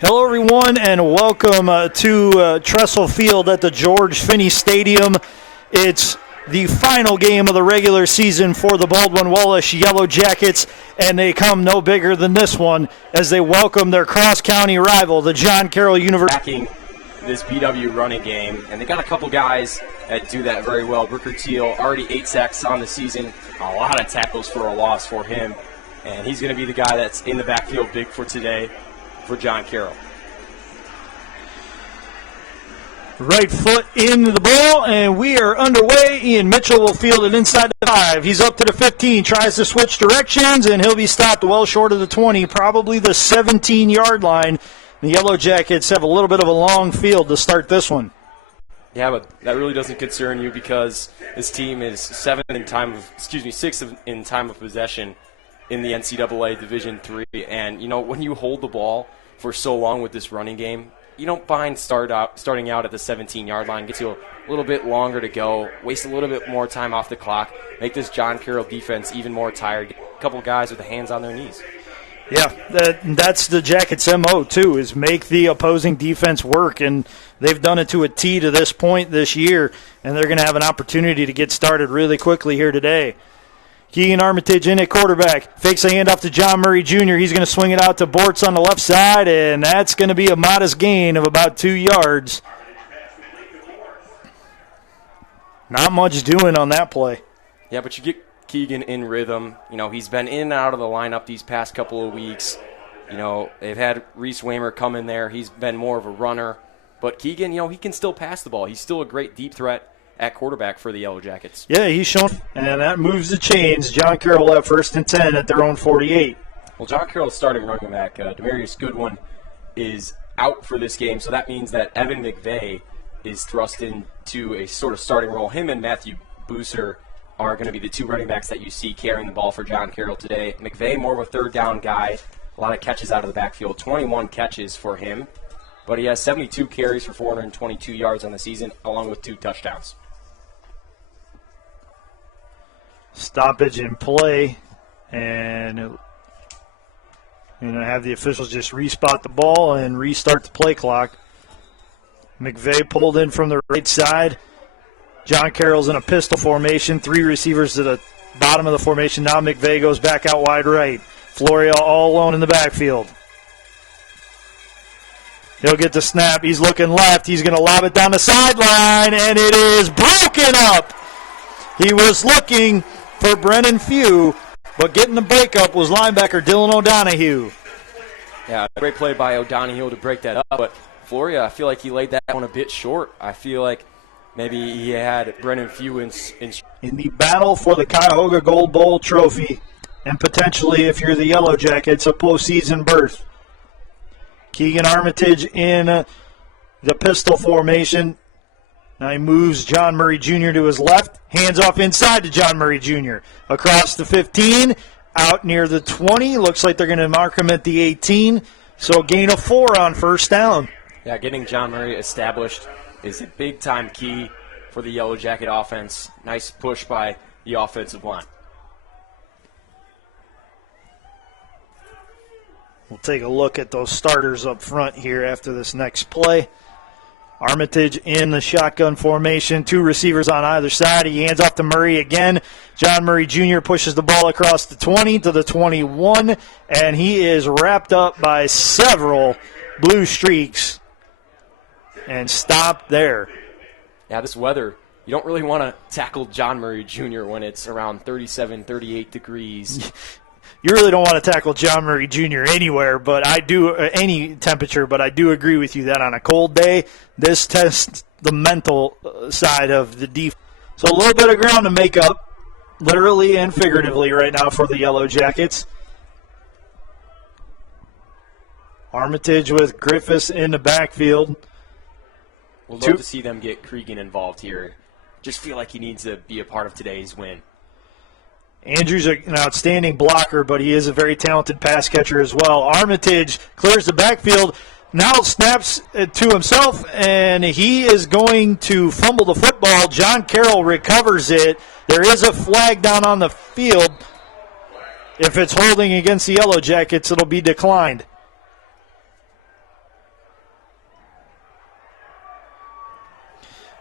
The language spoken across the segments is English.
Hello, everyone, and welcome to Tressel Field at the George Finnie Stadium. It's the final game of the regular season for the Baldwin Wallace Yellow Jackets, and they come no bigger than this one as they welcome their cross-county rival, the John Carroll University. Backing this BW running game, and they got a couple guys that do that very well. Ricker Teal, already 8 sacks on the season, a lot of tackles for a loss for him, and he's going to be the guy that's in the backfield big for today for John Carroll. Right foot into the ball, and we are underway. Ian Mitchell will field it inside the 5. He's up to the 15, tries to switch directions, and he'll be stopped well short of the 20, probably the 17-yard line. The Yellow Jackets have a little bit of a long field to start this one. Yeah, but that really doesn't concern you because this team is 6th in time of possession in the NCAA Division III. And, you know, when you hold the ball for so long with this running game, you don't mind starting out at the 17-yard line, get you a little bit longer to go, waste a little bit more time off the clock, make this John Carroll defense even more tired, get a couple guys with the hands on their knees. Yeah, that's the Jackets' MO, too, is make the opposing defense work, and they've done it to a T to this point this year, and they're going to have an opportunity to get started really quickly here today. Keegan Armitage in at quarterback. Fakes a handoff to John Murray Jr. He's going to swing it out to Bortz on the left side, and that's going to be a modest gain of about 2 yards. Not much doing on that play. Yeah, but you get Keegan in rhythm. You know, he's been in and out of the lineup these past couple of weeks. You know, they've had Reese Waymer come in there. He's been more of a runner. But Keegan, you know, he can still pass the ball. He's still a great deep threat at quarterback for the Yellow Jackets. Yeah, he's shown, and that moves the chains. John Carroll at 1st and 10 at their own 48. Well, John Carroll's starting running back, Demarius Goodwin, is out for this game, so that means that Evan McVeigh is thrust into a sort of starting role. Him and Matthew Booser are going to be the 2 running backs that you see carrying the ball for John Carroll today. McVeigh, more of a third down guy, a lot of catches out of the backfield, 21 catches for him, but he has 72 carries for 422 yards on the season, along with 2 touchdowns. Stoppage in play, and have the officials just respot the ball and restart the play clock. McVeigh pulled in from the right side. John Carroll's in a pistol formation, 3 receivers to the bottom of the formation. Now McVeigh goes back out wide right. Florio all alone in the backfield. He'll get the snap. He's looking left. He's going to lob it down the sideline, and it is broken up. He was looking for Brennan Few, but getting the breakup was linebacker Dylan O'Donohue. Yeah, great play by O'Donohue to break that up, but Floria, I feel like he laid that one a bit short. I feel like maybe he had Brennan Few in the battle for the Cuyahoga Gold Bowl trophy, and potentially, if you're the Yellow Jackets, a postseason berth. Keegan Armitage in the pistol formation. Now he moves John Murray Jr. to his left. Hands off inside to John Murray Jr. Across the 15, out near the 20. Looks like they're going to mark him at the 18. So a gain of 4 on 1st down. Yeah, getting John Murray established is a big-time key for the Yellow Jacket offense. Nice push by the offensive line. We'll take a look at those starters up front here after this next play. Armitage in the shotgun formation, 2 receivers on either side. He hands off to Murray again. John Murray Jr. pushes the ball across the 20 to the 21, and he is wrapped up by several blue streaks and stopped there. Yeah, this weather, you don't really want to tackle John Murray Jr. when it's around 37, 38 degrees. You really don't want to tackle John Murray Jr. anywhere, but I do any temperature. But I do agree with you that on a cold day, this tests the mental side of the defense. So a little bit of ground to make up, literally and figuratively, right now for the Yellow Jackets. Armitage with Griffiths in the backfield. We'll love to see them get Keegan involved here. Just feel like he needs to be a part of today's win. Andrews an outstanding blocker, but he is a very talented pass catcher as well. Armitage clears the backfield, now snaps it to himself, and he is going to fumble the football. John Carroll recovers it. There is a flag down on the field. If it's holding against the Yellow Jackets, it'll be declined.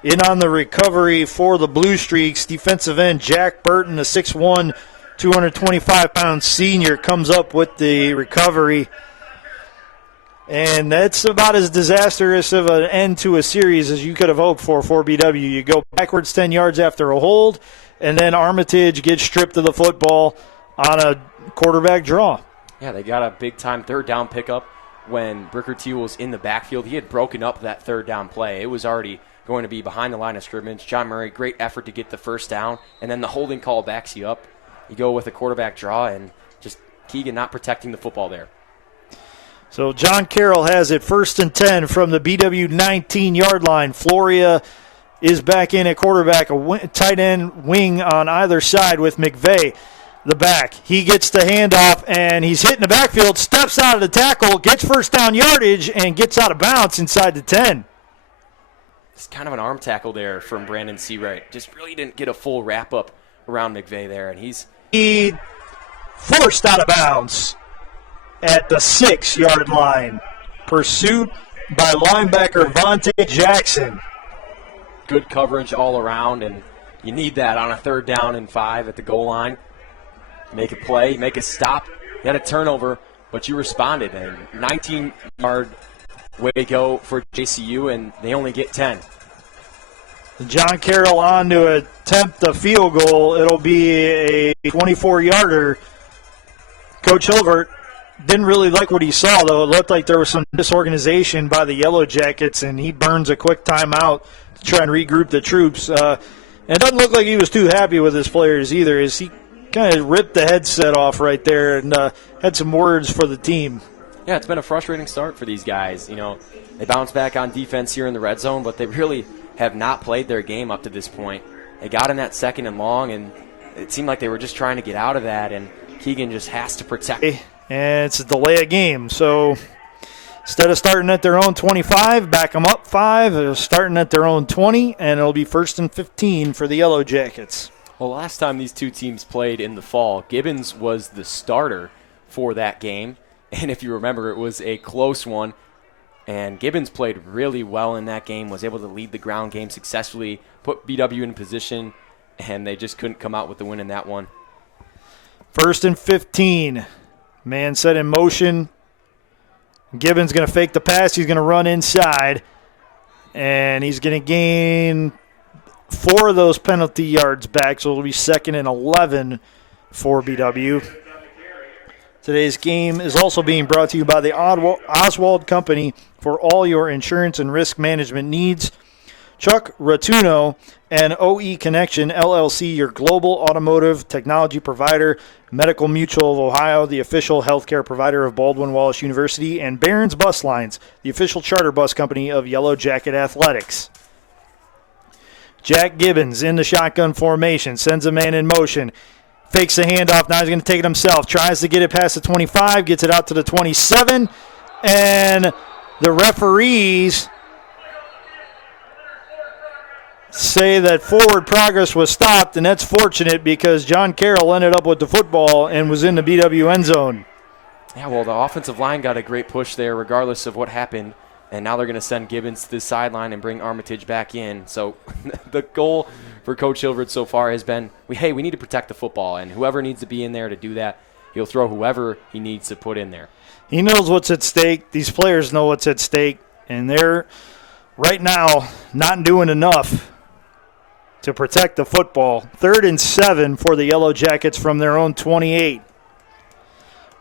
In on the recovery for the Blue Streaks, defensive end Jack Burton, a 6'1", 225-pound senior, comes up with the recovery. And that's about as disastrous of an end to a series as you could have hoped for BW. You go backwards 10 yards after a hold, and then Armitage gets stripped of the football on a quarterback draw. Yeah, they got a big-time third down pickup when Brooker T was in the backfield. He had broken up that third down play. It was already going to be behind the line of scrimmage. John Murray, great effort to get the first down, and then the holding call backs you up. You go with a quarterback draw, and just Keegan not protecting the football there. So John Carroll has it 1st and 10 from the BW 19-yard line. Floria is back in at quarterback, a tight end wing on either side with McVeigh, the back. He gets the handoff, and he's hitting the backfield, steps out of the tackle, gets first down yardage, and gets out of bounds inside the 10. It's kind of an arm tackle there from Brandon Seawright. Just really didn't get a full wrap-up around McVeigh there, and he forced out of bounds at the 6-yard line. Pursued by linebacker Vontae Jackson. Good coverage all around, and you need that on a 3rd down and 5 at the goal line. Make a play, make a stop. You had a turnover, but you responded. And 19-yard way to go for JCU, and they only get 10. John Carroll on to attempt the field goal. It'll be a 24-yarder. Coach Hilbert didn't really like what he saw, though. It looked like there was some disorganization by the Yellow Jackets, and he burns a quick timeout to try and regroup the troops. And it doesn't look like he was too happy with his players either, as he kind of ripped the headset off right there and had some words for the team. Yeah, it's been a frustrating start for these guys. You know, they bounce back on defense here in the red zone, but they really have not played their game up to this point. They got in that 2nd and long, and it seemed like they were just trying to get out of that, and Keegan just has to protect. And it's a delay of game, so instead of starting at their own 25, back them up 5, they're starting at their own 20, and it'll be 1st and 15 for the Yellow Jackets. Well, last time these two teams played in the fall, Gibbons was the starter for that game, and if you remember, it was a close one. And Gibbons played really well in that game, was able to lead the ground game successfully, put BW in position, and they just couldn't come out with the win in that one. 1st and 15. Man set in motion. Gibbons going to fake the pass. He's going to run inside. And he's going to gain 4 of those penalty yards back, so it'll be 2nd and 11 for BW. Today's game is also being brought to you by the Oswald Company for all your insurance and risk management needs. Chuck Ratuno and OE Connection, LLC, your global automotive technology provider. Medical Mutual of Ohio, the official healthcare provider of Baldwin Wallace University. And Barron's Bus Lines, the official charter bus company of Yellow Jacket Athletics. Jack Gibbons in the shotgun formation, sends a man in motion. Fakes the handoff. Now he's going to take it himself. Tries to get it past the 25. Gets it out to the 27. And the referees say that forward progress was stopped, and that's fortunate because John Carroll ended up with the football and was in the BW end zone. Yeah, well, the offensive line got a great push there regardless of what happened, and now they're going to send Gibbons to the sideline and bring Armitage back in. So the goal for Coach Hilbert so far has been, we need to protect the football, and whoever needs to be in there to do that, he'll throw whoever he needs to put in there. He knows what's at stake. These players know what's at stake, and they're right now not doing enough to protect the football. 3rd and 7 for the Yellow Jackets from their own 28.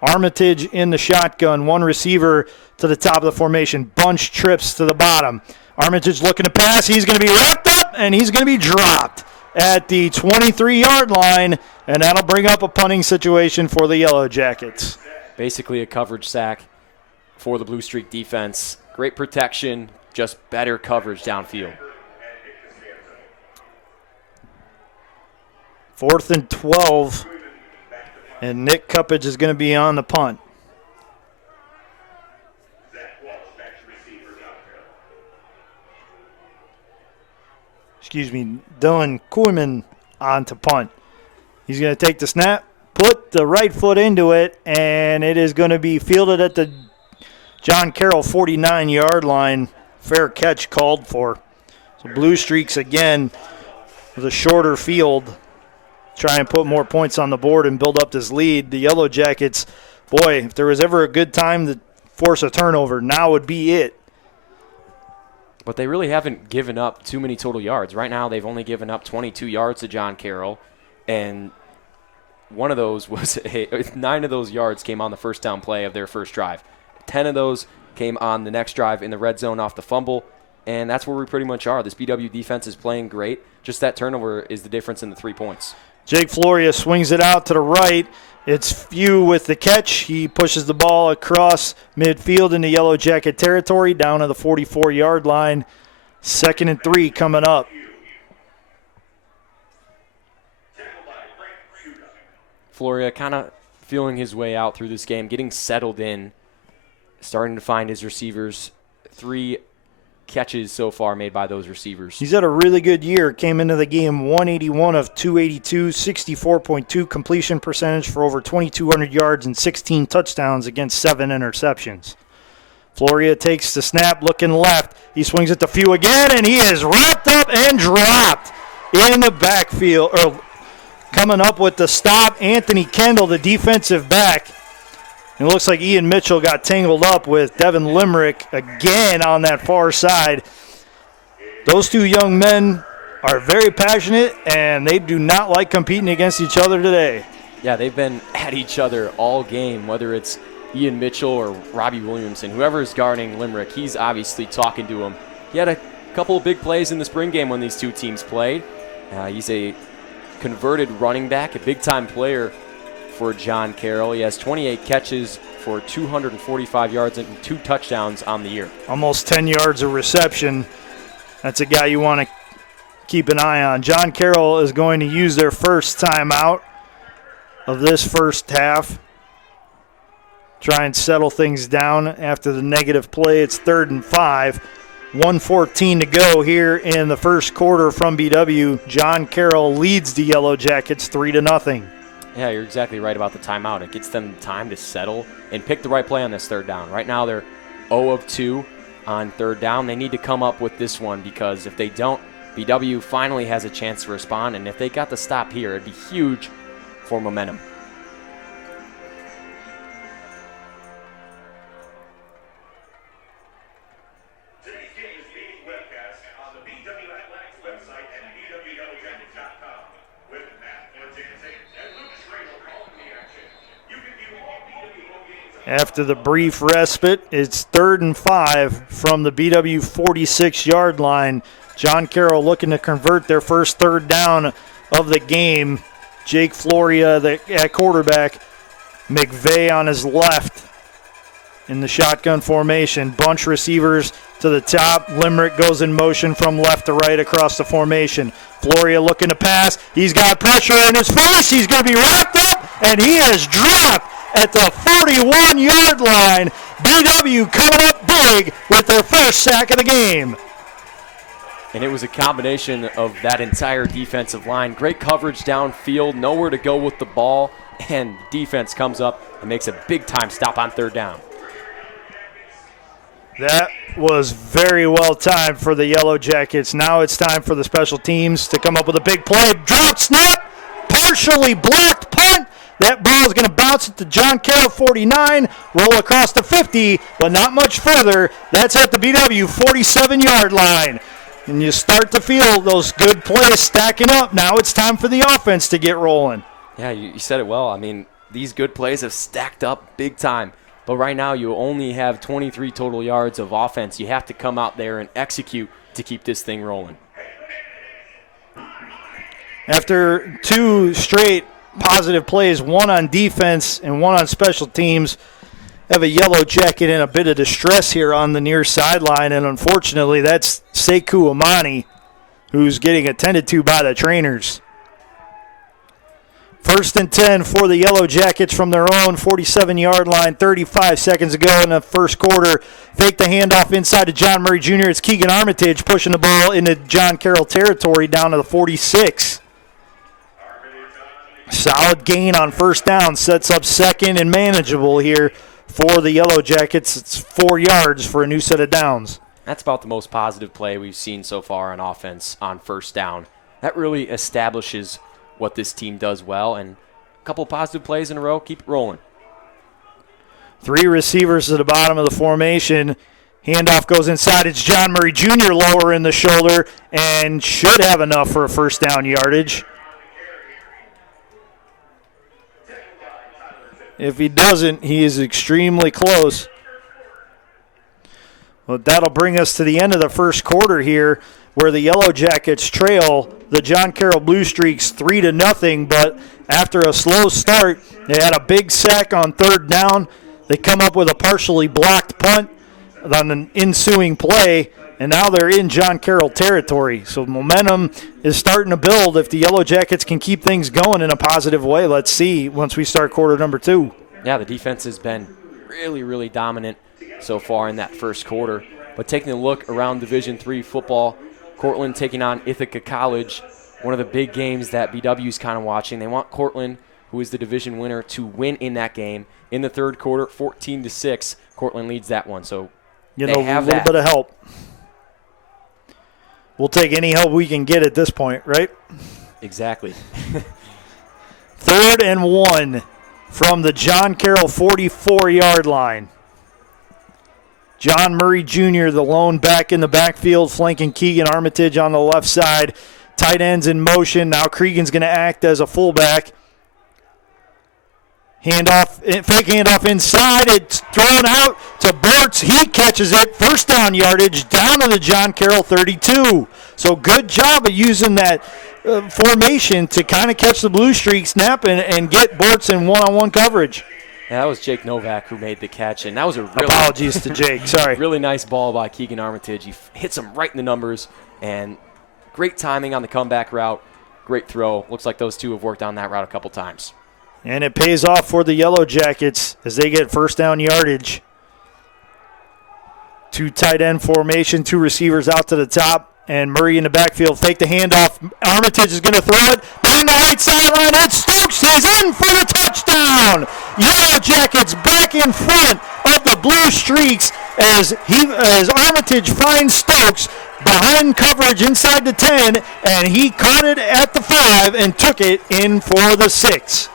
Armitage in the shotgun, one receiver to the top of the formation. Bunch trips to the bottom. Armitage looking to pass. He's going to be wrapped up, and he's going to be dropped at the 23-yard line, and that'll bring up a punting situation for the Yellow Jackets. Basically a coverage sack for the Blue Streak defense. Great protection, just better coverage downfield. 4th and 12, and Nick Cuppage is going to be on the punt. Dylan Koeman on to punt. He's going to take the snap, put the right foot into it, and it is going to be fielded at the John Carroll 49-yard line. Fair catch called for. So Blue Streaks again with a shorter field, try and put more points on the board and build up this lead. The Yellow Jackets, boy, if there was ever a good time to force a turnover, now would be it. But they really haven't given up too many total yards. Right now they've only given up 22 yards to John Carroll, and one of those was 9 of those yards came on the first down play of their first drive. 10 of those came on the next drive in the red zone off the fumble, and that's where we pretty much are. This BW defense is playing great. Just that turnover is the difference in the 3 points. Jake Floria swings it out to the right. It's Few with the catch. He pushes the ball across midfield into Yellow Jacket territory down to the 44-yard line. 2nd and 3 coming up. Floria kind of feeling his way out through this game, getting settled in, starting to find his receivers. 3 catches so far made by those receivers. He's had a really good year. Came into the game 181 of 282, 64.2 completion percentage for over 2,200 yards and 16 touchdowns against 7 interceptions. Floria takes the snap, looking left. He swings it to Few again, and he is wrapped up and dropped in the backfield. Coming up with the stop, Anthony Kendall, the defensive back. It looks like Ian Mitchell got tangled up with Devin Limerick again on that far side. Those 2 young men are very passionate, and they do not like competing against each other today. Yeah, they've been at each other all game, whether it's Ian Mitchell or Robbie Williamson. Whoever is guarding Limerick, he's obviously talking to him. He had a couple of big plays in the spring game when these 2 teams played. He's a converted running back, a big-time player for John Carroll. He has 28 catches for 245 yards and 2 touchdowns on the year. Almost 10 yards of reception. That's a guy you want to keep an eye on. John Carroll is going to use their first timeout of this first half. Try and settle things down after the negative play. It's 3rd and 5. 1:14 to go here in the first quarter from BW. John Carroll leads the Yellow Jackets 3-0. Yeah, you're exactly right about the timeout. It gets them time to settle and pick the right play on this 3rd down. Right now they're 0 of 2 on 3rd down. They need to come up with this one, because if they don't, BW finally has a chance to respond, and if they got the stop here, it'd be huge for momentum. After the brief respite, it's 3rd and 5 from the BW 46-yard line. John Carroll looking to convert their first 3rd down of the game. Jake Floria at quarterback. McVeigh on his left in the shotgun formation. Bunch receivers to the top. Limerick goes in motion from left to right across the formation. Floria looking to pass. He's got pressure in his face. He's going to be wrapped up, and he is dropped at the 41-yard line. BW coming up big with their first sack of the game. And it was a combination of that entire defensive line. Great coverage downfield, nowhere to go with the ball, and defense comes up and makes a big-time stop on 3rd down. That was very well timed for the Yellow Jackets. Now it's time for the special teams to come up with a big play. Drop snap, partially blocked punt. That ball is going to bounce at the John Carroll 49, roll across the 50, but not much further. That's at the BW 47-yard line. And you start to feel those good plays stacking up. Now it's time for the offense to get rolling. Yeah, you said it well. I mean, these good plays have stacked up big time. But right now you only have 23 total yards of offense. You have to come out there and execute to keep this thing rolling. After 2 straight positive plays, 1 on defense and 1 on special teams, have a Yellow Jacket in a bit of distress here on the near sideline, and unfortunately that's Sekou Amani, who's getting attended to by the trainers. 1st and 10 for the Yellow Jackets from their own 47-yard line. 35 seconds ago in the first quarter. Fake the handoff inside to John Murray Jr. It's Keegan Armitage pushing the ball into John Carroll territory down to the 46. Solid gain on 1st down. Sets up 2nd and manageable here for the Yellow Jackets. It's 4 yards for a new set of downs. That's about the most positive play we've seen so far on offense on first down. That really establishes what this team does well, and a couple positive plays in a row, keep it rolling. 3 receivers at the bottom of the formation. Handoff goes inside. It's John Murray Jr. lower in the shoulder and should have enough for a first down yardage. If he doesn't, he is extremely close. Well, that'll bring us to the end of the first quarter here, where the Yellow Jackets trail the John Carroll Blue Streaks 3-0, but after a slow start, they had a big sack on third down. They come up with a partially blocked punt on an ensuing play, and now they're in John Carroll territory. So momentum is starting to build if the Yellow Jackets can keep things going in a positive way. Let's see once we start quarter number 2. Yeah, the defense has been really, really dominant so far in that first quarter. But taking a look around Division III football, Cortland taking on Ithaca College, one of the big games that BW's kind of watching. They want Cortland, who is the division winner, to win in that game. In the third quarter, 14-6, Cortland leads that one. So they have a little bit of help. We'll take any help we can get at this point, right? Exactly. 3rd and 1 from the John Carroll 44-yard line. John Murray Jr., the lone back in the backfield, flanking Keegan Armitage on the left side. Tight ends in motion. Now Cregan's going to act as a fullback. Fake handoff inside. It's thrown out to Bortz. He catches it. First down yardage down to the John Carroll 32. So good job of using that formation to kind of catch the Blue Streak snap and get Bortz in one-on-one coverage. Yeah, that was Jake Novak who made the catch, and that was a apologies to Jake. Sorry. Really nice ball by Keegan Armitage. He hits him right in the numbers, and great timing on the comeback route. Great throw. Looks like those two have worked on that route a couple times. And it pays off for the Yellow Jackets as they get first down yardage. 2 tight end formation, 2 receivers out to the top, and Murray in the backfield. Fake the handoff. Armitage is going to throw it down the right sideline. It's Stokes. He's in for the touchdown. Yellow Jackets back in front of the Blue Streaks as Armitage finds Stokes behind coverage inside the 10, and he caught it at the 5 and took it in for the 6.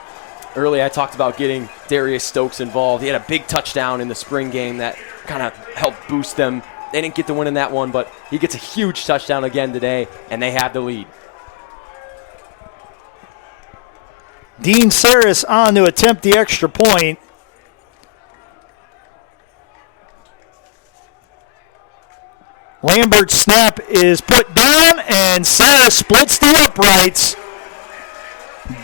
Early I talked about getting Darius Stokes involved. He had a big touchdown in the spring game that kind of helped boost them. They didn't get the win in that one, but he gets a huge touchdown again today, and they have the lead. Dean Saris on to attempt the extra point. Lambert's snap is put down, and Saris splits the uprights.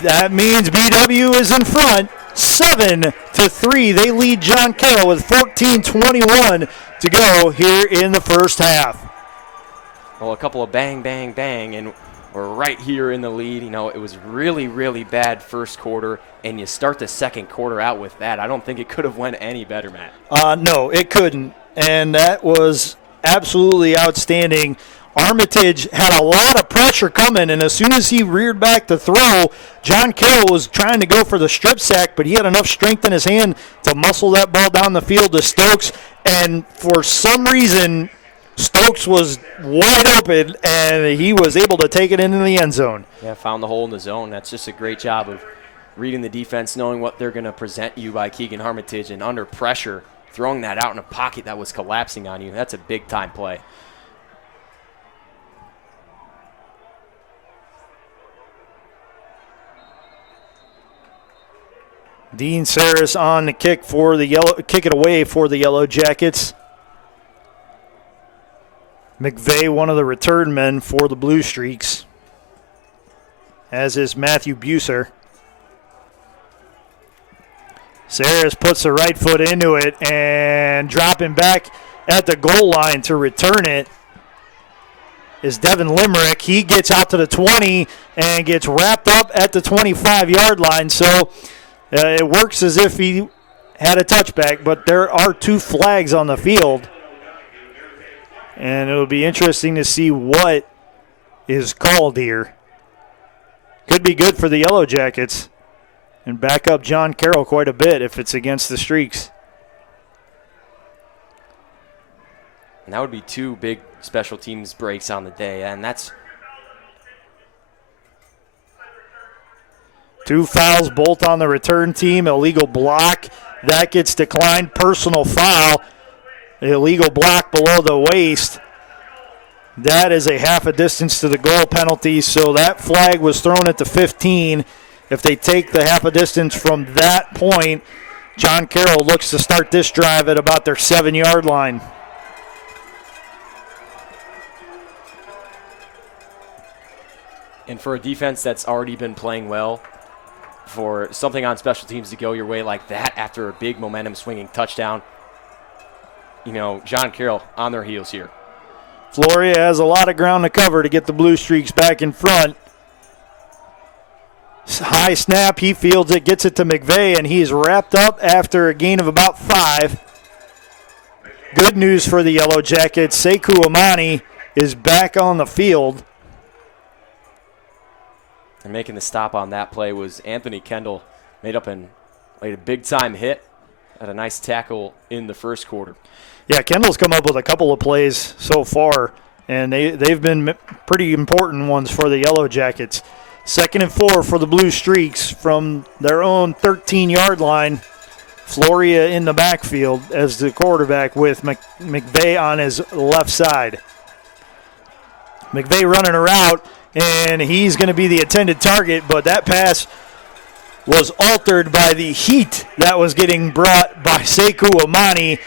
That means BW is in front, 7-3. They lead John Carroll with 14:21 to go here in the first half. Well, a couple of bang, bang, bang, and we're right here in the lead. You know, it was really, really bad first quarter, and you start the second quarter out with that. I don't think it could have went any better, Matt. No, it couldn't, and that was absolutely outstanding. Armitage had a lot of pressure coming, and as soon as he reared back to throw, John Carroll was trying to go for the strip sack, but he had enough strength in his hand to muscle that ball down the field to Stokes, and for some reason, Stokes was wide open, and he was able to take it into the end zone. Yeah, found the hole in the zone. That's just a great job of reading the defense, knowing what they're going to present you by Keegan Armitage, and under pressure, throwing that out in a pocket that was collapsing on you. That's a big-time play. Dean Saris on the kick it away for the Yellow Jackets. McVeigh, one of the return men for the Blue Streaks, as is Matthew Buser. Saris puts the right foot into it and dropping back at the goal line to return it is Devin Limerick. He gets out to the 20 and gets wrapped up at the 25-yard line. So it works as if he had a touchback, but there are 2 flags on the field. And it'll be interesting to see what is called here. Could be good for the Yellow Jackets and back up John Carroll quite a bit if it's against the Streaks. And that would be 2 big special teams breaks on the day, and that's 2 fouls, both on the return team. Illegal block. That gets declined. Personal foul. Illegal block below the waist. That is a half a distance to the goal penalty, so that flag was thrown at the 15. If they take the half a distance from that point, John Carroll looks to start this drive at about their 7-yard line. And for a defense that's already been playing well, for something on special teams to go your way like that after a big momentum swinging touchdown, John Carroll on their heels here. Floria has a lot of ground to cover to get the Blue Streaks back in front. High snap, he fields it, gets it to McVeigh, and he's wrapped up after a gain of about 5. Good news for the Yellow Jackets. Sekou Amani is back on the field. And making the stop on that play was Anthony Kendall. Made a big-time hit at a nice tackle in the first quarter. Yeah, Kendall's come up with a couple of plays so far, and they've been pretty important ones for the Yellow Jackets. 2nd and 4 for the Blue Streaks from their own 13-yard line. Floria in the backfield as the quarterback with McVeigh on his left side. McVeigh running a route, and he's going to be the intended target, but that pass was altered by the heat that was getting brought by Sekou Amani.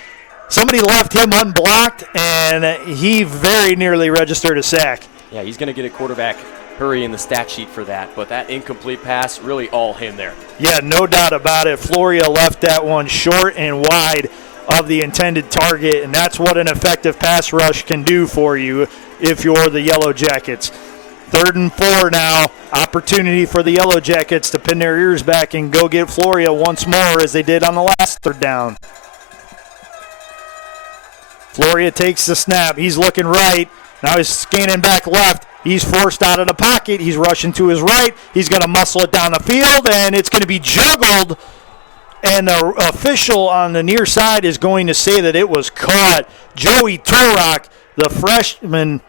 Somebody left him unblocked, and he very nearly registered a sack. Yeah, he's going to get a quarterback hurry in the stat sheet for that, but that incomplete pass, really all him there. Yeah, no doubt about it. Floria left that one short and wide of the intended target, and that's what an effective pass rush can do for you if you're the Yellow Jackets. 3rd and 4 now. Opportunity for the Yellow Jackets to pin their ears back and go get Floria once more as they did on the last 3rd down. Floria takes the snap. He's looking right. Now he's scanning back left. He's forced out of the pocket. He's rushing to his right. He's going to muscle it down the field, and it's going to be juggled. And the official on the near side is going to say that it was caught. Joey Turok, the freshman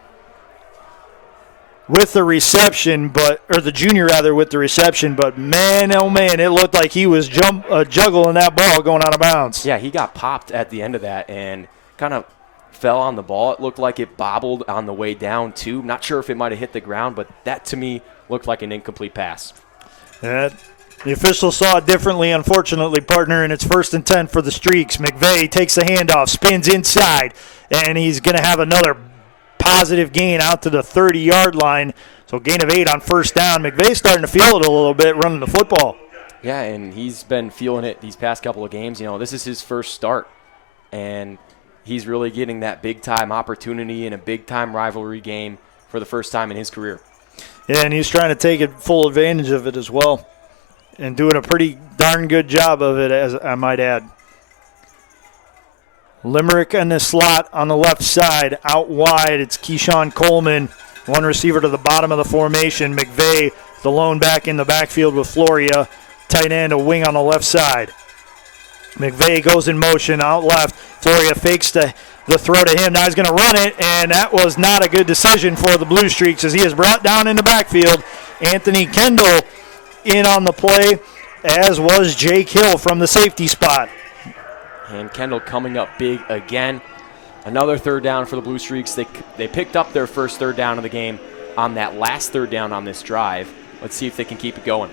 with the reception, or the junior rather with the reception, but man, oh man, it looked like he was juggling that ball going out of bounds. Yeah, he got popped at the end of that and kind of fell on the ball. It looked like it bobbled on the way down, too. Not sure if it might have hit the ground, but that, to me, looked like an incomplete pass. The official saw it differently, unfortunately, partner, and it's 1st and 10 for the Streaks. McVeigh takes the handoff, spins inside, and he's going to have another positive gain out to the 30-yard line. So gain of 8 on 1st down. McVeigh's starting to feel it a little bit running the football. Yeah, and he's been feeling it these past couple of games. This is his first start, and he's really getting that big-time opportunity in a big-time rivalry game for the first time in his career. Yeah, and he's trying to take full advantage of it as well and doing a pretty darn good job of it, as I might add. Limerick in the slot on the left side. Out wide, it's Keyshawn Coleman, one receiver to the bottom of the formation. McVeigh, the lone back in the backfield with Floria. Tight end, a wing on the left side. McVeigh goes in motion out left. Floria fakes the throw to him. Now he's going to run it, and that was not a good decision for the Blue Streaks as he is brought down in the backfield. Anthony Kendall in on the play, as was Jake Hill from the safety spot. And Kendall coming up big again. Another 3rd down for the Blue Streaks. They picked up their first 3rd down of the game on that last 3rd down on this drive. Let's see if they can keep it going.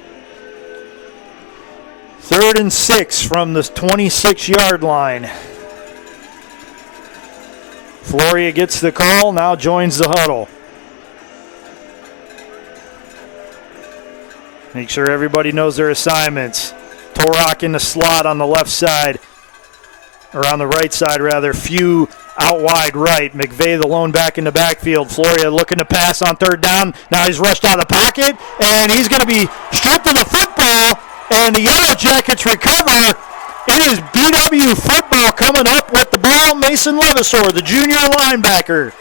3rd and 6 from the 26-yard line. Floria gets the call, now joins the huddle. Make sure everybody knows their assignments. Torok in the slot on the left side, or on the right side rather. Few out wide right. McVeigh the lone back in the backfield. Floria looking to pass on 3rd down. Now he's rushed out of the pocket, and he's going to be stripped of the football. And the Yellow Jackets recover. It is BW football coming up with the ball. Mason Levisor, the junior linebacker.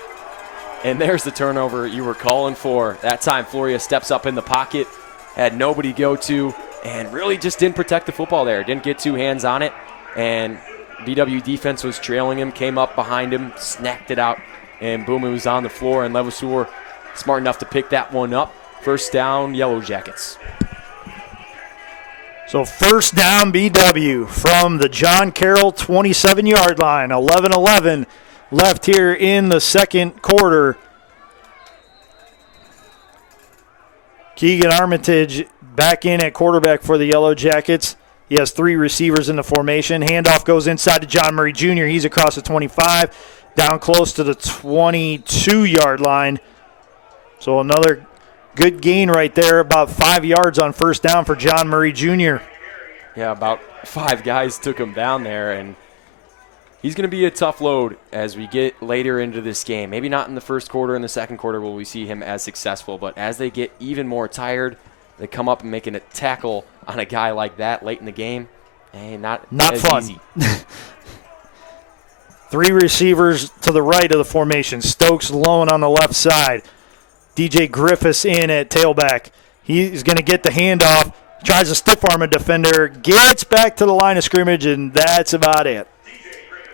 And there's the turnover you were calling for. That time Floria steps up in the pocket, had nobody go to, and really just didn't protect the football there. Didn't get 2 hands on it. And BW defense was trailing him, came up behind him, snapped it out, and boom, it was on the floor, and Levasseur smart enough to pick that one up. First down, Yellow Jackets. So first down, BW from the John Carroll 27-yard line. 11-11 left here in the second quarter. Keegan Armitage back in at quarterback for the Yellow Jackets. He has 3 receivers in the formation. Handoff goes inside to John Murray Jr. He's across the 25, down close to the 22-yard line. So another good gain right there, about 5 yards on first down for John Murray Jr. Yeah, about 5 guys took him down there, and he's going to be a tough load as we get later into this game. Maybe not in the first quarter. In the second quarter will we see him as successful, but as they get even more tired, they come up and making a tackle on a guy like that late in the game. Not as fun. Easy. 3 receivers to the right of the formation. Stokes alone on the left side. DJ Griffiths in at tailback. He's going to get the handoff. Tries to stiff arm a defender. Gets back to the line of scrimmage, and that's about it.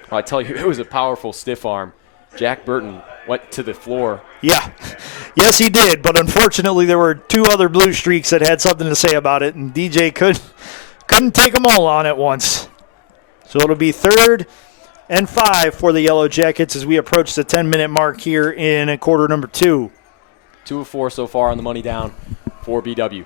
Well, I tell you, it was a powerful stiff arm. Jack Burton went to the floor. Yeah. Yes, he did. But unfortunately, there were 2 other Blue Streaks that had something to say about it, and DJ couldn't take them all on at once. So it'll be 3rd and 5 for the Yellow Jackets as we approach the 10-minute mark here in quarter number 2. 2 of 4 so far on the money down for BW.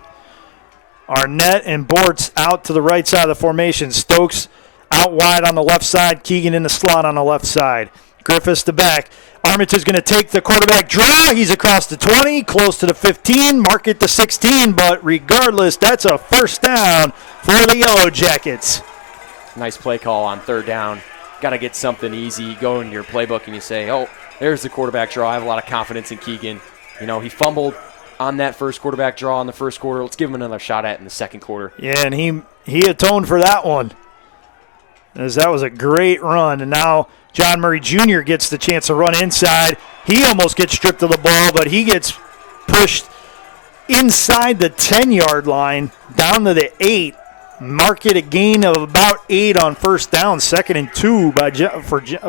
Arnett and Bortz out to the right side of the formation. Stokes out wide on the left side. Keegan in the slot on the left side. Griffiths to back. Armitage is going to take the quarterback draw. He's across the 20, close to the 15, mark it to 16, but regardless, that's a first down for the Yellow Jackets. Nice play call on 3rd down. Got to get something easy. Go in your playbook and you say, oh, there's the quarterback draw. I have a lot of confidence in Keegan. You know, he fumbled on that first quarterback draw in the first quarter. Let's give him another shot at it in the second quarter. Yeah, and he atoned for that one, as that was a great run. And now John Murray Jr. gets the chance to run inside. He almost gets stripped of the ball, but he gets pushed inside the 10-yard line down to the 8. Mark it a gain of about 8 on first down, 2nd and 2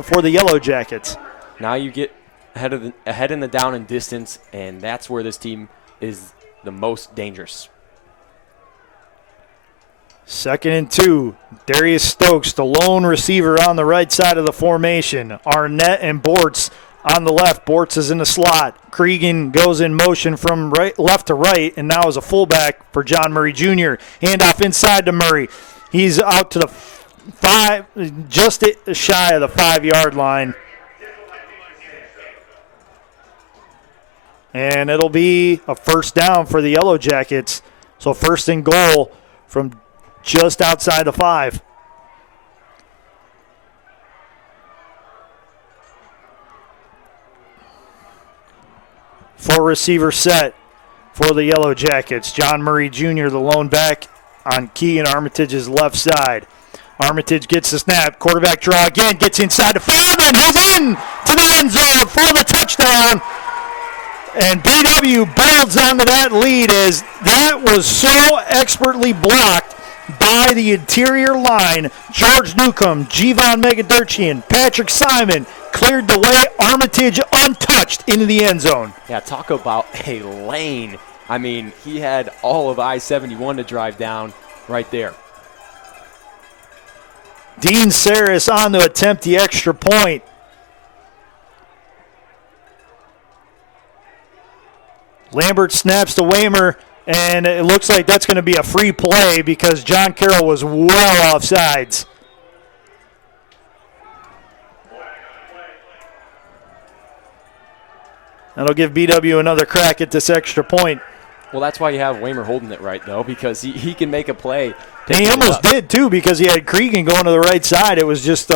for the Yellow Jackets. Now you get ahead in the down and distance, and that's where this team is the most dangerous. 2nd and 2. Darius Stokes, the lone receiver on the right side of the formation. Arnett and Bortz on the left. Bortz is in the slot. Keegan goes in motion from left to right, and now is a fullback for John Murray Jr. Handoff inside to Murray. He's out to the 5, just shy of the 5-yard line. And it'll be a first down for the Yellow Jackets. So 1st and goal from just outside the 5. Four receiver set for the Yellow Jackets. John Murray Jr., the lone back on Keegan Armitage's left side. Armitage gets the snap. Quarterback draw again. Gets inside the 5 and he's in to the end zone for the touchdown. And BW builds onto that lead as that was so expertly blocked by the interior line. George Newcomb, Jevon Megadurchian, Patrick Simon cleared the way. Armitage untouched into the end zone. Yeah, talk about a lane. I mean, he had all of I-71 to drive down right there. Dean Saris on to attempt the extra point. Lambert snaps to Waymer, and it looks like that's going to be a free play because John Carroll was well offsides. That'll give BW another crack at this extra point. Well, that's why you have Waymer holding it right, though, because he can make a play. And he almost did, too, because he had Keegan going to the right side. It was just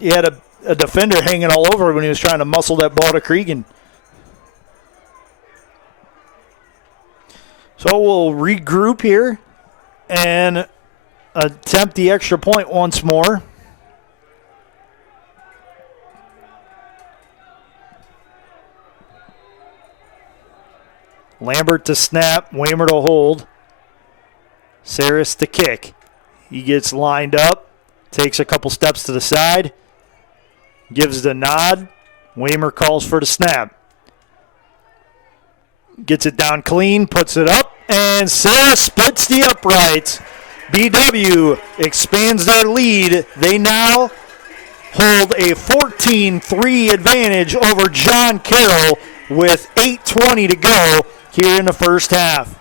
he had a defender hanging all over when he was trying to muscle that ball to Keegan. So we'll regroup here and attempt the extra point once more. Lambert to snap, Waymer to hold. Saris to kick. He gets lined up, Takes a couple steps to the side. Gives the nod. Waymer calls for the snap. Gets it down clean, puts it up, and Sarah splits the uprights. BW expands their lead. They now hold a 14-3 advantage over John Carroll with 8:20 to go here in the first half.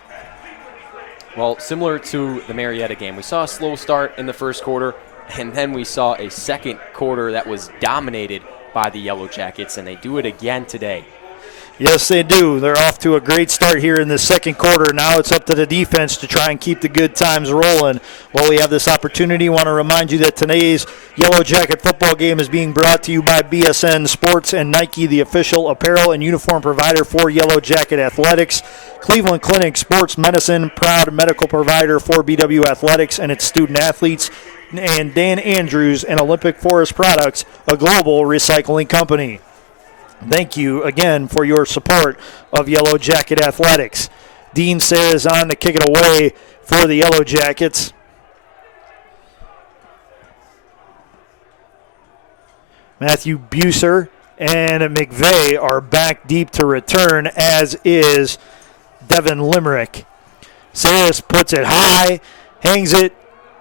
Well, similar to the Marietta game, we saw a slow start in the first quarter, and then we saw a second quarter that was dominated by the Yellow Jackets, and they do it again today. Yes, they do. They're off to a great start here in the second quarter. Now it's up to the defense to try and keep the good times rolling. While we have this opportunity, I want to remind you that today's Yellow Jacket football game is being brought to you by BSN Sports and Nike, the official apparel and uniform provider for Yellow Jacket Athletics. Cleveland Clinic Sports Medicine, proud medical provider for BW Athletics and its student athletes. And Dan Andrews and Olympic Forest Products, a global recycling company. Thank you again for your support of Yellow Jacket Athletics. Dean Sayre is on to kick it away for the Yellow Jackets. Matthew Buser and McVeigh are back deep to return, as is Devin Limerick. Sayers puts it high, hangs it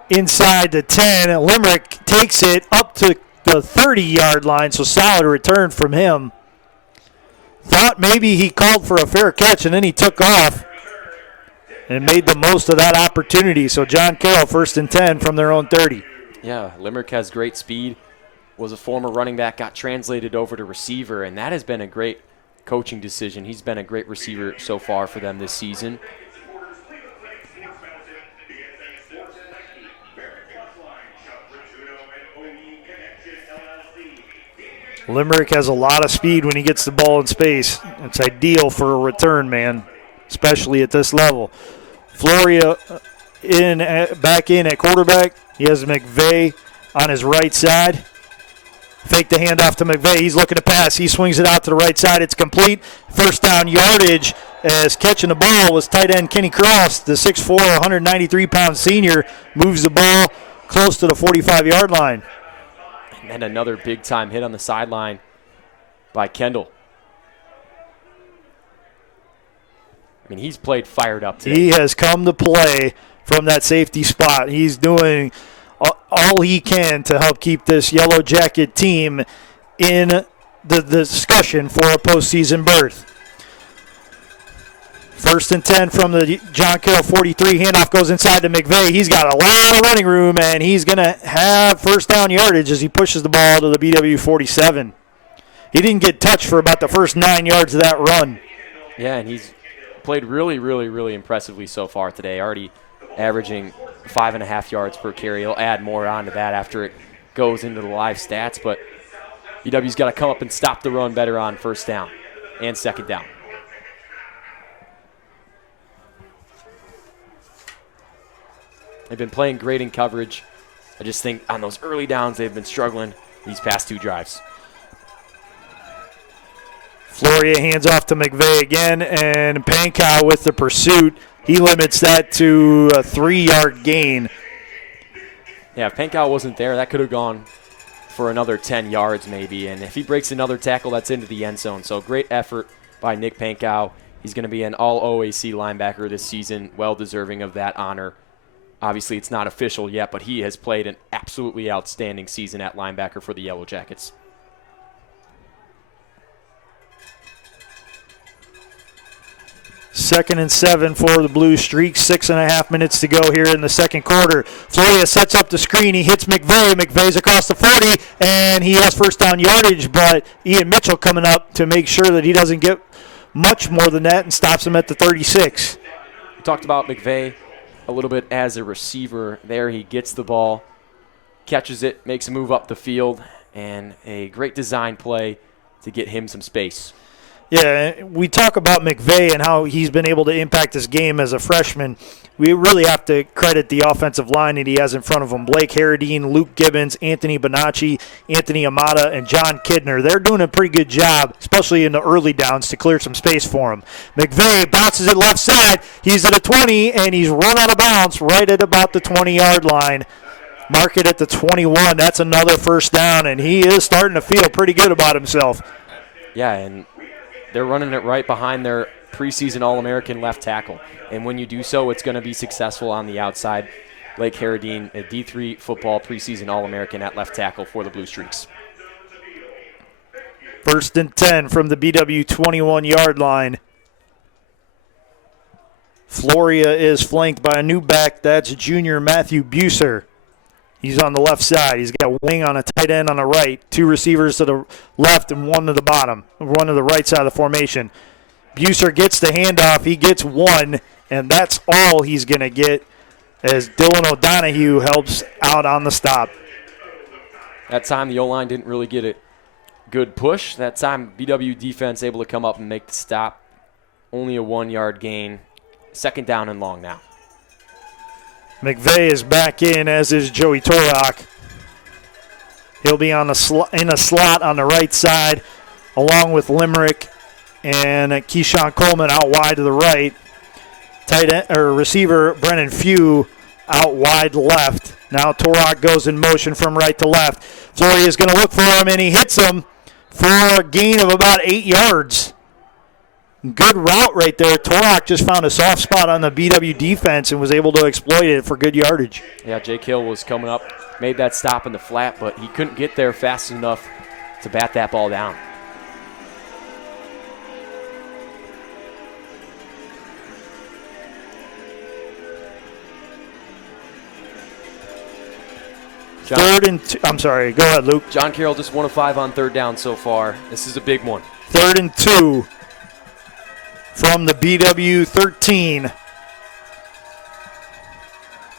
inside the 10. Limerick takes it up to the 30-yard line, so solid return from him. Thought maybe he called for a fair catch, and then he took off and made the most of that opportunity. So John Carroll, 1st and 10 from their own 30. Yeah, Limerick has great speed, was a former running back, got translated over to receiver, and that has been a great coaching decision. He's been a great receiver so far for them this season. Limerick has a lot of speed when he gets the ball in space. It's ideal for a return man, especially at this level. Floria back in at quarterback. He has McVeigh on his right side. Fake the handoff to McVeigh. He's looking to pass. He swings it out to the right side. It's complete. First down yardage as catching the ball was tight end Kenny Cross. The 6'4", 193-pound senior moves the ball close to the 45-yard line. And another big-time hit on the sideline by Kendall. I mean, he's played fired up today. He has come to play from that safety spot. He's doing all he can to help keep this Yellow Jacket team in the discussion for a postseason berth. 1st and 10 from the John Carroll 43. Handoff goes inside to McVeigh. He's got a lot of running room, and he's going to have first down yardage as he pushes the ball to the BW 47. He didn't get touched for about the first 9 yards of that run. Yeah, and he's played really, really, really impressively so far today, already averaging 5.5 yards per carry. He'll add more onto that after it goes into the live stats, but BW's got to come up and stop the run better on first down and second down. They've been playing great in coverage. I just think on those early downs they've been struggling these past 2 drives. Floria hands off to McVeigh again, and Pankow with the pursuit. He limits that to a 3-yard gain. Yeah, if Pankow wasn't there, that could have gone for another 10 yards maybe. And if he breaks another tackle, that's into the end zone. So great effort by Nick Pankow. He's going to be an all-OAC linebacker this season, well deserving of that honor. Obviously, it's not official yet, but he has played an absolutely outstanding season at linebacker for the Yellow Jackets. Second and 7 for the Blue Streaks. 6.5 minutes to go here in the second quarter. Floria sets up the screen. He hits McVeigh. McVeigh's across the 40, and he has first down yardage, but Ian Mitchell coming up to make sure that he doesn't get much more than that and stops him at the 36. We talked about McVeigh a little bit as a receiver. There he gets the ball, catches it, makes a move up the field, and a great design play to get him some space. Yeah, we talk about McVeigh and how he's been able to impact this game as a freshman. We really have to credit the offensive line that he has in front of him. Blake Harradine, Luke Gibbons, Anthony Bonacci, Anthony Amata, and John Kidner. They're doing a pretty good job, especially in the early downs, to clear some space for him. McVeigh bounces it left side. He's at a 20, and he's run out of bounds right at about the 20-yard line. Mark it at the 21. That's another first down, and he is starting to feel pretty good about himself. Yeah, and they're running it right behind their preseason All-American left tackle. And when you do so, it's going to be successful on the outside. Blake Harradine, a D3 football preseason All-American at left tackle for the Blue Streaks. 1st and 10 from the BW 21-yard line. Floria is flanked by a new back. That's junior Matthew Buser. He's on the left side. He's got a wing on a tight end on the right, 2 receivers to the left and 1 to the bottom, 1 to the right side of the formation. Buser gets the handoff. He gets 1, and that's all he's going to get as Dylan O'Donohue helps out on the stop. That time the O-line didn't really get a good push. That time BW defense able to come up and make the stop. Only a 1-yard gain. 2nd down and long now. McVeigh is back in, as is Joey Torok. He'll be on in a slot on the right side, along with Limerick and Keyshawn Coleman out wide to the right. Tight end, or receiver Brennan Few out wide left. Now Torok goes in motion from right to left. Flory is going to look for him, and he hits him for a gain of about 8 yards. Good route right there. Torok just found a soft spot on the BW defense and was able to exploit it for good yardage. Yeah, Jake Hill was coming up, made that stop in the flat, but he couldn't get there fast enough to bat that ball down. Third and two. I'm sorry. Go ahead, Luke. John Carroll just 1 of 5 on 3rd down so far. This is a big one. 3rd and 2 from the BW 13.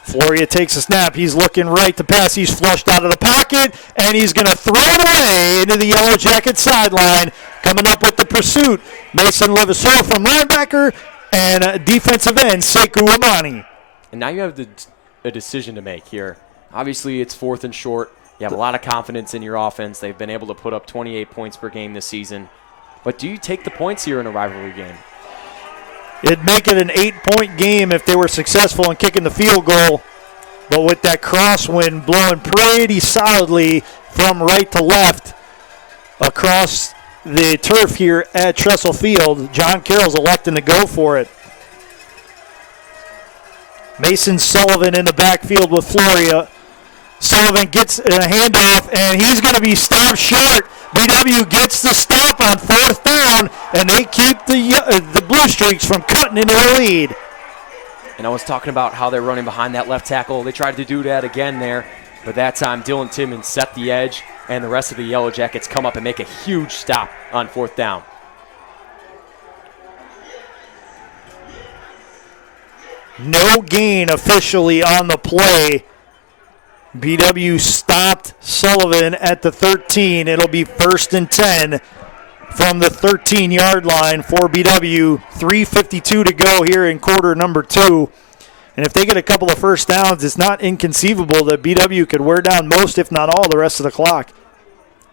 Floria takes a snap. He's looking right to pass. He's flushed out of the pocket, and he's going to throw it away into the Yellow Jacket sideline. Coming up with the pursuit, Mason Levasseur from linebacker and defensive end, Sekou Amani. And now you have a decision to make here. Obviously, it's 4th and short. You have a lot of confidence in your offense. They've been able to put up 28 points per game this season. But do you take the points here in a rivalry game? It'd make it an 8-point game if they were successful in kicking the field goal. But with that crosswind blowing pretty solidly from right to left across the turf here at Tressel Field, John Carroll's electing to go for it. Mason Sullivan in the backfield with Floria. Sullivan gets a handoff, and he's going to be stopped short. BW gets the stop on 4th down, and they keep the Blue Streaks from cutting into the lead. And I was talking about how they're running behind that left tackle. They tried to do that again there, but that time Dylan Timmons set the edge, and the rest of the Yellow Jackets come up and make a huge stop on 4th down. No gain officially on the play. BW stopped Sullivan at the 13. It'll be 1st and 10 from the 13-yard line for BW. 3:52 to go here in quarter number 2. And if they get a couple of first downs, it's not inconceivable that BW could wear down most, if not all, the rest of the clock.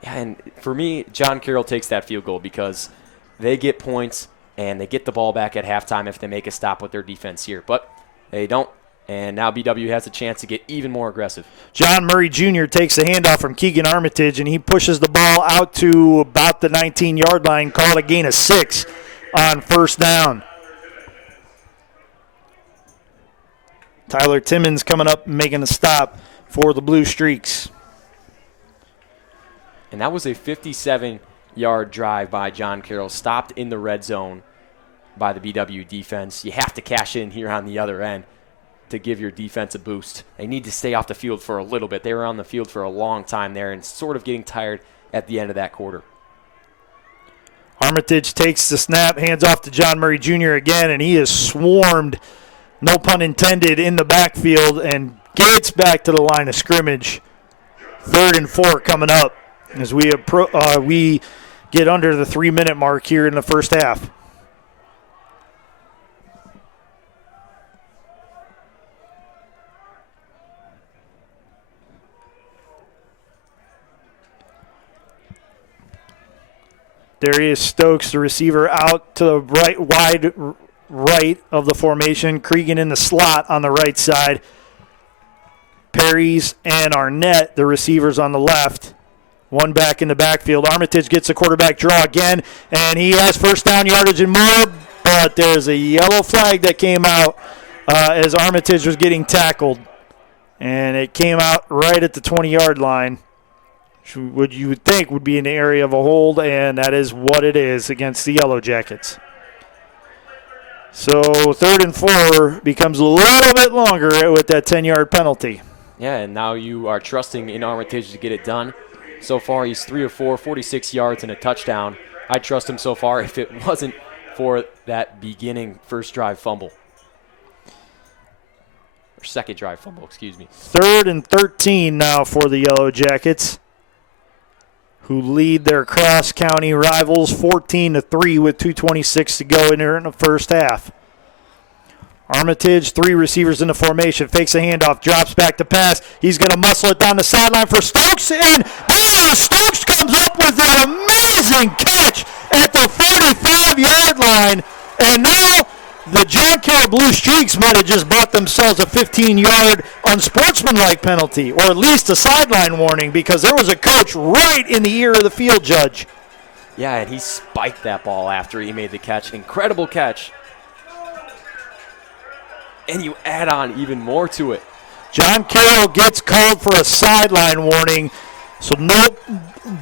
Yeah, and for me, John Carroll takes that field goal because they get points and they get the ball back at halftime if they make a stop with their defense here. But they don't. And now BW has a chance to get even more aggressive. John Murray Jr. takes the handoff from Keegan Armitage, and he pushes the ball out to about the 19-yard line, call it a gain of 6 on 1st down. Tyler Timmons coming up and making a stop for the Blue Streaks. And that was a 57-yard drive by John Carroll, stopped in the red zone by the BW defense. You have to cash in here on the other end to give your defense a boost. They need to stay off the field for a little bit. They were on the field for a long time there and sort of getting tired at the end of that quarter. Armitage takes the snap, hands off to John Murray Jr. again, and he is swarmed, no pun intended, in the backfield and gets back to the line of scrimmage. 3rd and 4 coming up as we get under the 3-minute mark here in the first half. Darius Stokes, the receiver, out to the wide right of the formation. Cregan in the slot on the right side. Perry's and Arnett, the receivers on the left. One back in the backfield. Armitage gets a quarterback draw again, and he has first down yardage and more, but there's a yellow flag that came out as Armitage was getting tackled, and it came out right at the 20-yard line, which you would think would be in the area of a hold, and that is what it is against the Yellow Jackets. So 3rd and 4 becomes a little bit longer with that 10-yard penalty. Yeah, and now you are trusting in Armitage to get it done. So far, he's 3 of 4, 46 yards and a touchdown. I'd trust him so far if it wasn't for that beginning first drive fumble. Or second drive fumble, excuse me. 3rd and 13 now for the Yellow Jackets, who lead their cross-county rivals 14-3 with 2:26 to go in there in the first half. Armitage, 3 receivers in the formation, fakes a handoff, drops back to pass. He's going to muscle it down the sideline for Stokes, and Stokes comes up with an amazing catch at the 45-yard line. And now the John Carroll Blue Streaks might have just bought themselves a 15-yard unsportsmanlike penalty, or at least a sideline warning, because there was a coach right in the ear of the field judge. Yeah, and he spiked that ball after he made the catch. Incredible catch. And you add on even more to it. John Carroll gets called for a sideline warning. So nope,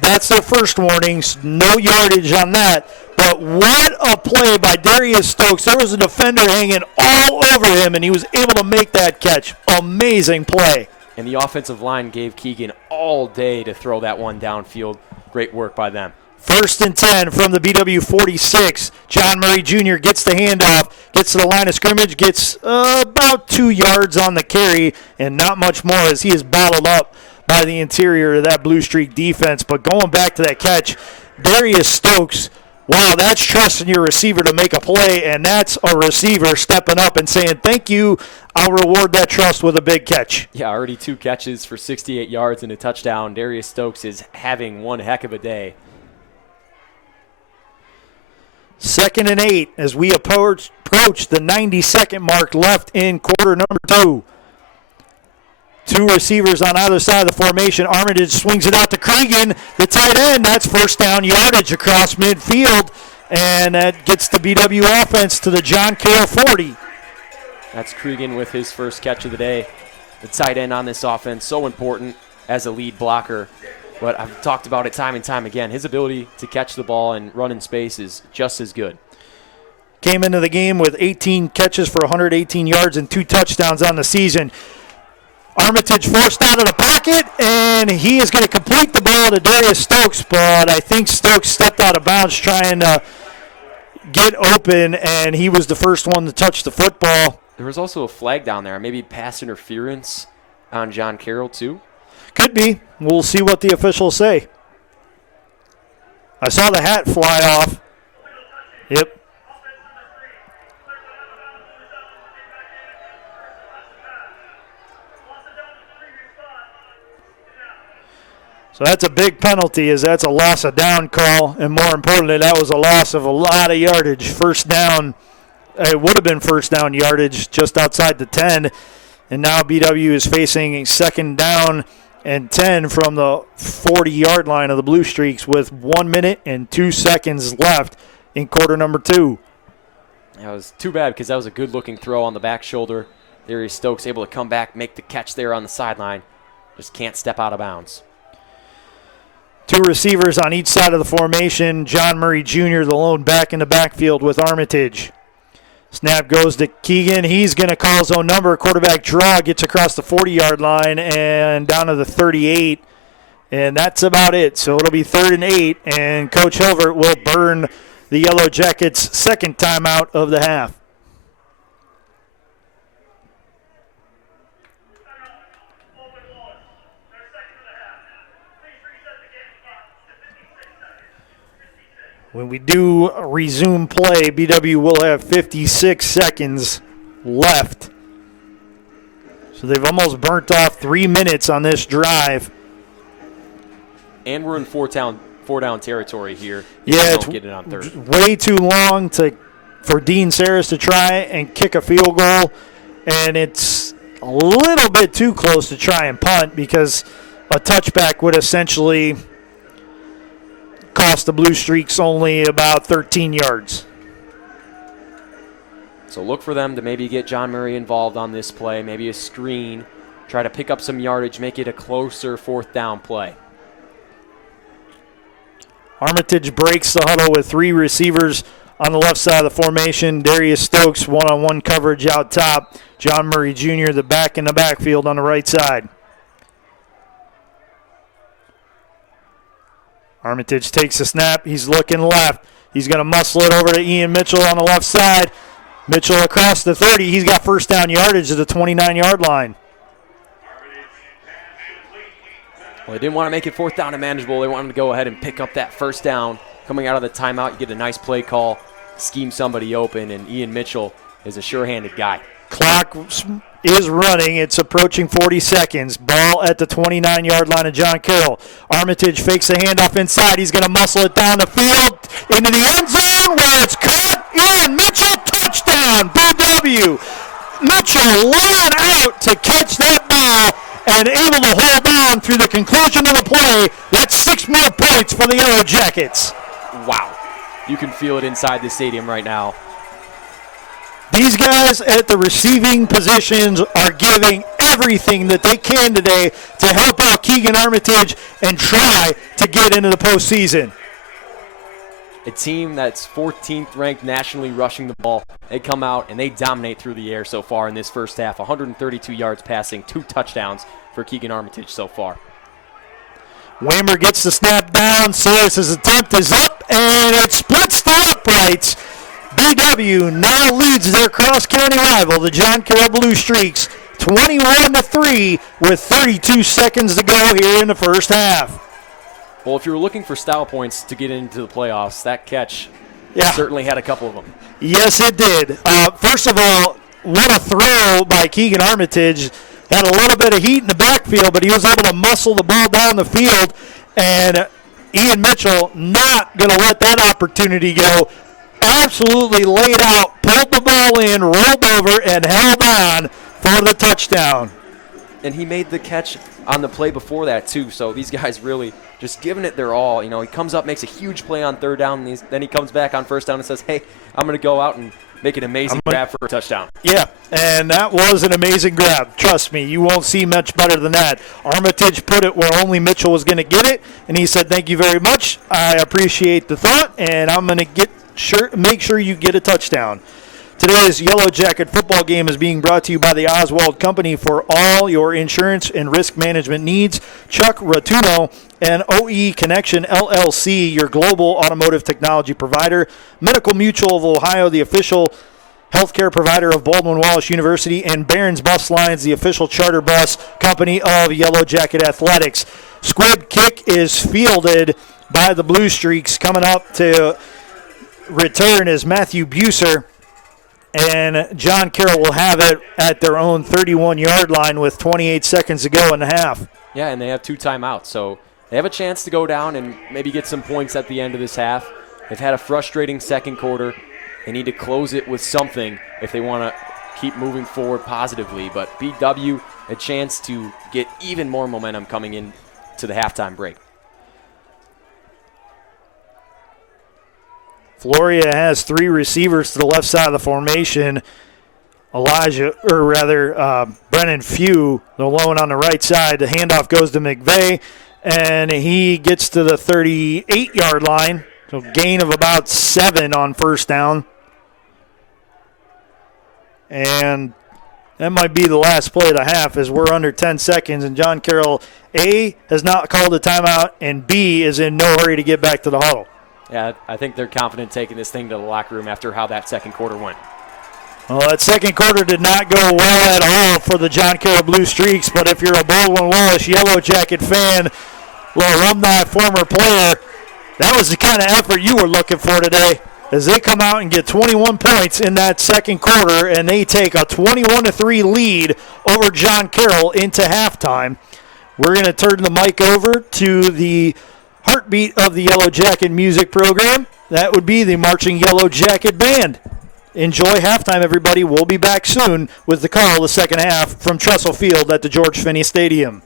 that's their first warning. No yardage on that. But what a play by Darius Stokes. There was a defender hanging all over him, and he was able to make that catch. Amazing play. And the offensive line gave Keegan all day to throw that one downfield. Great work by them. 1st and 10 from the BW 46. John Murray Jr. gets the handoff, gets to the line of scrimmage, gets about 2 yards on the carry, and not much more as he is bottled up by the interior of that Blue Streak defense. But going back to that catch, Darius Stokes, wow, that's trusting your receiver to make a play, and that's a receiver stepping up and saying, thank you, I'll reward that trust with a big catch. Yeah, already 2 catches for 68 yards and a touchdown. Darius Stokes is having one heck of a day. 2nd and 8 as we approach the 90-second mark left in quarter number 2. 2 receivers on either side of the formation. Armitage swings it out to Keegan, the tight end. That's first down yardage across midfield, and that gets the BW offense to the John Carroll 40. That's Keegan with his first catch of the day. The tight end on this offense, so important as a lead blocker. But I've talked about it time and time again. His ability to catch the ball and run in space is just as good. Came into the game with 18 catches for 118 yards and 2 touchdowns on the season. Armitage forced out of the pocket, and he is going to complete the ball to Darius Stokes, but I think Stokes stepped out of bounds trying to get open, and he was the first one to touch the football. There was also a flag down there, maybe pass interference on John Carroll too. Could be. We'll see what the officials say. I saw the hat fly off. Yep. So that's a big penalty, as that's a loss of down call, and more importantly, that was a loss of a lot of yardage. First down, it would have been first down yardage just outside the 10, and now BW is facing a 2nd down and 10 from the 40-yard line of the Blue Streaks with 1 minute and 2 seconds left in quarter number 2. That was too bad because that was a good-looking throw on the back shoulder. Darius Stokes able to come back, make the catch there on the sideline. Just can't step out of bounds. 2 receivers on each side of the formation. John Murray Jr., the lone back in the backfield with Armitage. Snap goes to Keegan. He's going to call his own number. Quarterback draw, gets across the 40-yard line and down to the 38. And that's about it. So it'll be 3rd and 8, and Coach Hilbert will burn the Yellow Jackets' 2nd timeout of the half. When we do resume play, BW will have 56 seconds left. So they've almost burnt off 3 minutes on this drive. And we're in four down territory here. Yeah, it's get it on 3rd. Way too long for Dean Saris to try and kick a field goal. And it's a little bit too close to try and punt because a touchback would essentially cost the Blue Streaks only about 13 yards. So look for them to maybe get John Murray involved on this play, maybe a screen, try to pick up some yardage, make it a closer fourth down play. Armitage breaks the huddle with 3 receivers on the left side of the formation. Darius Stokes one-on-one coverage out top. John Murray Jr., the back in the backfield on the right side. Armitage takes a snap. He's looking left. He's going to muscle it over to Ian Mitchell on the left side. Mitchell across the 30. He's got first down yardage at the 29-yard line. Well, they didn't want to make it fourth down and manageable. They wanted to go ahead and pick up that first down. Coming out of the timeout, you get a nice play call, scheme somebody open, and Ian Mitchell is a sure-handed guy. Clock is running. It's approaching 40 seconds. Ball at the 29-yard line of John Carroll. Armitage fakes a handoff inside. He's going to muscle it down the field into the end zone where it's caught. Ian Mitchell, touchdown, BW. Mitchell ran out to catch that ball and able to hold on through the conclusion of the play. That's 6 more points for the Yellow Jackets. Wow. You can feel it inside the stadium right now. These guys at the receiving positions are giving everything that they can today to help out Keegan Armitage and try to get into the postseason. A team that's 14th ranked nationally rushing the ball. They come out and they dominate through the air so far in this first half. 132 yards passing, 2 touchdowns for Keegan Armitage so far. Waymer gets the snap down. Saris' attempt is up, and it splits the uprights. BW now leads their cross-county rival, the John Carroll Blue Streaks, 21-3 with 32 seconds to go here in the first half. Well, if you were looking for style points to get into the playoffs, that catch certainly had a couple of them. Yes, it did. First of all, what a throw by Keegan Armitage. Had a little bit of heat in the backfield, but he was able to muscle the ball down the field, and Ian Mitchell not going to let that opportunity go. Absolutely laid out, pulled the ball in, rolled over, and held on for the touchdown. And he made the catch on the play before that, too. So these guys really just giving it their all. You know, he comes up, makes a huge play on third down, and then he comes back on first down and says, hey, I'm going to go out and make an amazing grab for a touchdown. Yeah, and that was an amazing grab. Trust me, you won't see much better than that. Armitage put it where only Mitchell was going to get it, and he said, thank you very much. I appreciate the thought, and I'm going to make sure you get a touchdown. Today's Yellow Jacket football game is being brought to you by the Oswald Company for all your insurance and risk management needs. Chuck Ratuno and OE Connection LLC, your global automotive technology provider. Medical Mutual of Ohio, the official healthcare provider of Baldwin Wallace University. And Barron's Bus Lines, the official charter bus company of Yellow Jacket Athletics. Squib kick is fielded by the Blue Streaks. Coming up to return is Matthew Buser. And John Carroll will have it at their own 31-yard line with 28 seconds to go in the half. Yeah, and they have 2 timeouts, so they have a chance to go down and maybe get some points at the end of this half. They've had a frustrating second quarter. They need to close it with something if they want to keep moving forward positively. But BW, a chance to get even more momentum coming in to the halftime break. Floria has 3 receivers to the left side of the formation. Brennan Few, the lone on the right side. The handoff goes to McVeigh, and he gets to the 38-yard line. So gain of about 7 on first down. And that might be the last play of the half as we're under 10 seconds, and John Carroll, A, has not called a timeout, and B, is in no hurry to get back to the huddle. Yeah, I think they're confident taking this thing to the locker room after how that second quarter went. Well, that second quarter did not go well at all for the John Carroll Blue Streaks, but if you're a Baldwin Wallace Yellow Jacket fan, alumni, former player, that was the kind of effort you were looking for today, as they come out and get 21 points in that second quarter, and they take a 21-3 lead over John Carroll into halftime. We're going to turn the mic over to the heartbeat of the Yellow Jacket music program. That would be the Marching Yellow Jacket Band. Enjoy halftime, everybody. We'll be back soon with the call of the second half from Tressel Field at the George Finnie Stadium.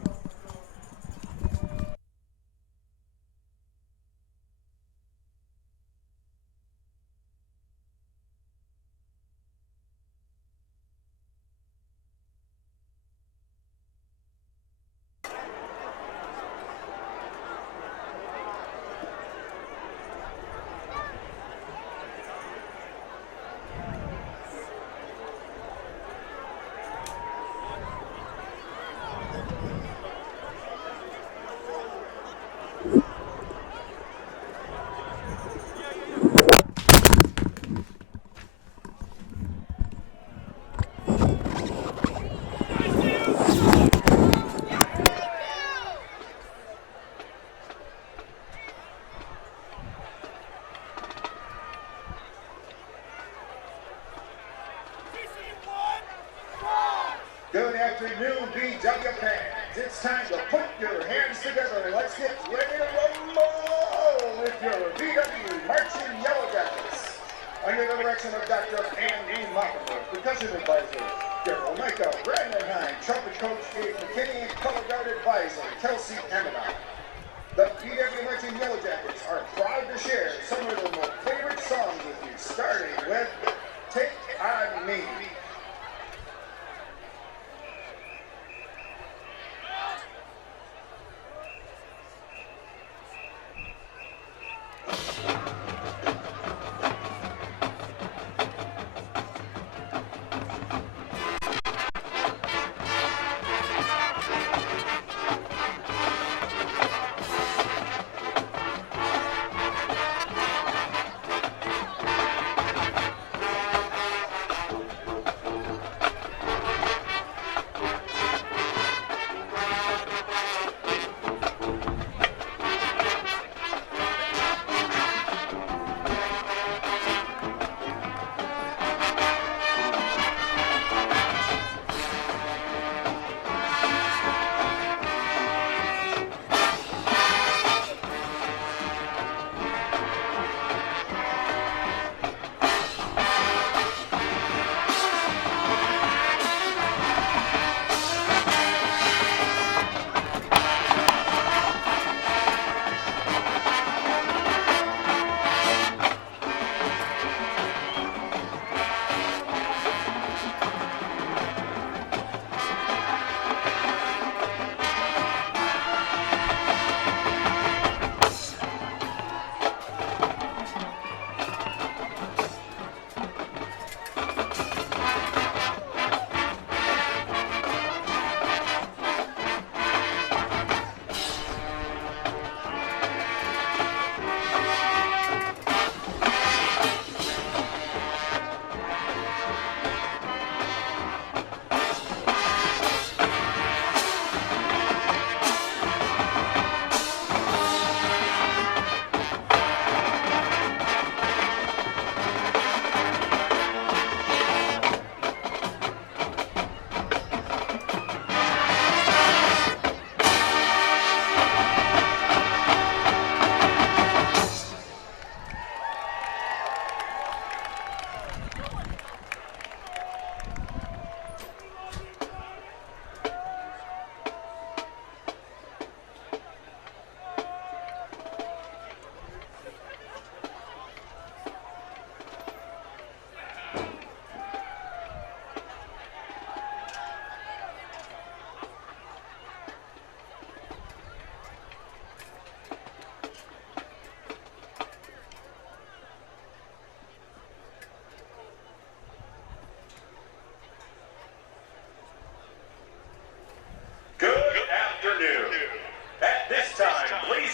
Good afternoon, BW fans. It's time to put your hands together. Let's get ready to rumble with your BW Marching Yellow Jackets. Under the direction of Dr. Andy Mockenberg, percussion advisor, Daryl Micah, Brandon Hine, trumpet coach Dave McKinney, and color guard advisor, Kelsey Amidon. The BW Marching Yellow Jackets are proud to share some of their most favorite songs with you, starting with Take On Me.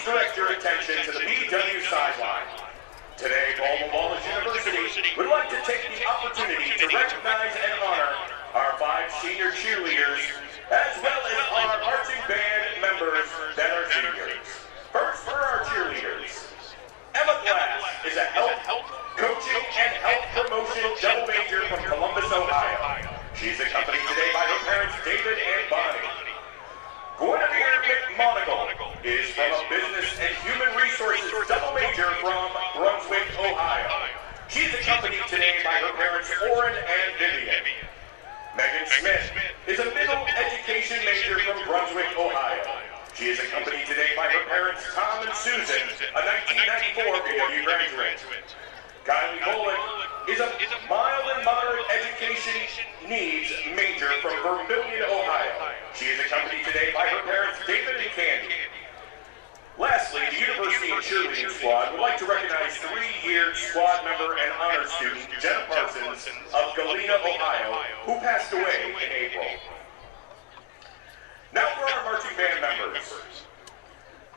direct your attention to the BW sideline. Today, Baldwin Wallace University would like to take the opportunity to recognize and honor our 5 senior cheerleaders, as well as our marching band members that are seniors. First, for our cheerleaders, Emma Glass is a health, coaching, and health promotion double major from Columbus, Ohio. She's accompanied today by her parents, David and Bonnie. Guinevere McMonagle is from a business and human resources double major from Brunswick, Ohio. She's accompanied today by by her parents Oren and Vivian. Megan Smith is a middle education major from Brunswick, Ohio. She is accompanied today by her parents Tom and Susan, a 1994 BW graduate. Kylie Bullock is a mild and moderate education needs major from Vermillion, Ohio. She is accompanied today by her parents David and Candy. Lastly, the University and Cheerleading Squad would like to recognize 3-year squad member and honor student Jenna Parsons of Galena, Ohio, who passed away in April. Now for our marching band members.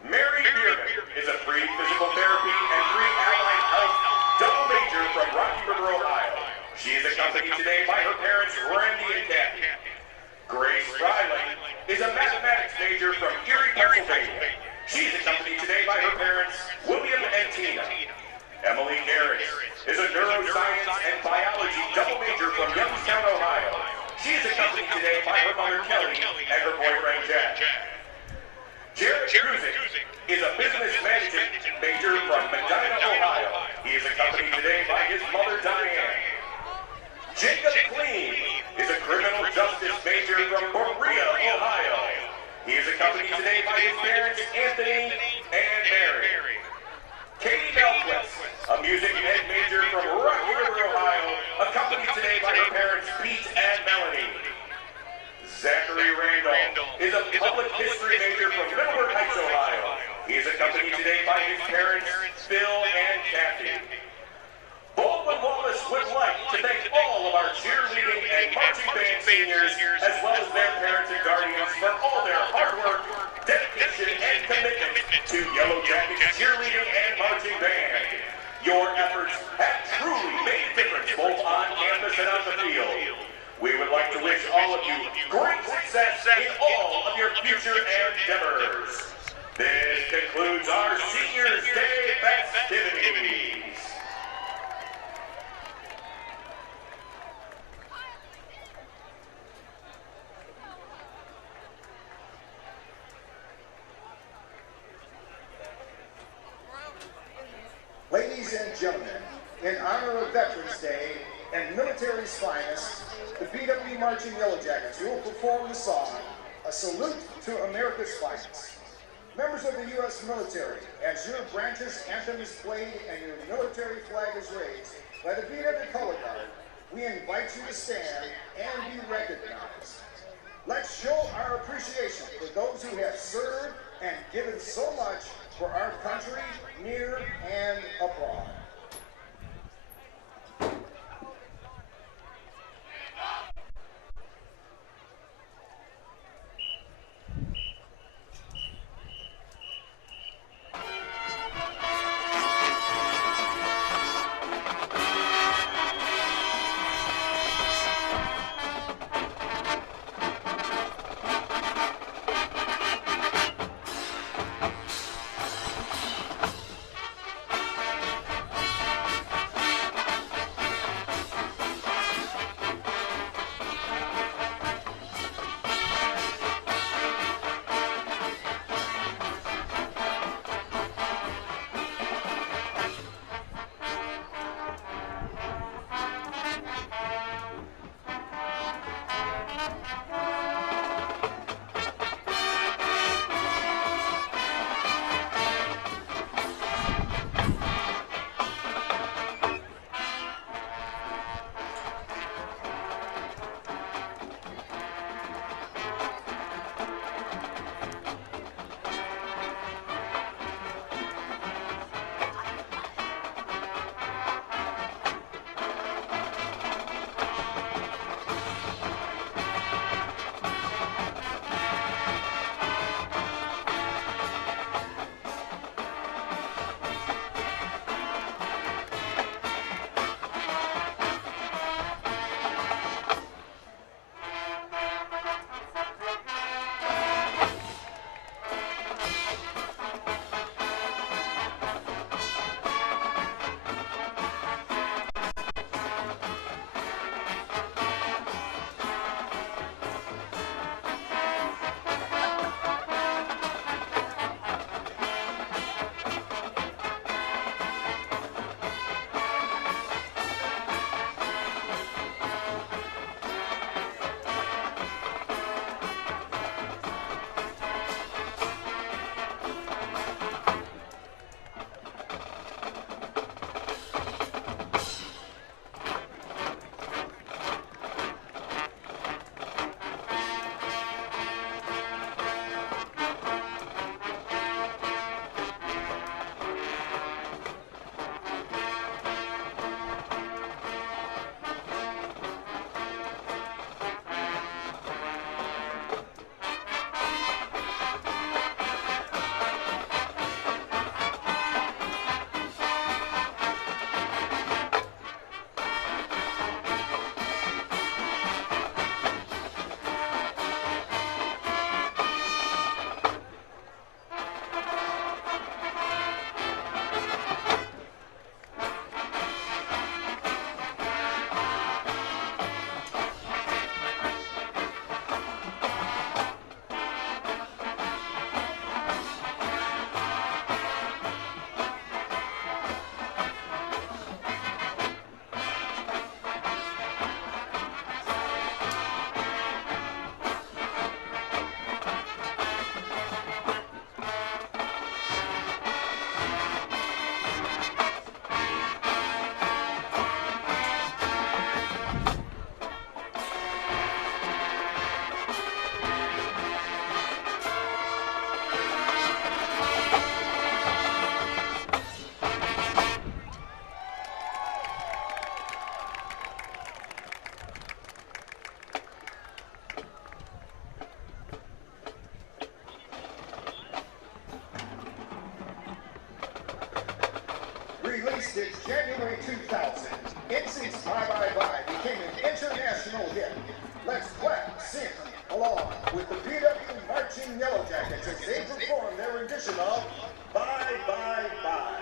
Mary Bierman is a pre-physical therapy and pre-allied health double major from Rocky River, Ohio. She is accompanied today by her parents Randy and Kathy. Grace Riley is a mathematics major from Erie, Pennsylvania. She is accompanied today by her parents, William and Tina. Emily Garrett is a neuroscience and biology double major from Youngstown, Ohio. She is accompanied today by her mother, Kelly, and her boyfriend, Jack. Jared Kruzik is a business management major from Medina, Ohio. He is accompanied today by his mother, Diane. Jacob Clean is a criminal justice major from Berea, Ohio. He is accompanied today by his parents, Anthony and Mary. Katie Belquist, a music ed major from Rocky River, Ohio, accompanied today by her parents, Pete and Melanie. Zachary Randall is a public history major from Middleburg Heights, Ohio. He is accompanied today by his parents, Phil and Kathy. Baldwin Wallace would like to thank all of our cheerleading and marching band seniors, as well as their parents and guardians, for all their hard work, dedication, and commitment to Yellow Jackets cheerleading and marching band. Your efforts have truly made a difference both on campus and on the field. We would like to wish all of you great success in all of your future endeavors. This concludes our Seniors Day festivities. Ladies and gentlemen, in honor of Veterans Day and military's finest, the BW Marching Yellow Jackets will perform the song, A Salute to America's Finest. Members of the U.S. military, as your branch's anthem is played and your military flag is raised by the BW Color Guard, we invite you to stand and be recognized. Let's show our appreciation for those who have served and given so much for our country, near and abroad. released in January 2000, NSYNC's Bye Bye Bye became an international hit. Let's clap, sing along with the BW Marching Yellow Jackets as they perform their rendition of Bye Bye Bye.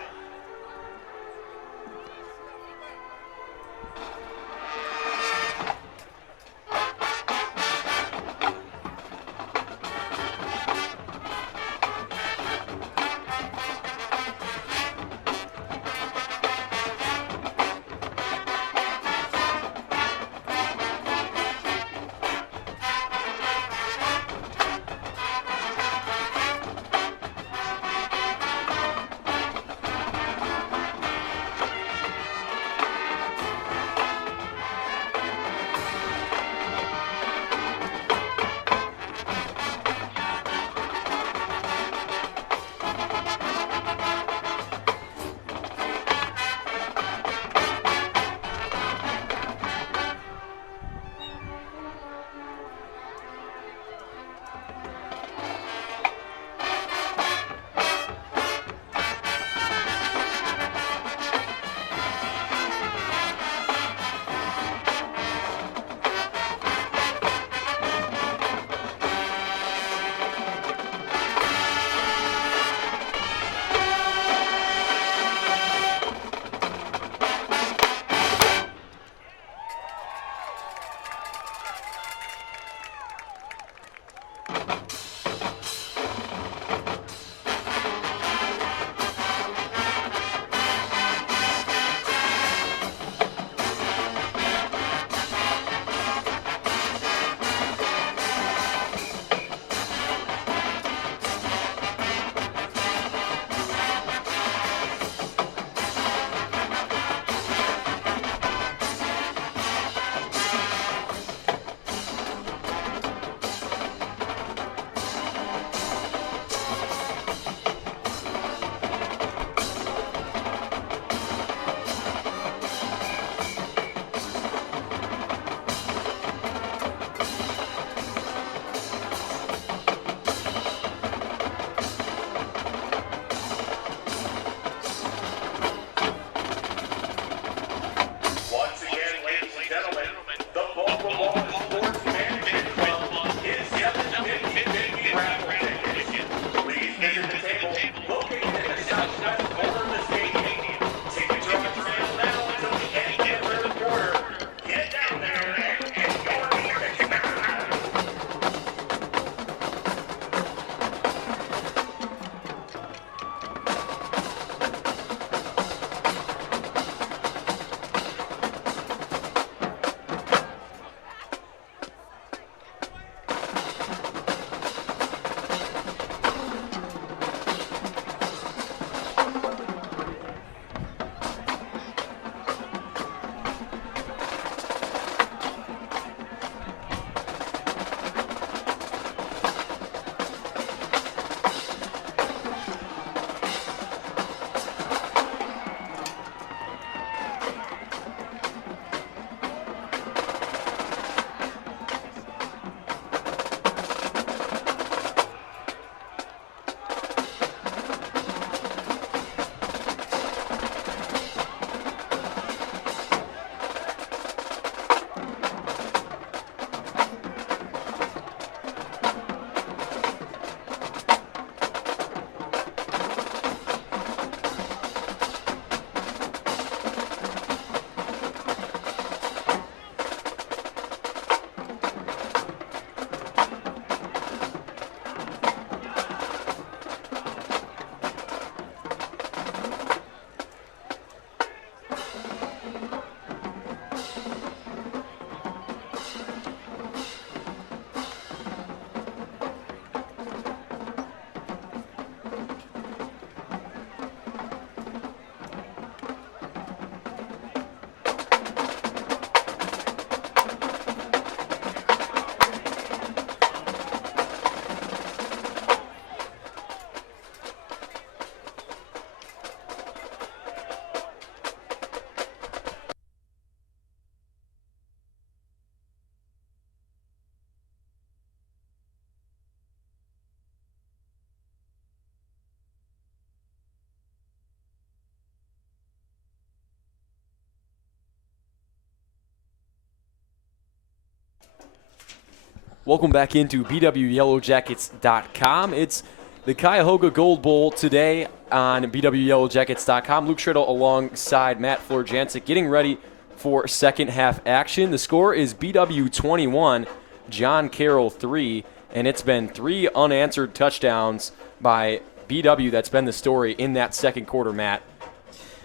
Welcome back into BWYellowJackets.com. It's the Cuyahoga Gold Bowl today on BWYellowJackets.com. Luke Schriddle alongside Matt Florjancic getting ready for second half action. The score is BW 21, John Carroll 3, and it's been 3 unanswered touchdowns by BW. That's been the story in that second quarter, Matt.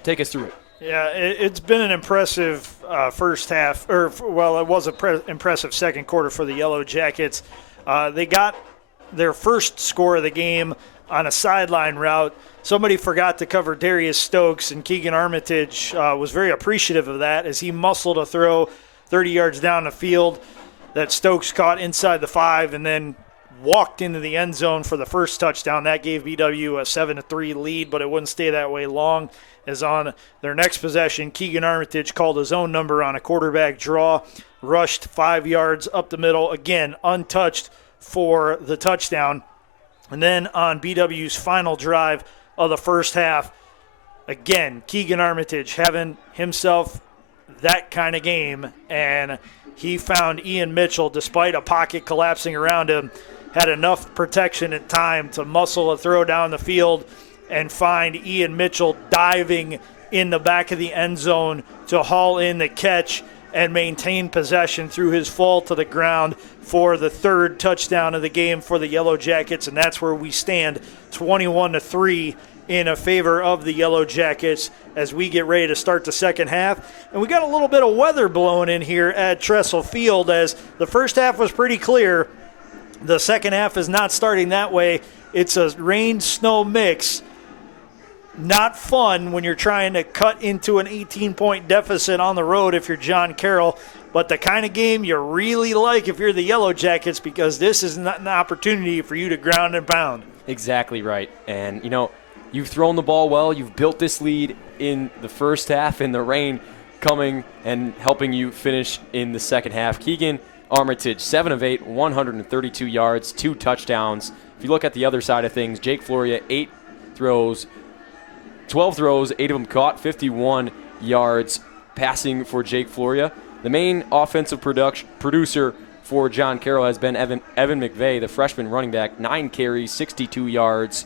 Take us through it. Yeah, it's been an impressive first half, it was an impressive second quarter for the Yellow Jackets. They got their first score of the game on a sideline route. Somebody forgot to cover Darius Stokes, and Keegan Armitage was very appreciative of that as he muscled a throw 30 yards down the field that Stokes caught inside the 5 and then walked into the end zone for the first touchdown. That gave BW a 7-3 lead, but it wouldn't stay that way long, as on their next possession, Keegan Armitage called his own number on a quarterback draw, rushed 5 yards up the middle, again untouched for the touchdown. And then on BW's final drive of the first half, again, Keegan Armitage having himself that kind of game, and he found Ian Mitchell, despite a pocket collapsing around him, had enough protection and time to muscle a throw down the field and find Ian Mitchell diving in the back of the end zone to haul in the catch and maintain possession through his fall to the ground for the third touchdown of the game for the Yellow Jackets, and that's where we stand, 21-3 in a favor of the Yellow Jackets as we get ready to start the second half. And we got a little bit of weather blowing in here at Tressel Field, as the first half was pretty clear. The second half is not starting that way. It's a rain-snow mix. Not fun when you're trying to cut into an 18-point deficit on the road if you're John Carroll, but the kind of game you really like if you're the Yellow Jackets, because this is not an opportunity for you to ground and pound. Exactly right. And, you've thrown the ball well. You've built this lead in the first half, and the rain coming and helping you finish in the second half. Keegan Armitage, 7 of 8, 132 yards, 2 touchdowns. If you look at the other side of things, Jake Floria, 12 throws, 8 of them caught, 51 yards passing for Jake Floria. The main offensive producer for John Carroll has been Evan McVeigh, the freshman running back, 9 carries, 62 yards,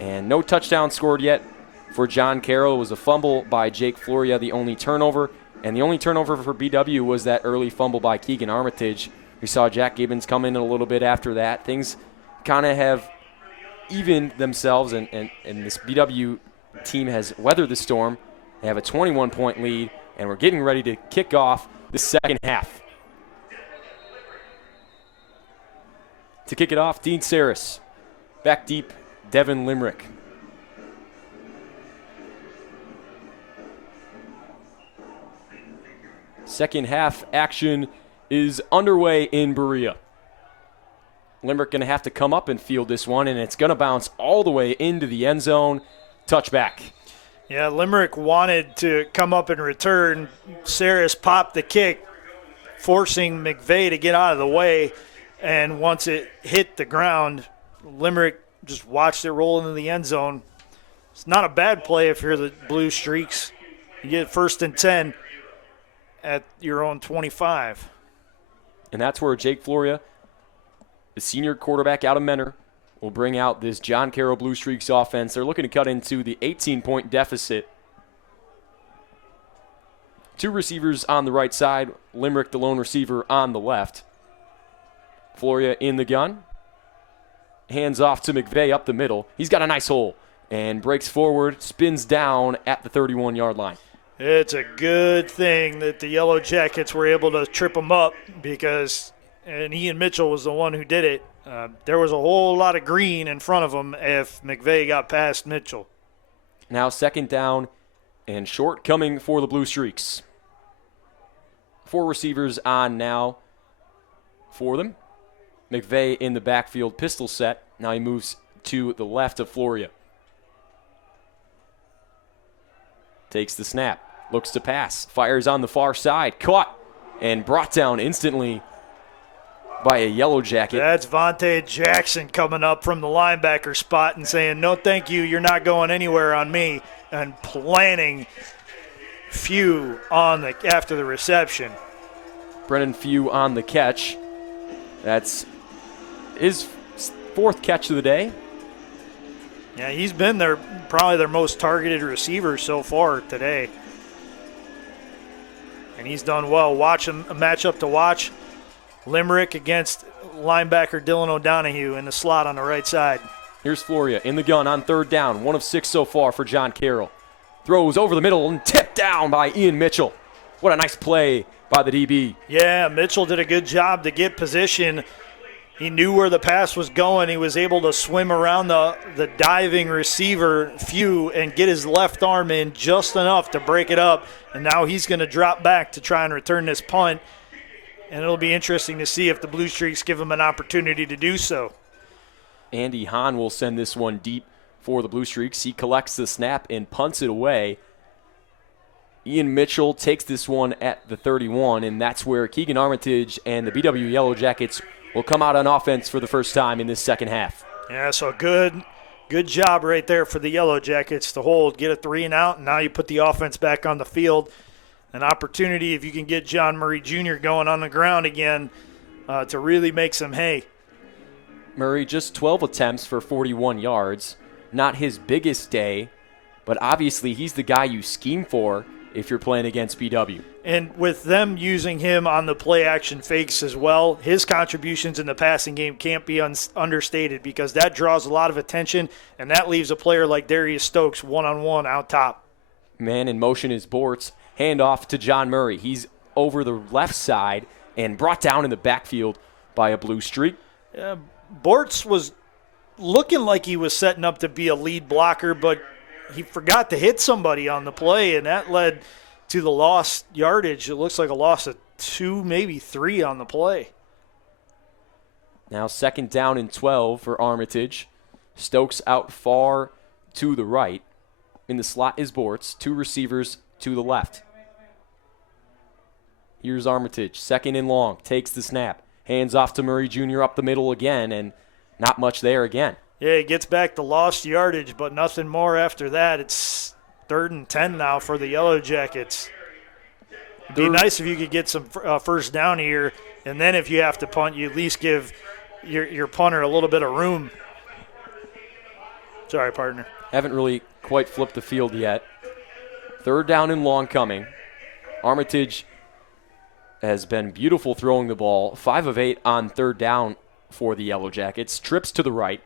and no touchdown scored yet for John Carroll. It was a fumble by Jake Floria, the only turnover, and the only turnover for BW was that early fumble by Keegan Armitage. We saw Jack Gibbons come in a little bit after that. Things kind of have evened themselves, and this BW team has weathered the storm. They have a 21-point lead, and we're getting ready to kick off the second half. To kick it off, Dean Saris. Back deep, Devin Limerick. Second half action is underway in Berea. Limerick going to have to come up and field this one, and it's going to bounce all the way into the end zone. Touchback. Yeah, Limerick wanted to come up and return. Saris popped the kick, forcing McVeigh to get out of the way. And once it hit the ground, Limerick just watched it roll into the end zone. It's not a bad play if you're the Blue Streaks. You get 1st and 10 at your own 25. And that's where Jake Floria, the senior quarterback out of Menor, will bring out this John Carroll Blue Streaks offense. They're looking to cut into the 18-point deficit. 2 receivers on the right side, Limerick the lone receiver on the left. Floria in the gun. Hands off to McVeigh up the middle. He's got a nice hole and breaks forward, spins down at the 31-yard line. It's a good thing that the Yellow Jackets were able to trip him up, because Ian Mitchell was the one who did it. There was a whole lot of green in front of him if McVeigh got past Mitchell. Now second down and short coming for the Blue Streaks. 4 receivers on now for them. McVeigh in the backfield, pistol set. Now he moves to the left of Floria. Takes the snap, looks to pass, fires on the far side, caught and brought down instantly by a Yellow Jacket. That's Vontae Jackson coming up from the linebacker spot and saying, no thank you, you're not going anywhere on me, and planting Few on after the reception. Brennan Few on the catch. That's his fourth catch of the day. Yeah, he's been probably their most targeted receiver so far today. And he's done well. Watch him, a matchup to watch. Limerick against linebacker Dylan O'Donohue in the slot on the right side. Here's Floria in the gun on third down. 1 of 6 so far for John Carroll. Throws over the middle and tipped down by Ian Mitchell. What a nice play by the DB. Yeah, Mitchell did a good job to get position. He knew where the pass was going. He was able to swim around the diving receiver few and get his left arm in just enough to break it up. And now he's going to drop back to try and return this punt. And it'll be interesting to see if the Blue Streaks give him an opportunity to do so. Andy Hahn will send this one deep for the Blue Streaks. He collects the snap and punts it away. Ian Mitchell takes this one at the 31, and that's where Keegan Armitage and the BW Yellow Jackets will come out on offense for the first time in this second half. Yeah, so good job right there for the Yellow Jackets to hold, get a 3 and out, and now you put the offense back on the field. An opportunity, if you can get John Murray Jr. going on the ground again, to really make some hay. Murray just 12 attempts for 41 yards. Not his biggest day, but obviously he's the guy you scheme for if you're playing against BW. And with them using him on the play-action fakes as well, his contributions in the passing game can't be understated because that draws a lot of attention, and that leaves a player like Darius Stokes one-on-one out top. Man in motion is Bortz. Hand off to John Murray. He's over the left side and brought down in the backfield by a Blue Streak. Bortz was looking like he was setting up to be a lead blocker, but he forgot to hit somebody on the play, and that led to the lost yardage. It looks like a loss of 2, maybe 3 on the play. Now 2nd down and 12 for Armitage. Stokes out far to the right. In the slot is Bortz. 2 receivers to the left. Here's Armitage, 2nd and long, takes the snap. Hands off to Murray Jr. up the middle again, and not much there again. Yeah, he gets back the lost yardage, but nothing more after that. It's 3rd and 10 now for the Yellow Jackets. It'd be nice if you could get some first down here, and then if you have to punt, you at least give your punter a little bit of room. Sorry, partner. Haven't really quite flipped the field yet. 3rd down and long coming. Armitage has been beautiful throwing the ball. 5 of 8 on 3rd down for the Yellow Jackets. Trips to the right.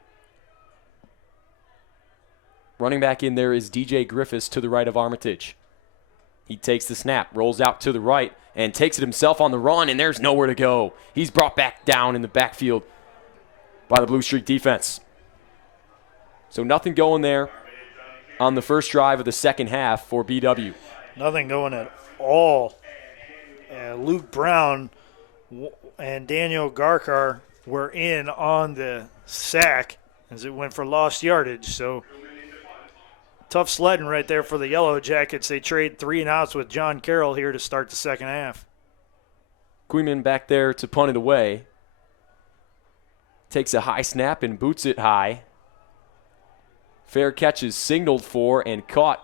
Running back in there is DJ Griffiths to the right of Armitage. He takes the snap, rolls out to the right, and takes it himself on the run, and there's nowhere to go. He's brought back down in the backfield by the Blue Streak defense. So nothing going there on the first drive of the second half for BW. Nothing going at all. Luke Brown and Daniel Garkar were in on the sack as it went for lost yardage. So tough sledding right there for the Yellow Jackets. They trade 3 and outs with John Carroll here to start the second half. Queeman back there to punt it away. Takes a high snap and boots it high. Fair catch is signaled for and caught.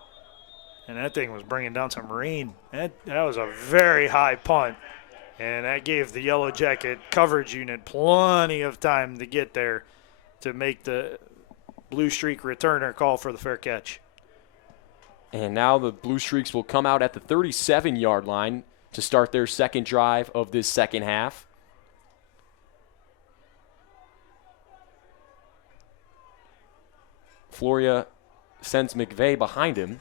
And that thing was bringing down some rain. That was a very high punt. And that gave the Yellow Jacket coverage unit plenty of time to get there to make the Blue Streak returner call for the fair catch. And now the Blue Streaks will come out at the 37-yard line to start their second drive of this second half. Floria sends McVeigh behind him.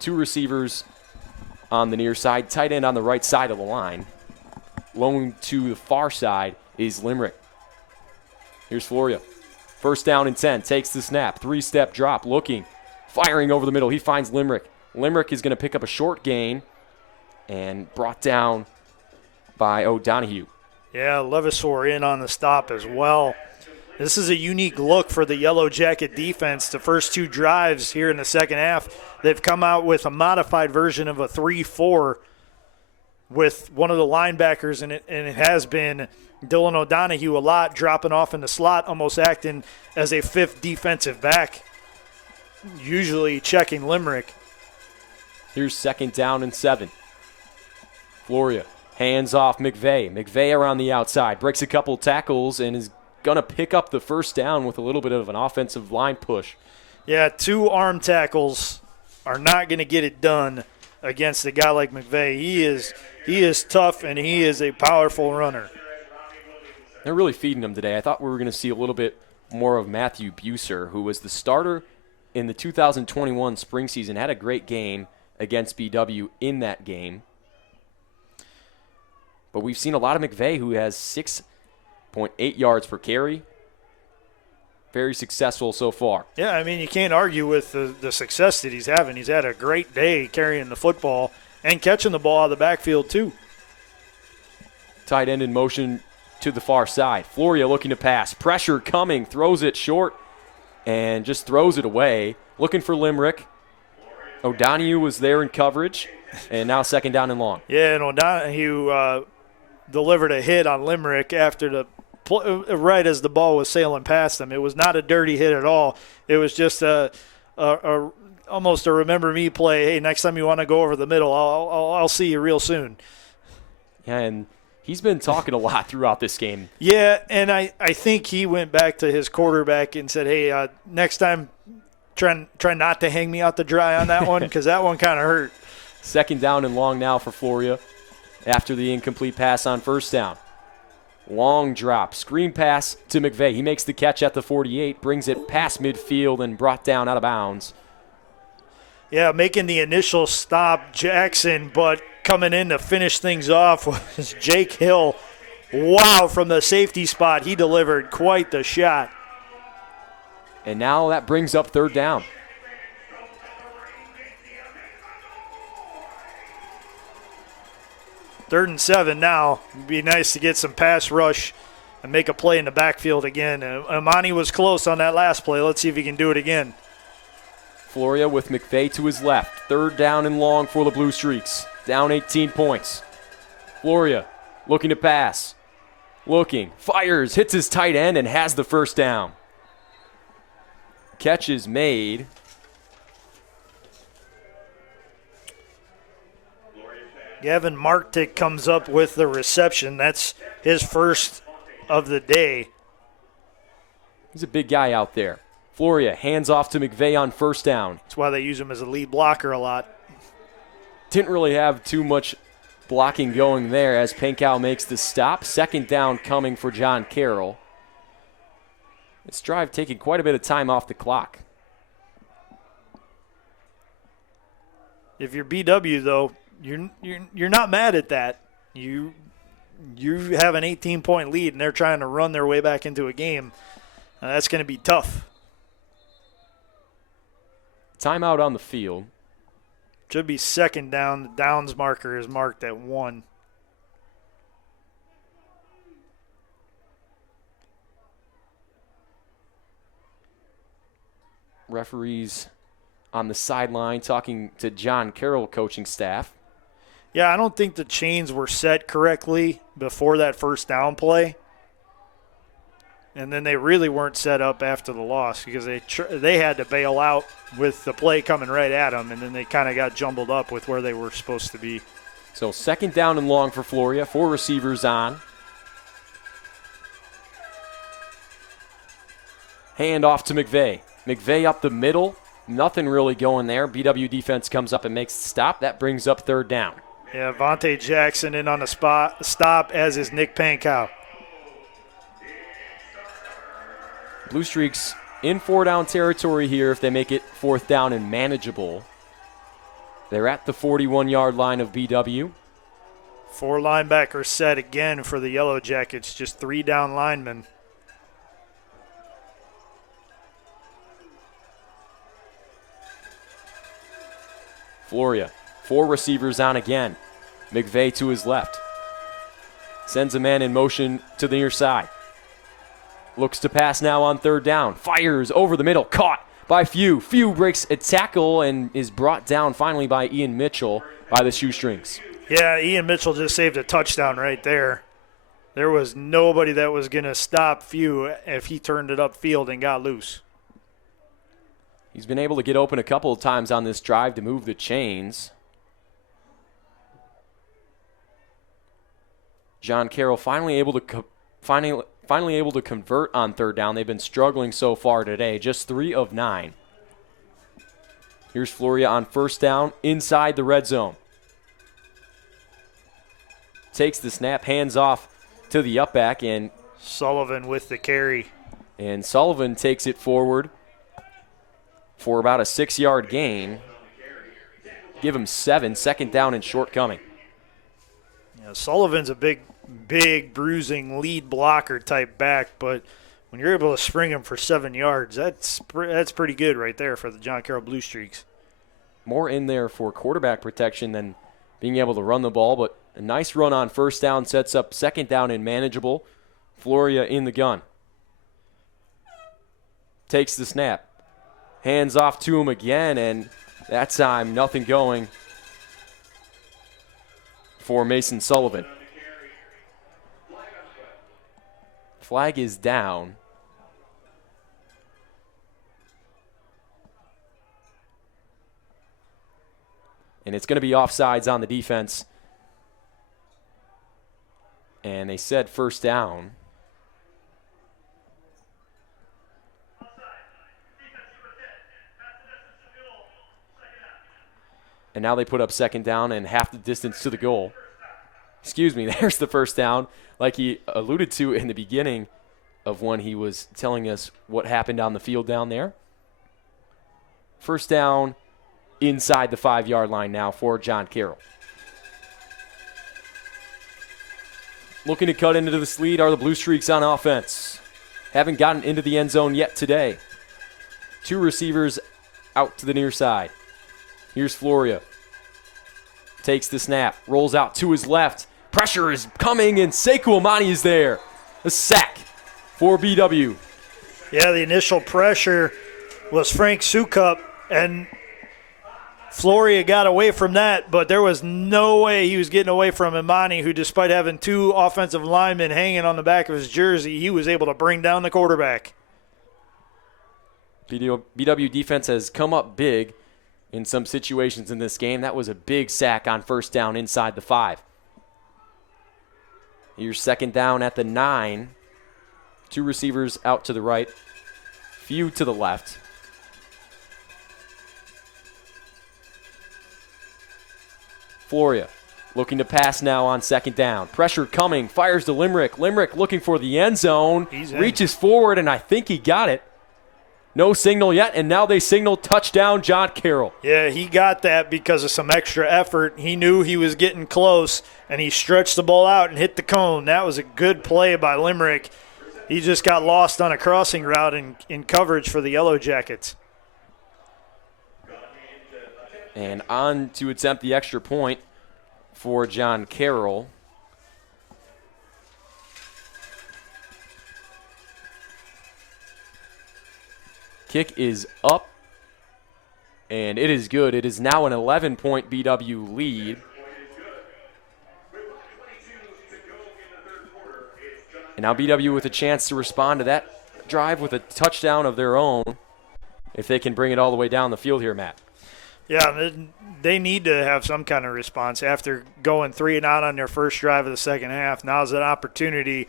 2 receivers on the near side, tight end on the right side of the line. Lone to the far side is Limerick. Here's Floria. 1st down and 10, takes the snap, 3-step drop, looking, firing over the middle. He finds Limerick. Limerick is going to pick up a short gain and brought down by O'Donohue. Yeah, Levasseur in on the stop as well. This is a unique look for the Yellow Jacket defense. The first 2 drives here in the second half, they've come out with a modified version of a 3-4 with one of the linebackers, and it has been Dylan O'Donohue a lot, dropping off in the slot, almost acting as a 5th defensive back, usually checking Limerick. Here's 2nd down and 7. Floria Hands off McVeigh. McVeigh around the outside. Breaks a couple tackles and is going to pick up the first down with a little bit of an offensive line push. Yeah, 2 arm tackles are not going to get it done against a guy like McVeigh. He is tough, and he is a powerful runner. They're really feeding him today. I thought we were going to see a little bit more of Matthew Buser, who was the starter in the 2021 spring season. Had a great game against BW in that game. But we've seen a lot of McVeigh, who has 6.8 yards per carry. Very successful so far. Yeah, I mean, you can't argue with the success that he's having. He's had a great day carrying the football and catching the ball out of the backfield, too. Tight end in motion to the far side. Floria looking to pass. Pressure coming. Throws it short and just throws it away. Looking for Limerick. O'Donohue was there in coverage. And now second down and long. Yeah, and O'Donohue delivered a hit on Limerick after right as the ball was sailing past him. It was not a dirty hit at all. It was just almost a remember me play. Hey, next time you want to go over the middle, I'll see you real soon. Yeah, and he's been talking a lot throughout this game. Yeah, and I think he went back to his quarterback and said, hey, next time try not to hang me out to dry on that one, because that one kind of hurt. Second down and long now for Floria after the incomplete pass on first down. Long drop, screen pass to McVeigh. He makes the catch at the 48, brings it past midfield and brought down out of bounds. Yeah, making the initial stop, Jackson, but coming in to finish things off was Jake Hill. Wow, from the safety spot, he delivered quite the shot. And now that brings up third down. Third and 7 now. It'd be nice to get some pass rush and make a play in the backfield again. Amani was close on that last play. Let's see if he can do it again. Floria with McVeigh to his left. Third down and long for the Blue Streaks. Down 18 points. Floria looking to pass. Looking, fires, hits his tight end and has the first down. Catch is made. Gavin Marktick comes up with the reception. That's his first of the day. He's a big guy out there. Floria hands off to McVeigh on first down. That's why they use him as a lead blocker a lot. Didn't really have too much blocking going there as Pankow makes the stop. Second down coming for John Carroll. This drive taking quite a bit of time off the clock. If you're BW, though, you're not mad at that. You have an 18-point lead, and they're trying to run their way back into a game. That's going to be tough. Timeout on the field. Should be second down. The downs marker is marked at 1. Referees on the sideline talking to John Carroll coaching staff. Yeah, I don't think the chains were set correctly before that first down play. And then they really weren't set up after the loss because they had to bail out with the play coming right at them, and then they kind of got jumbled up with where they were supposed to be. So second down and long for Floria. 4 receivers on. Hand off to McVeigh. McVeigh up the middle. Nothing really going there. BW defense comes up and makes the stop. That brings up third down. Yeah, Vontae Jackson in on the stop, as is Nick Pankow. Blue Streaks in 4-down territory here if they make it fourth down and manageable. They're at the 41-yard line of BW. 4 linebackers set again for the Yellow Jackets, just 3 down linemen. Floria, 4 receivers on again. McVeigh to his left. Sends a man in motion to the near side. Looks to pass now on third down. Fires over the middle. Caught by Few. Few breaks a tackle and is brought down finally by Ian Mitchell by the shoestrings. Yeah, Ian Mitchell just saved a touchdown right there. There was nobody that was going to stop Few if he turned it upfield and got loose. He's been able to get open a couple of times on this drive to move the chains. John Carroll finally able to convert on third down. They've been struggling so far today, just 3 of 9. Here's Floria on first down inside the red zone. Takes the snap, hands off to the up back, and Sullivan with the carry. And Sullivan takes it forward for about a 6-yard gain. Give him 7, second down and short coming. Yeah, Sullivan's a big bruising lead blocker type back, but when you're able to spring him for 7 yards, that's pretty good right there for the John Carroll Blue Streaks. More in there for quarterback protection than being able to run the ball, but a nice run on first down sets up second down and manageable. Floria in the gun. Takes the snap. Hands off to him again, and that time nothing going for Mason Sullivan. Flag is down. And it's going to be offsides on the defense. And they said first down. And now they put up second down and half the distance to the goal. Excuse me, there's the first down. Like he alluded to in the beginning of when he was telling us what happened on the field down there. First down inside the 5-yard line now for John Carroll. Looking to cut into this lead are the Blue Streaks on offense. Haven't gotten into the end zone yet today. 2 receivers out to the near side. Here's Floria. Takes the snap, rolls out to his left. Pressure is coming, and Sekou Amani is there. A sack for BW. Yeah, the initial pressure was Frank Sukup, and Floria got away from that, but there was no way he was getting away from Imani, who, despite having 2 offensive linemen hanging on the back of his jersey, he was able to bring down the quarterback. BW defense has come up big in some situations in this game. That was a big sack on first down inside the 5. Here's second down at the 9. 2 receivers out to the right, few to the left. Floria looking to pass now on second down. Pressure coming, fires to Limerick. Limerick looking for the end zone, reaches forward, and I think he got it. No signal yet, and now they signal touchdown John Carroll. Yeah, he got that because of some extra effort. He knew he was getting close, and he stretched the ball out and hit the cone. That was a good play by Limerick. He just got lost on a crossing route in coverage for the Yellow Jackets. And on to attempt the extra point for John Carroll. Kick is up, and it is good. It is now an 11-point BW lead. And now BW with a chance to respond to that drive with a touchdown of their own if they can bring it all the way down the field here, Matt. Yeah, they need to have some kind of response after going 3 and out on their first drive of the second half. Now's an opportunity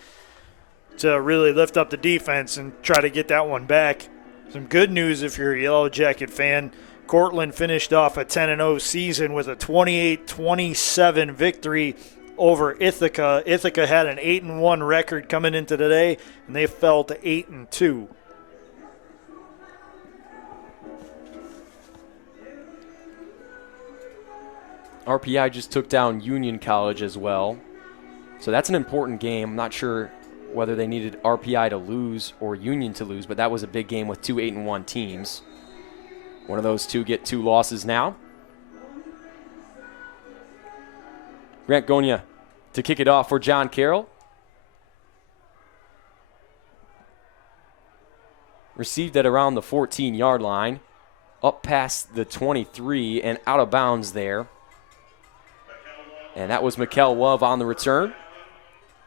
to really lift up the defense and try to get that one back. Some good news if you're a Yellow Jacket fan. Cortland finished off a 10-0 season with a 28-27 victory over Ithaca. Ithaca had an 8-1 record coming into today, and they fell to 8-2. RPI just took down Union College as well. So that's an important game. I'm not sure whether they needed RPI to lose or Union to lose, but that was a big game with 2 8-1 teams. One of those two get 2 losses now. Grant Gonia to kick it off for John Carroll. Received at around the 14-yard line. Up past the 23 and out of bounds there. And that was Mikkel Love on the return.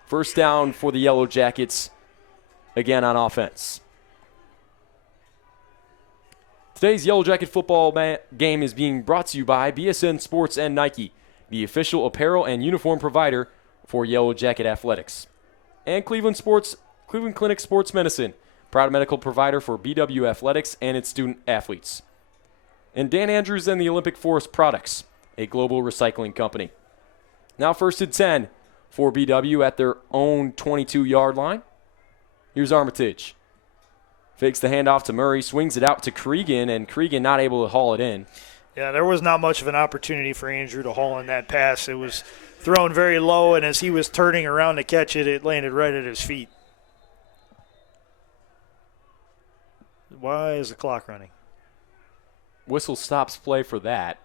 First down for the Yellow Jackets, again on offense. Today's Yellow Jacket football game is being brought to you by BSN Sports and Nike, the official apparel and uniform provider for Yellow Jacket Athletics. And Cleveland Clinic Sports Medicine, proud medical provider for BW Athletics and its student athletes. And Dan Andrews and the Olympic Forest Products, a global recycling company. Now 1st and 10 for BW at their own 22-yard line. Here's Armitage. Fakes the handoff to Murray, swings it out to Cregan, and Cregan not able to haul it in. Yeah, there was not much of an opportunity for Andrew to haul in that pass. It was thrown very low, and as he was turning around to catch it, it landed right at his feet. Why is the clock running? Whistle stops play for that.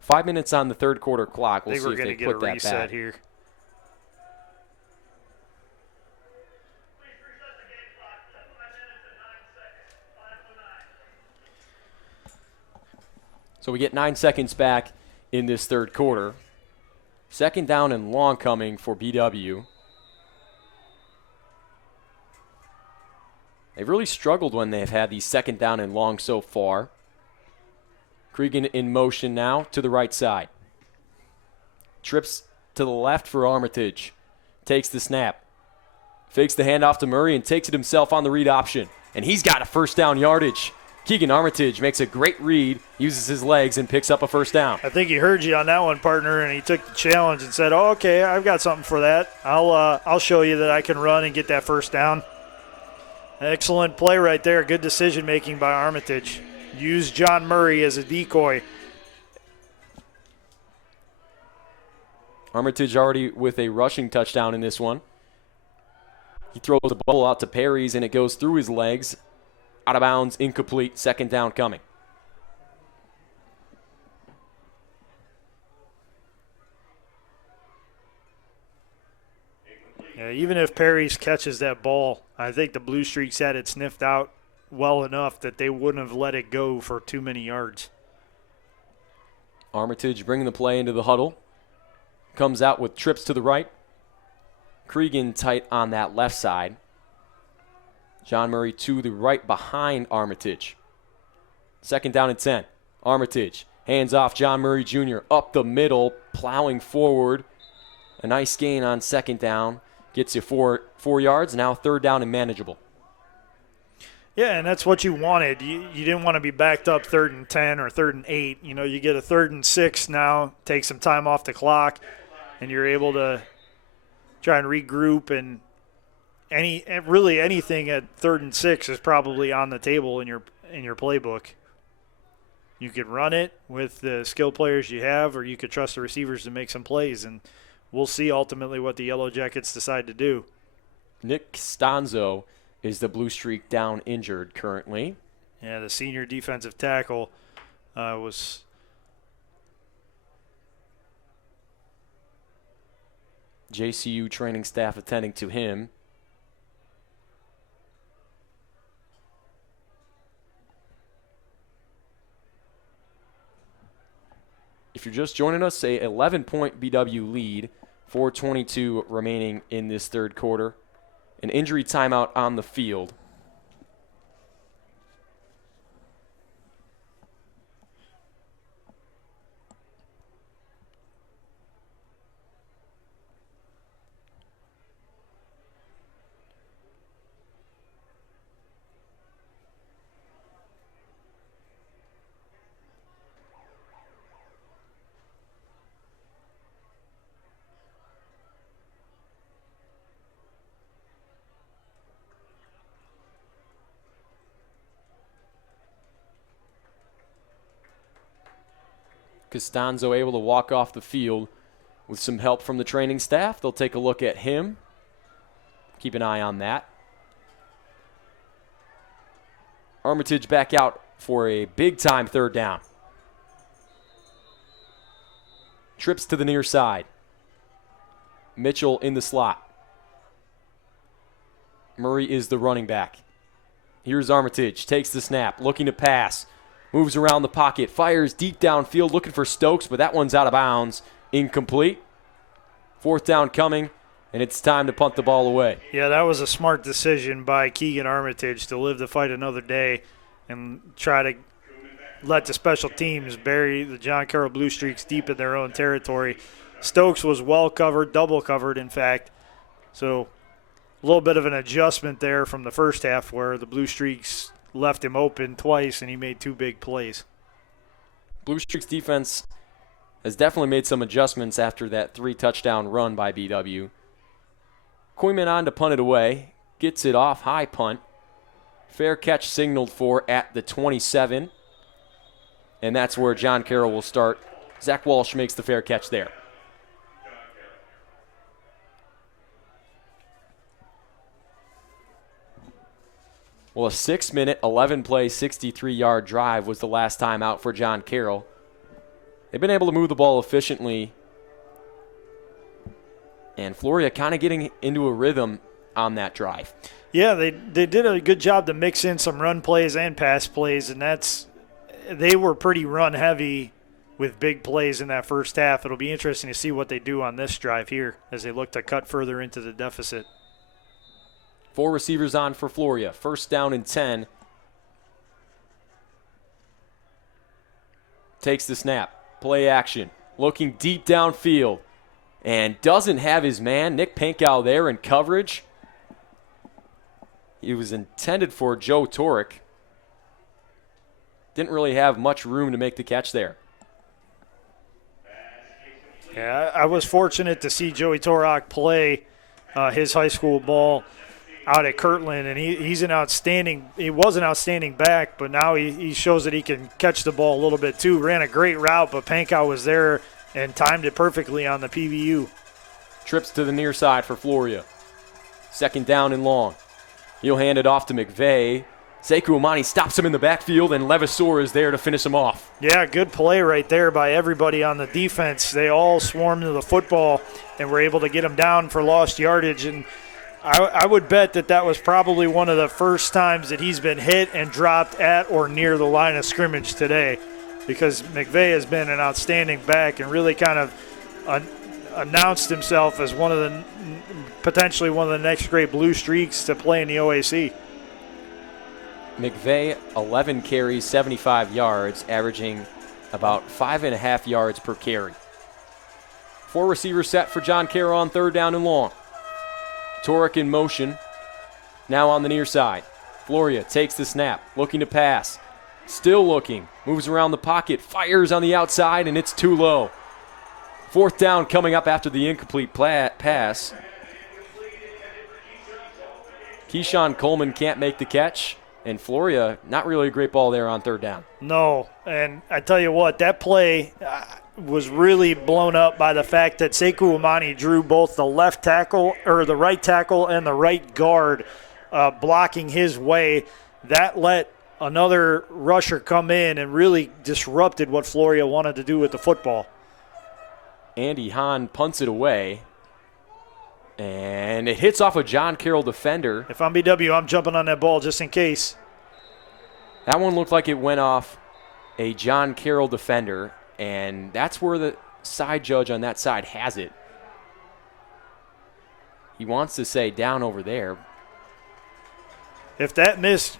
5 minutes on the third quarter clock. We'll see if they put that back. I think we're going to get a reset here. So we get 9 seconds back in this third quarter. 2nd down and long coming for BW. They've really struggled when they've had these 2nd down and long so far. Cregan in motion now to the right side. Trips to the left for Armitage. Takes the snap. Fakes the handoff to Murray and takes it himself on the read option. And he's got a 1st down yardage. Keegan Armitage makes a great read, uses his legs, and picks up a 1st down. I think he heard you on that one, partner, and he took the challenge and said, "Oh, okay, I've got something for that. I'll show you that I can run and get that 1st down." Excellent play right there. Good decision-making by Armitage. Use John Murray as a decoy. Armitage already with a rushing touchdown in this one. He throws the ball out to Perry's, and it goes through his legs. Out of bounds, incomplete, 2nd down coming. Yeah, even if Perry's catches that ball, I think the Blue Streaks had it sniffed out well enough that they wouldn't have let it go for too many yards. Armitage bringing the play into the huddle. Comes out with trips to the right. Cregan tight on that left side. John Murray to the right behind Armitage. 2nd down and 10. Armitage hands off John Murray Jr. up the middle, plowing forward. A nice gain on 2nd down. Gets you four yards. Now 3rd down and manageable. Yeah, and that's what you wanted. You didn't want to be backed up 3rd and 10 or 3rd and 8. You know, you get a 3rd and 6 now, take some time off the clock, and you're able to try and regroup. And really anything at 3rd and 6 is probably on the table in your playbook. You could run it with the skill players you have, or you could trust the receivers to make some plays, and we'll see ultimately what the Yellow Jackets decide to do. Nick Stanzo is the Blue Streak down injured currently. Yeah, the senior defensive tackle was JCU training staff attending to him. If you're just joining us, a 11-point BW lead, 4:22 remaining in this third quarter. An injury timeout on the field. Costanzo able to walk off the field with some help from the training staff. They'll take a look at him. Keep an eye on that. Armitage back out for a big-time 3rd down. Trips to the near side. Mitchell in the slot. Murray is the running back. Here's Armitage. Takes the snap. Looking to pass. Moves around the pocket, fires deep downfield, looking for Stokes, but that one's out of bounds. Incomplete. 4th down coming, and it's time to punt the ball away. Yeah, that was a smart decision by Keegan Armitage to live to fight another day and try to let the special teams bury the John Carroll Blue Streaks deep in their own territory. Stokes was well covered, double covered, in fact. So a little bit of an adjustment there from the first half where the Blue Streaks left him open twice and he made 2 big plays. Blue Streaks defense has definitely made some adjustments after that 3-touchdown run by BW. Koyman on to punt it away. Gets it off, high punt. Fair catch signaled for at the 27. And that's where John Carroll will start. Zach Walsh makes the fair catch there. Well, a 6-minute, 11-play, 63-yard drive was the last time out for John Carroll. They've been able to move the ball efficiently. And Floria kind of getting into a rhythm on that drive. Yeah, they did a good job to mix in some run plays and pass plays, and they were pretty run heavy with big plays in that first half. It'll be interesting to see what they do on this drive here as they look to cut further into the deficit. 4 receivers on for Floria. First down and 10. Takes the snap. Play action. Looking deep downfield. And doesn't have his man, Nick Pankow, there in coverage. He was intended for Joe Torek. Didn't really have much room to make the catch there. Yeah, I was fortunate to see Joey Torok play his high school ball out at Kirtland, and he was an outstanding back, but now he shows that he can catch the ball a little bit too. Ran a great route, but Pankow was there and timed it perfectly on the PBU. Trips to the near side for Floria. Second down and long. He'll hand it off to McVeigh. Sekou Amani stops him in the backfield, and Levasseur is there to finish him off. Yeah, good play right there by everybody on the defense. They all swarmed to the football and were able to get him down for lost yardage. And I would bet that was probably one of the first times that he's been hit and dropped at or near the line of scrimmage today, because McVeigh has been an outstanding back and really kind of announced himself as potentially one of the next great Blue Streaks to play in the OAC. McVeigh, 11 carries, 75 yards, averaging about 5.5 yards per carry. 4 receivers set for John Carroll on third down and long. Torek in motion, now on the near side. Floria takes the snap, looking to pass. Still looking, moves around the pocket, fires on the outside, and it's too low. Fourth down coming up after the incomplete pass. Keyshawn Coleman can't make the catch, and Floria, not really a great ball there on third down. No, and I tell you what, that play was really blown up by the fact that Sekou Amani drew both the right tackle and the right guard blocking his way. That let another rusher come in and really disrupted what Floria wanted to do with the football. Andy Hahn punts it away, and it hits off a John Carroll defender. If I'm BW, I'm jumping on that ball just in case. That one looked like it went off a John Carroll defender, and that's where the side judge on that side has it. He wants to say down over there. If that missed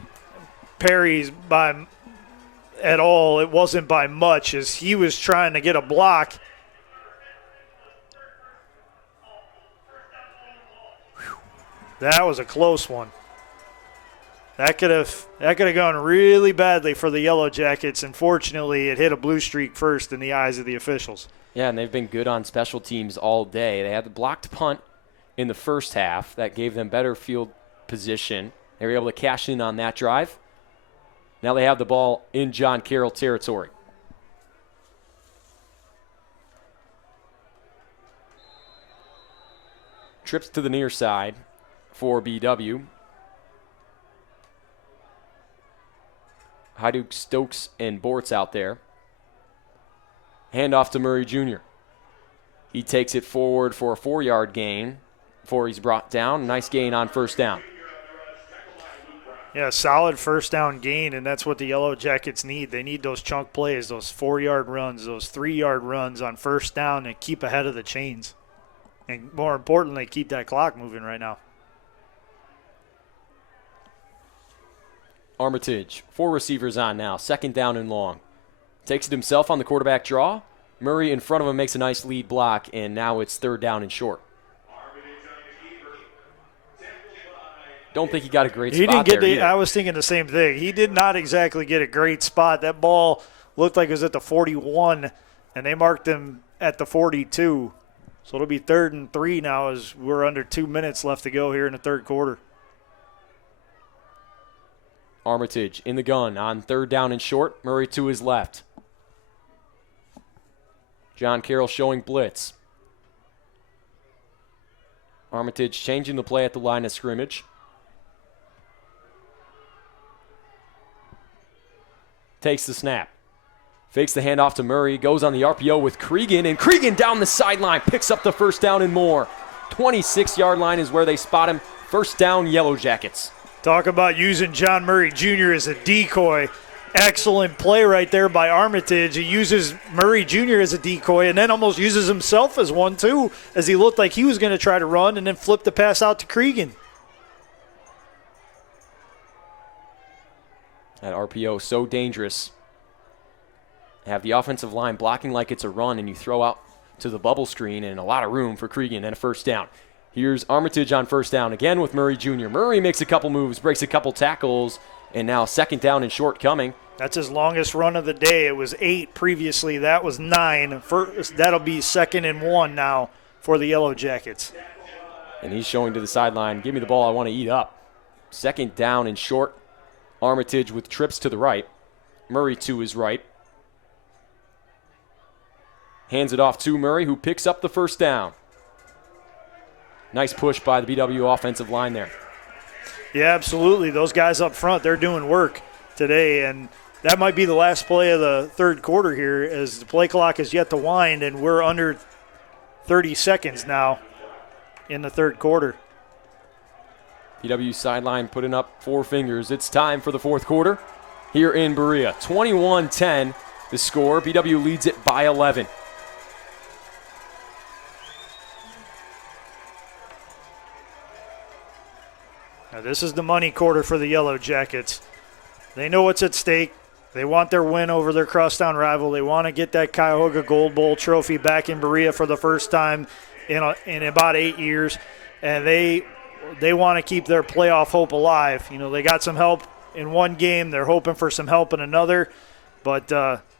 Perry's by at all, it wasn't by much, as he was trying to get a block. That was a close one. That could have gone really badly for the Yellow Jackets. Unfortunately, it hit a Blue Streak first in the eyes of the officials. Yeah, and they've been good on special teams all day. They had the blocked punt in the first half. That gave them better field position. They were able to cash in on that drive. Now they have the ball in John Carroll territory. Trips to the near side for BW. Hajduk, Stokes, and Bortz out there. Handoff to Murray Jr. He takes it forward for a 4-yard gain before he's brought down. Nice gain on first down. Yeah, solid first down gain, and that's what the Yellow Jackets need. They need those chunk plays, those 4-yard runs, those 3-yard runs on first down and keep ahead of the chains. And more importantly, keep that clock moving right now. Armitage, 4 receivers on now. Second down and long. Takes it himself on the quarterback draw. Murray in front of him makes a nice lead block, and now it's 3rd down and short. Don't think he got a great spot there either. I was thinking the same thing. He did not exactly get a great spot. That ball looked like it was at the 41, and they marked him at the 42. So it'll be 3rd and 3 now as we're under 2 minutes left to go here in the third quarter. Armitage in the gun on 3rd down and short. Murray to his left. John Carroll showing blitz. Armitage changing the play at the line of scrimmage. Takes the snap. Fakes the handoff to Murray. Goes on the RPO with Keegan. And Keegan down the sideline. Picks up the 1st down and more. 26-yard line is where they spot him. 1st down, Yellow Jackets. Talk about using John Murray Jr. as a decoy. Excellent play right there by Armitage. He uses Murray Jr. as a decoy and then almost uses himself as one too, as he looked like he was going to try to run and then flip the pass out to Keegan. That RPO so dangerous. Have the offensive line blocking like it's a run, and you throw out to the bubble screen and a lot of room for Keegan and a 1st down. Here's Armitage on 1st down again with Murray Jr. Murray makes a couple moves, breaks a couple tackles, and now 2nd down and short coming. That's his longest run of the day. It was 8 previously. That was 9. That'll be 2nd and 1 now for the Yellow Jackets. And he's showing to the sideline, give me the ball, I want to eat up. 2nd down and short. Armitage with trips to the right. Murray to his right. Hands it off to Murray, who picks up the 1st down. Nice push by the BW offensive line there. Yeah, absolutely. Those guys up front, they're doing work today, and that might be the last play of the third quarter here as the play clock is yet to wind, and we're under 30 seconds now in the third quarter. BW sideline putting up 4 fingers. It's time for the 4th quarter here in Berea. 21-10 the score. BW leads it by 11. Now this is the money quarter for the Yellow Jackets. They know what's at stake. They want their win over their crosstown rival. They want to get that Cuyahoga Gold Bowl trophy back in Berea for the first time in about 8 years. And they want to keep their playoff hope alive. You know, they got some help in one game. They're hoping for some help in another, but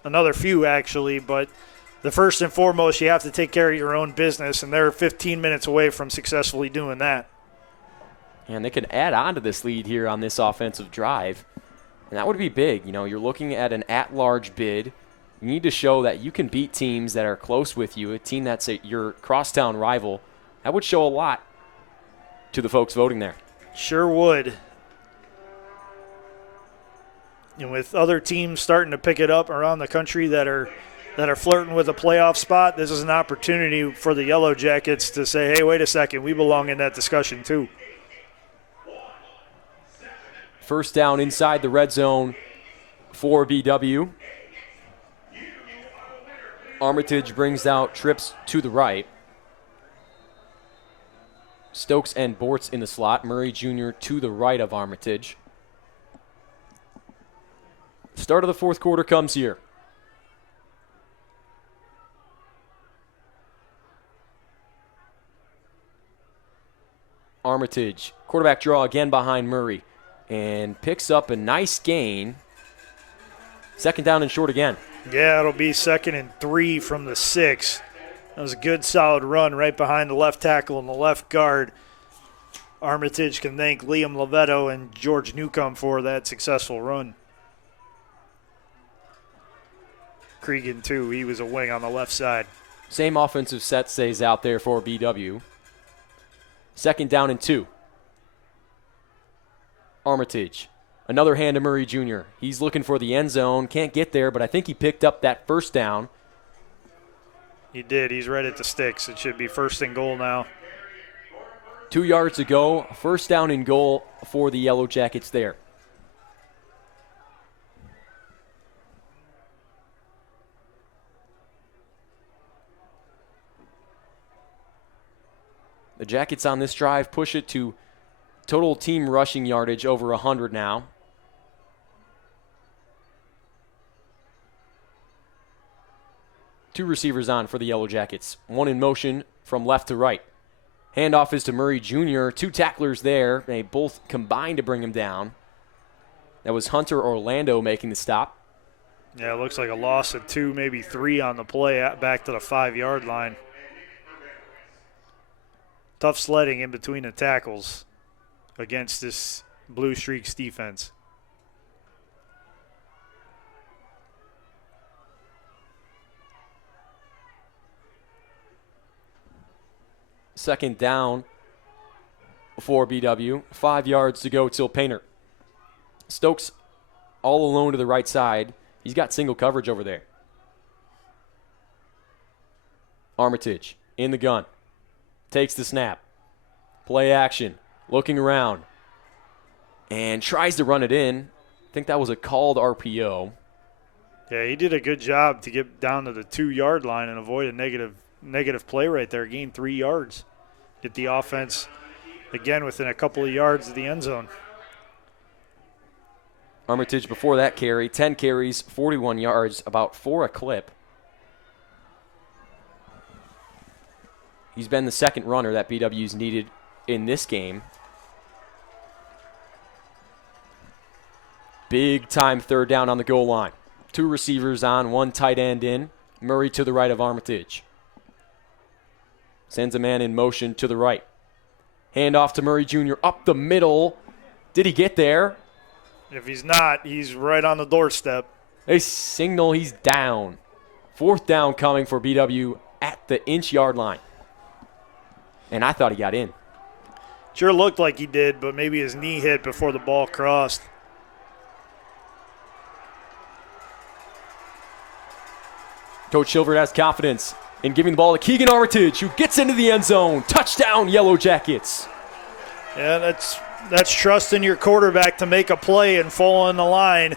another few actually. But the first and foremost, you have to take care of your own business, and they're 15 minutes away from successfully doing that. And they could add on to this lead here on this offensive drive, and that would be big. You know, you're looking at an at-large bid. You need to show that you can beat teams that are close with you, a team that's your crosstown rival. That would show a lot to the folks voting there. Sure would. And with other teams starting to pick it up around the country that are flirting with a playoff spot, this is an opportunity for the Yellow Jackets to say, hey, wait a second, we belong in that discussion too. 1st down inside the red zone for BW. Armitage brings out trips to the right. Stokes and Bortz in the slot. Murray Jr. to the right of Armitage. Start of the 4th quarter comes here. Armitage, quarterback draw again behind Murray, and picks up a nice gain. 2nd down and short again. Yeah, it'll be 2nd and 3 from the 6. That was a good, solid run right behind the left tackle and the left guard. Armitage can thank Liam Lovetto and George Newcomb for that successful run. Keegan, too, he was a wing on the left side. Same offensive set stays out there for BW. 2nd down and 2. Armitage. Another hand to Murray Jr. He's looking for the end zone. Can't get there, but I think he picked up that 1st down. He did. He's right at the sticks. It should be 1st and goal now. 2 yards to go. 1st down and goal for the Yellow Jackets there. The Jackets on this drive push it to total team rushing yardage over 100 now. Two receivers on for the Yellow Jackets. One in motion from left to right. Handoff is to Murray Jr. Two tacklers there. They both combined to bring him down. That was Hunter Orlando making the stop. Yeah, it looks like a loss of 2, maybe 3 on the play back to the 5-yard line. Tough sledding in between the tackles against this Blue Streaks defense. Second down for BW. 5 yards to go till Painter. Stokes all alone to the right side. He's got single coverage over there. Armitage in the gun. Takes the snap. Play action. Looking around. And tries to run it in. I think that was a called RPO. Yeah, he did a good job to get down to the 2-yard line and avoid a negative play right there. Gain 3 yards. Get the offense, again, within a couple of yards of the end zone. Armitage before that carry, 10 carries, 41 yards, about 4 a clip. He's been the second runner that BW's needed in this game. Big time third down on the goal line. 2 receivers on, 1 tight end in. Murray to the right of Armitage. Sends a man in motion to the right. Hand off to Murray Jr. up the middle. Did he get there? If he's not, he's right on the doorstep. They signal he's down. 4th down coming for BW at the inch-yard line. And I thought he got in. Sure looked like he did, but maybe his knee hit before the ball crossed. Coach Silver has confidence in giving the ball to Keegan Armitage, who gets into the end zone. Touchdown, Yellow Jackets. Yeah, that's trusting your quarterback to make a play and fall in the line.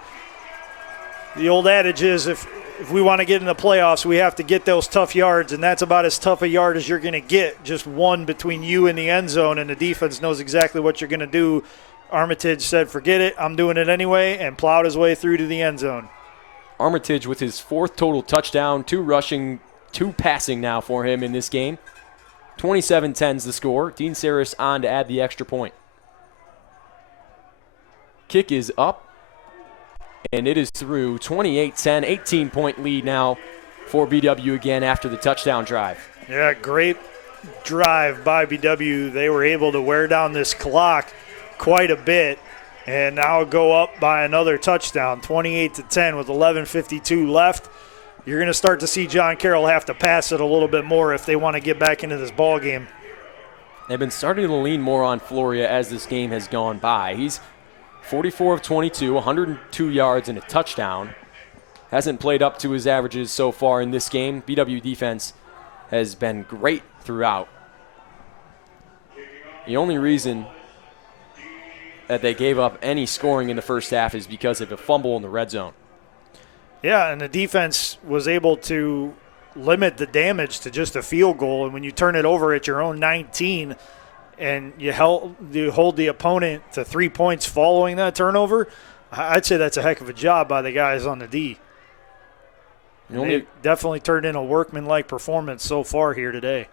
The old adage is if we want to get in the playoffs, we have to get those tough yards, and that's about as tough a yard as you're going to get. Just one between you and the end zone, and the defense knows exactly what you're going to do. Armitage said, forget it, I'm doing it anyway, and plowed his way through to the end zone. Armitage with his 4th total touchdown, 2 rushing, 2 passing now for him in this game. 27-10's the score. Dean Saris on to add the extra point. Kick is up, and it is through. 28-10, 18-point lead now for BW again after the touchdown drive. Yeah, great drive by BW. They were able to wear down this clock quite a bit and now go up by another touchdown, 28-10 with 11:52 left. You're going to start to see John Carroll have to pass it a little bit more if they want to get back into this ball game. They've been starting to lean more on Floria as this game has gone by. He's 44 of 22, 102 yards and a touchdown. Hasn't played up to his averages so far in this game. BW defense has been great throughout. The only reason that they gave up any scoring in the first half is because of a fumble in the red zone. Yeah, and the defense was able to limit the damage to just a field goal. And when you turn it over at your own 19 and you hold the opponent to 3 points following that turnover, I'd say that's a heck of a job by the guys on the D. They definitely turned in a workmanlike performance so far here today.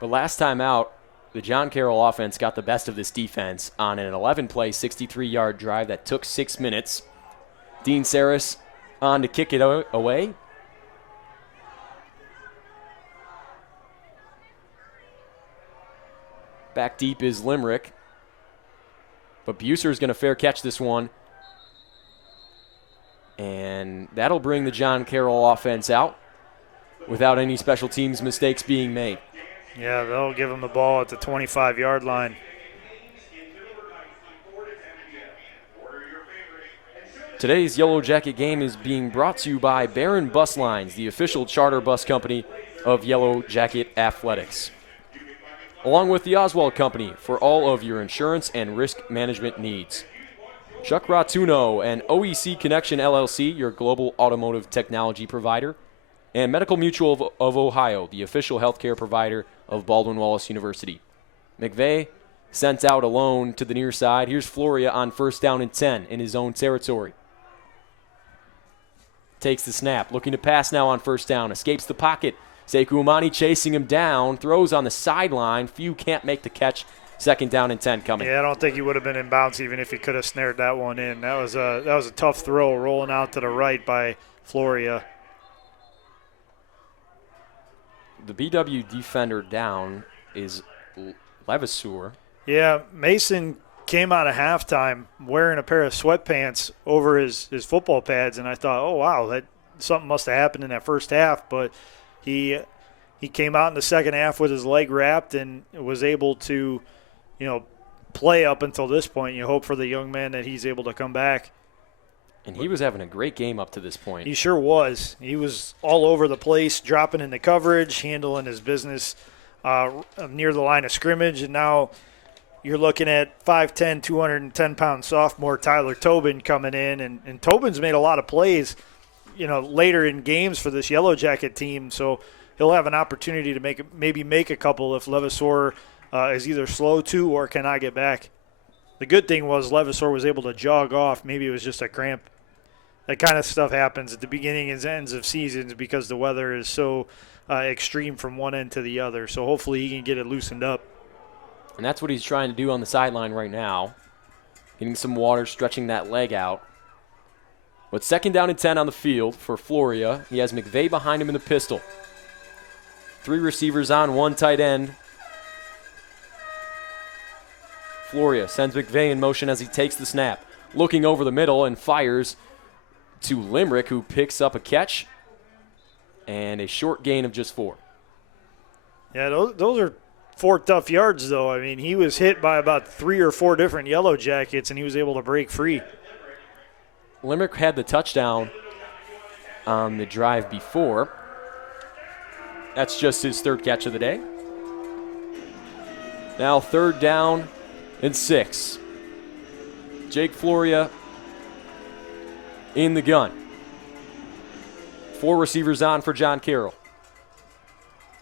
But last time out, the John Carroll offense got the best of this defense on an 11-play, 63-yard drive that took 6 minutes. Dean Saris on to kick it away. Back deep is Limerick. But Buser's going to fair catch this one. And that'll bring the John Carroll offense out without any special teams mistakes being made. Yeah, they'll give him the ball at the 25-yard line. Today's Yellow Jacket game is being brought to you by Barron Bus Lines, the official charter bus company of Yellow Jacket Athletics, along with the Oswald Company for all of your insurance and risk management needs. Chuck Ratuno and OEC Connection LLC, your global automotive technology provider, and Medical Mutual of Ohio, the official healthcare provider of Baldwin Wallace University. McVeigh sent out alone to the near side. Here's Floria on 1st down and 10 in his own territory. takes the snap. Looking to pass now on first down. Escapes the pocket. Sekou Amani chasing him down. Throws on the sideline. Few can't make the catch. Second down and 10 coming. Yeah, I don't think he would have been in bounds even if he could have snared that one in. That was a tough throw rolling out to the right by Floria. The BW defender down is Levasseur. Yeah, Mason came out of halftime wearing a pair of sweatpants over his football pads, and I thought, oh, wow, that something must have happened in that first half. But he came out in the second half with his leg wrapped and was able to, play up until this point. You hope for the young man that he's able to come back. And he was having a great game up to this point. He sure was. He was all over the place, dropping into coverage, handling his business near the line of scrimmage. And now you're looking at 5'10", 210-pound sophomore Tyler Tobin coming in. And Tobin's made a lot of plays, later in games for this Yellow Jacket team. So he'll have an opportunity to maybe make a couple if Levasseur is either slow to or cannot get back. The good thing was Levasseur was able to jog off. Maybe it was just a cramp. That kind of stuff happens at the beginning and ends of seasons because the weather is so extreme from one end to the other. So hopefully he can get it loosened up. And that's what he's trying to do on the sideline right now. Getting some water, stretching that leg out. But second down and 10 on the field for Floria. He has McVeigh behind him in the pistol. 3 receivers on, 1 tight end. Floria sends McVeigh in motion as he takes the snap. Looking over the middle and fires to Limerick, who picks up a catch and a short gain of just 4. Yeah, those are 4 tough yards, though. I mean, he was hit by about 3 or 4 different Yellow Jackets, and he was able to break free. Limerick had the touchdown on the drive before. That's just his 3rd catch of the day. Now 3rd down and 6. Jake Floria in the gun. 4 receivers on for John Carroll.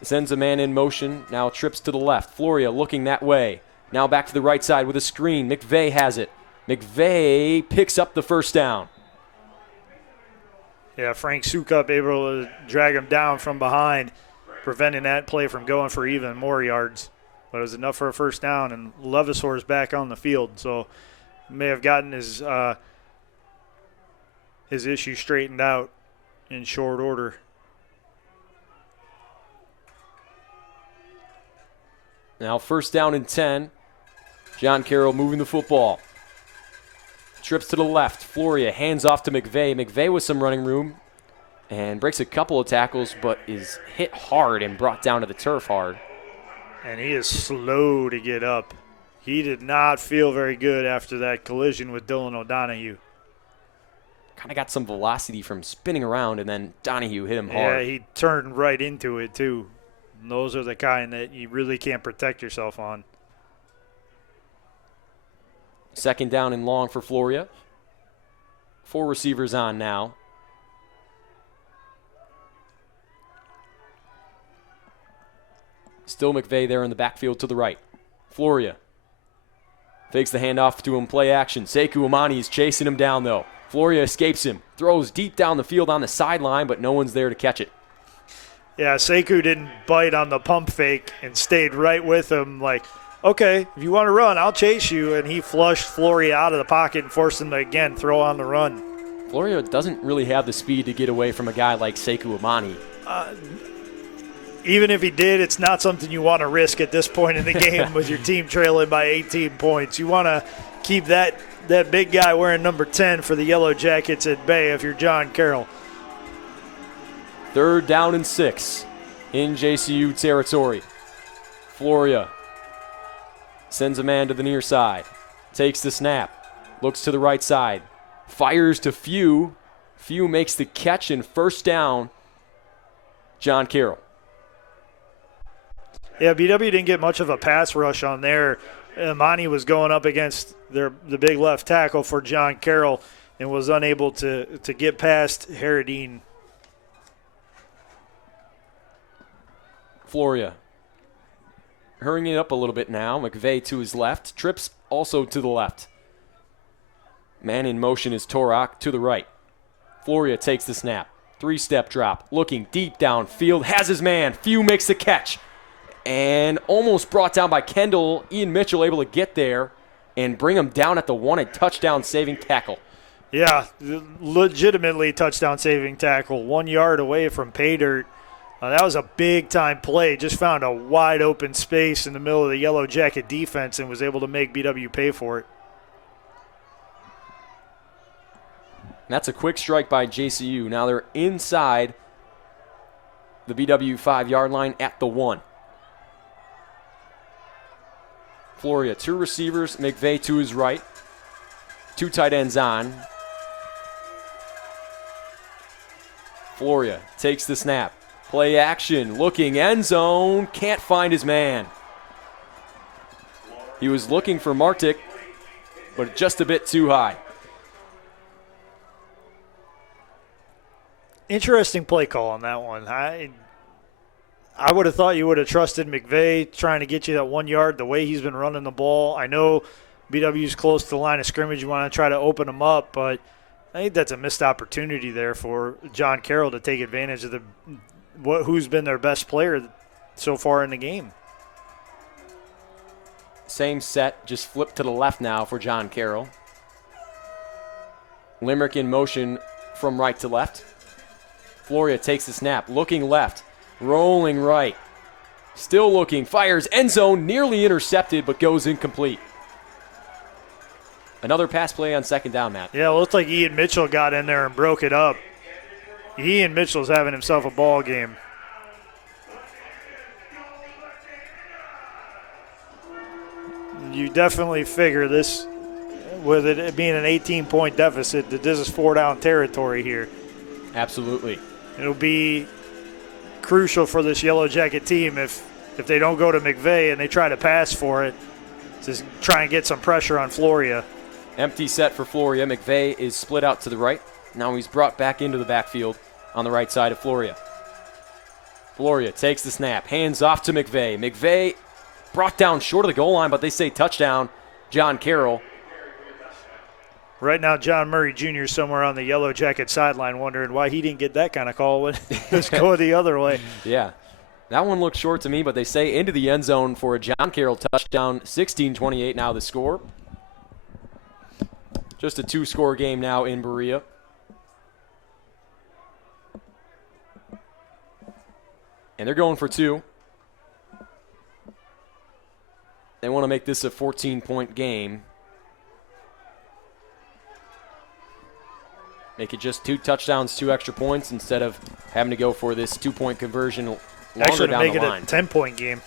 Sends a man in motion, now trips to the left. Floria looking that way. Now back to the right side with a screen. McVeigh has it. McVeigh picks up the first down. Yeah, Frank Sukup able to drag him down from behind, preventing that play from going for even more yards. But it was enough for a first down, and Levasseur is back on the field. So may have gotten his issue straightened out in short order. Now 1st down and 10. John Carroll moving the football. Trips to the left. Floria hands off to McVeigh. McVeigh with some running room and breaks a couple of tackles, but is hit hard and brought down to the turf hard. And he is slow to get up. He did not feel very good after that collision with Dylan O'Donohue. Kind of got some velocity from spinning around, and then Donahue hit him hard. Yeah, he turned right into it, too. And those are the kind that you really can't protect yourself on. 2nd down and long for Floria. 4 receivers on now. Still McVeigh there in the backfield to the right. Floria fakes the handoff to him, play action. Sekou Amani is chasing him down, though. Floria escapes him, throws deep down the field on the sideline, but no one's there to catch it. Yeah, Sekou didn't bite on the pump fake and stayed right with him like, okay, if you want to run, I'll chase you. And he flushed Floria out of the pocket and forced him to, again, throw on the run. Floria doesn't really have the speed to get away from a guy like Sekou Amani. Even if he did, it's not something you want to risk at this point in the game with your team trailing by 18 points. You want to keep that big guy wearing number 10 for the Yellow Jackets at bay if you're John Carroll. 3rd down and 6 in JCU territory. Floria sends a man to the near side. Takes the snap. Looks to the right side. Fires to Few. Few makes the catch, and 1st down, John Carroll. Yeah, BW didn't get much of a pass rush on there. Amani was going up against the big left tackle for John Carroll and was unable to get past Harradine. Floria hurrying it up a little bit now. McVeigh to his left. Trips also to the left. Man in motion is Torak to the right. Floria takes the snap. 3-step drop. Looking deep downfield. Has his man. Few makes the catch. And almost brought down by Kendall. Ian Mitchell able to get there and bring him down at the 1 and touchdown saving tackle. Yeah, legitimately touchdown saving tackle. 1 yard away from pay dirt. That was a big-time play. Just found a wide-open space in the middle of the Yellow Jacket defense and was able to make BW pay for it. That's a quick strike by JCU. Now they're inside the BW 5-yard line at the 1. Floria, 2 receivers. McVeigh to his right. 2 tight ends on. Floria takes the snap. Play action, looking, end zone, can't find his man. He was looking for Martic, but just a bit too high. Interesting play call on that one. I would have thought you would have trusted McVeigh trying to get you that 1 yard the way he's been running the ball. I know BW's close to the line of scrimmage. You want to try to open them up, but I think that's a missed opportunity there for John Carroll to take advantage of who's been their best player so far in the game. Same set, just flip to the left now for John Carroll. Limerick in motion from right to left. Floria takes the snap, looking left, rolling right. Still looking, fires, end zone, nearly intercepted, but goes incomplete. Another pass play on second down, Matt. Yeah, it looked like Ian Mitchell got in there and broke it up. Ian Mitchell's having himself a ball game. You definitely figure this, with it being an 18-point deficit, that this is 4-down territory here. Absolutely. It'll be crucial for this Yellow Jacket team if they don't go to McVeigh and they try to pass for it, to try and get some pressure on Floria. Empty set for Floria. McVeigh is split out to the right. Now he's brought back into the backfield on the right side of Floria. Floria takes the snap, hands off to McVeigh. McVeigh brought down short of the goal line, but they say touchdown, John Carroll. Right now, John Murray Jr. is somewhere on the Yellow Jacket sideline wondering why he didn't get that kind of call when it was going the other way. Yeah, that one looked short to me, but they say into the end zone for a John Carroll touchdown. 16-28 now the score. Just a 2-score game now in Berea. And they're going for 2. They want to make this a 14-point game. Make it just 2 touchdowns, 2 extra points instead of having to go for this 2-point conversion longer Actually, down make the it line. a 10-point game.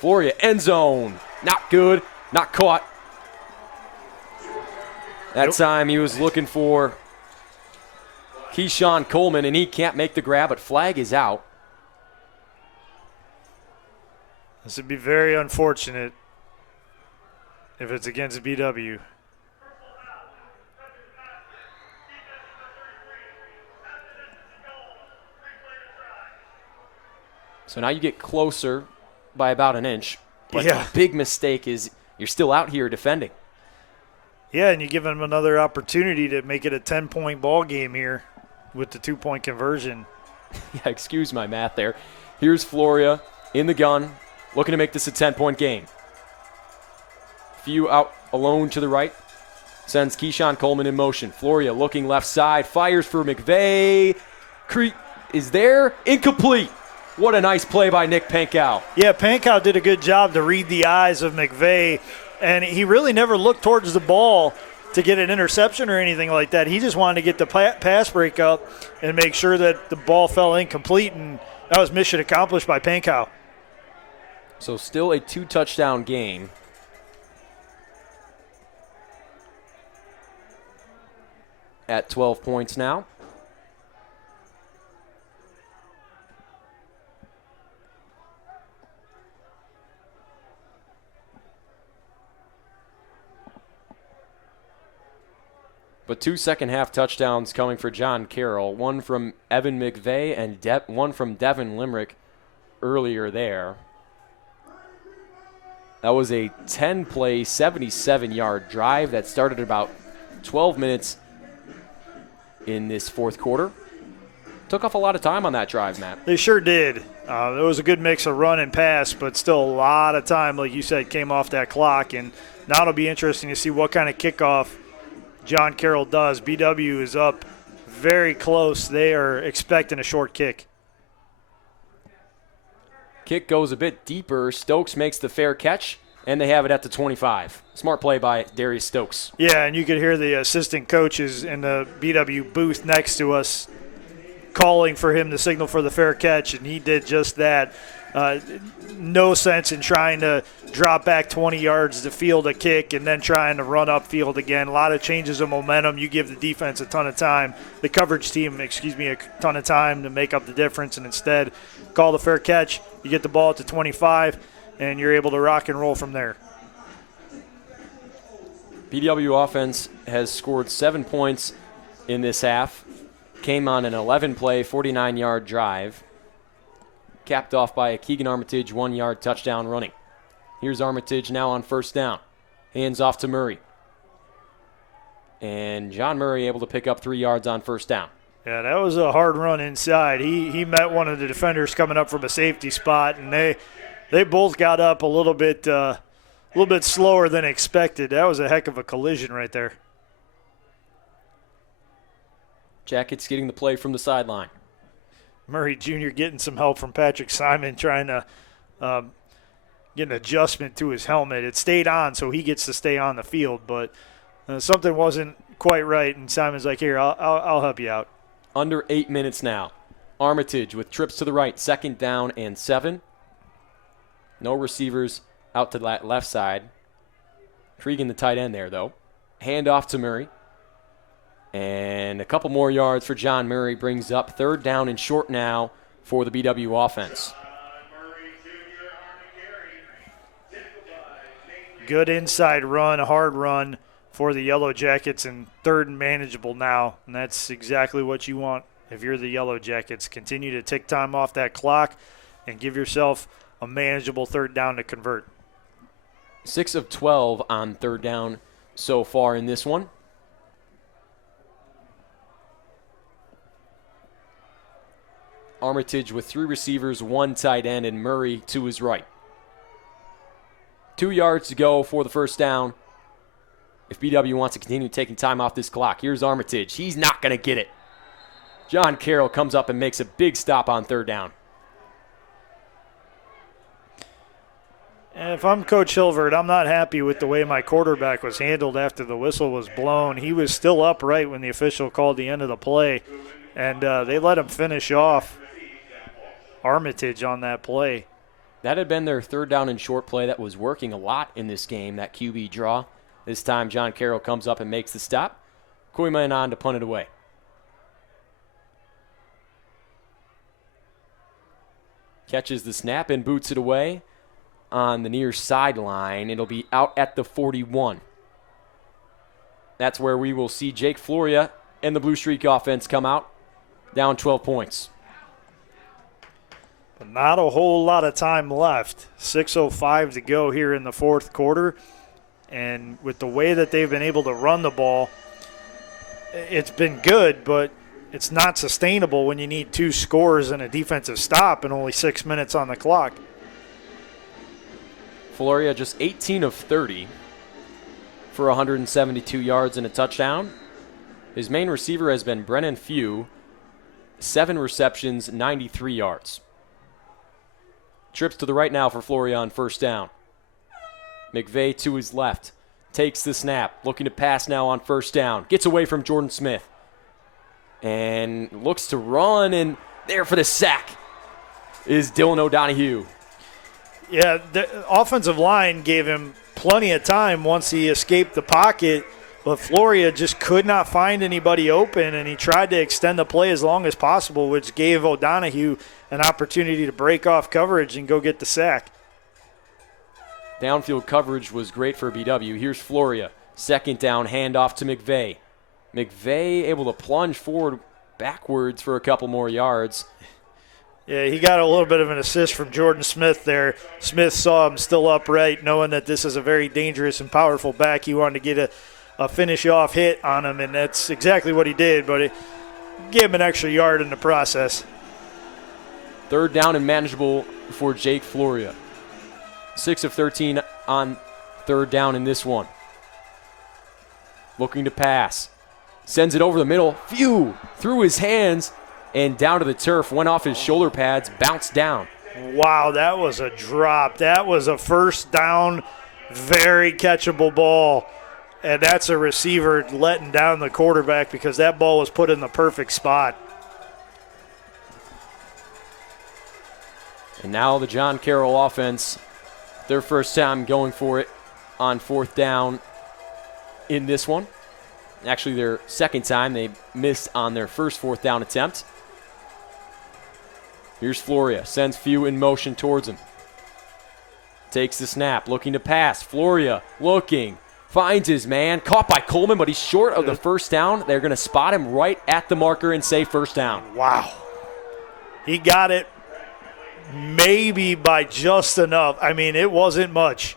Floria, end zone. Not good. Not caught. That time he was looking for Keyshawn Coleman, and he can't make the grab, but flag is out. This would be very unfortunate if it's against BW. So now you get closer by about an inch. But Yeah. the big mistake is you're still out here defending. Yeah, and you give them another opportunity to make it a 10-point ball game here with the 2-point conversion. Yeah, excuse my math there. Here's Floria in the gun, looking to make this a 10-point game. Few out alone to the right. Sends Keyshawn Coleman in motion. Floria looking left side, fires for McVeigh. Is there. Incomplete. What a nice play by Nick Pankow. Yeah, Pankow did a good job to read the eyes of McVeigh, and he really never looked towards the ball to get an interception or anything like that. He just wanted to get the pass break up and make sure that the ball fell incomplete, and that was mission accomplished by Pankow. So still a 2-touchdown game. At 12 points now. But 2 second-half touchdowns coming for John Carroll. One from Evan McVeigh and one from Devin Limerick earlier there. That was a 10-play, 77-yard drive that started about 12 minutes in this fourth quarter. Took off a lot of time on that drive, Matt. They sure did. It was a good mix of run and pass, but still a lot of time, like you said, came off that clock. And now it'll be interesting to see what kind of kickoff John Carroll does. BW is up very close. They are expecting a short kick. Kick goes a bit deeper. Stokes makes the fair catch, and they have it at the 25. Smart play by Darius Stokes. Yeah, and you could hear the assistant coaches in the BW booth next to us calling for him to signal for the fair catch, and he did just that. No sense in trying to drop back 20 yards to field a kick and then trying to run upfield again. A lot of changes of momentum. You give the defense a ton of time, the coverage team, a ton of time to make up the difference, and instead call the fair catch. You get the ball at the 25, and you're able to rock and roll from there. BW offense has scored 7 points in this half. Came on an 11-play, 49-yard drive. Capped off by a Keegan Armitage 1-yard touchdown running. Here's Armitage now on first down. Hands off to Murray. And John Murray able to pick up 3 yards on first down. Yeah, that was a hard run inside. He met one of the defenders coming up from a safety spot, and they both got up a little bit slower than expected. That was a heck of a collision right there. Jackets getting the play from the sideline. Murray Jr. getting some help from Patrick Simon, trying to get an adjustment to his helmet. It stayed on, so he gets to stay on the field, but something wasn't quite right, and Simon's like, here, I'll help you out. Under 8 minutes now. Armitage with trips to the right, 2nd down and 7. No receivers out to that left side. Keegan the tight end there, though. Hand off to Murray. And a couple more yards for John Murray brings up 3rd down and short now for the BW offense. Good inside run, a hard run for the Yellow Jackets, and 3rd and manageable now. And that's exactly what you want if you're the Yellow Jackets. Continue to take time off that clock and give yourself a manageable 3rd down to convert. 6 of 12 on 3rd down so far in this one. Armitage with 3 receivers, 1 tight end, and Murray to his right. 2 yards to go for the first down. If BW wants to continue taking time off this clock, here's Armitage. He's not going to get it. John Carroll comes up and makes a big stop on 3rd down. And if I'm Coach Hilvert, I'm not happy with the way my quarterback was handled after the whistle was blown. He was still upright when the official called the end of the play, and they let him finish off Armitage on that play. That had been their 3rd down and short play that was working a lot in this game, that QB draw. This time John Carroll comes up and makes the stop. Koyman on to punt it away. Catches the snap and boots it away on the near sideline. It'll be out at the 41. That's where we will see Jake Floria and the Blue Streak offense come out, down 12 points. But not a whole lot of time left. 6:05 to go here in the 4th quarter. And with the way that they've been able to run the ball, it's been good, but it's not sustainable when you need 2 scores and a defensive stop and only 6 minutes on the clock. Floria just 18 of 30 for 172 yards and a touchdown. His main receiver has been Brennan Few, 7 receptions, 93 yards. Trips to the right now for Floria on first down. McVeigh to his left. Takes the snap. Looking to pass now on first down. Gets away from Jordan Smith. And looks to run, and there for the sack is Dylan O'Donohue. Yeah, the offensive line gave him plenty of time once he escaped the pocket, but Floria just could not find anybody open, and he tried to extend the play as long as possible, which gave O'Donohue an opportunity to break off coverage and go get the sack. Downfield coverage was great for BW. Here's Floria. 2nd down, handoff to McVeigh. McVeigh able to plunge forward backwards for a couple more yards. Yeah, he got a little bit of an assist from Jordan Smith there. Smith saw him still upright, knowing that this is a very dangerous and powerful back. He wanted to get a finish-off hit on him, and that's exactly what he did. But Gave him an extra yard in the process. Third down and manageable for Jake Floria. 6 of 13 on third down in this one. Looking to pass. Sends it over the middle. Phew! Through his hands and down to the turf. Went off his shoulder pads. Bounced down. Wow, that was a drop. That was a first down, very catchable ball. And that's a receiver letting down the quarterback because that ball was put in the perfect spot. And now the John Carroll offense, their first time going for it on fourth down in this one. Actually, their second time. They missed on their first fourth down attempt. Here's Floria. Sends Few in motion towards him. Takes the snap. Looking to pass. Floria looking. Finds his man. Caught by Coleman, but he's short of the first down. They're going to spot him right at the marker and say first down. Wow. He got it maybe by just enough. I mean, it wasn't much.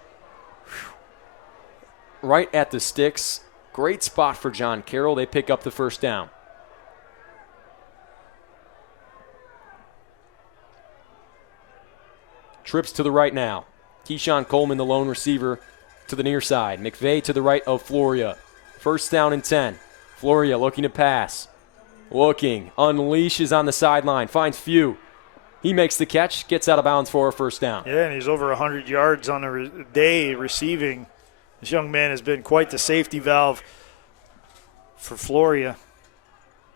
Right at the sticks. Great spot for John Carroll. They pick up the first down. Trips to the right now. Keyshawn Coleman, the lone receiver, to the near side. McVeigh to the right of Floria. First down and 10. Floria looking to pass. Looking. Unleashes on the sideline. Finds Few. He makes the catch. Gets out of bounds for a first down. Yeah, and he's over 100 yards on a day receiving. This young man has been quite the safety valve for Floria.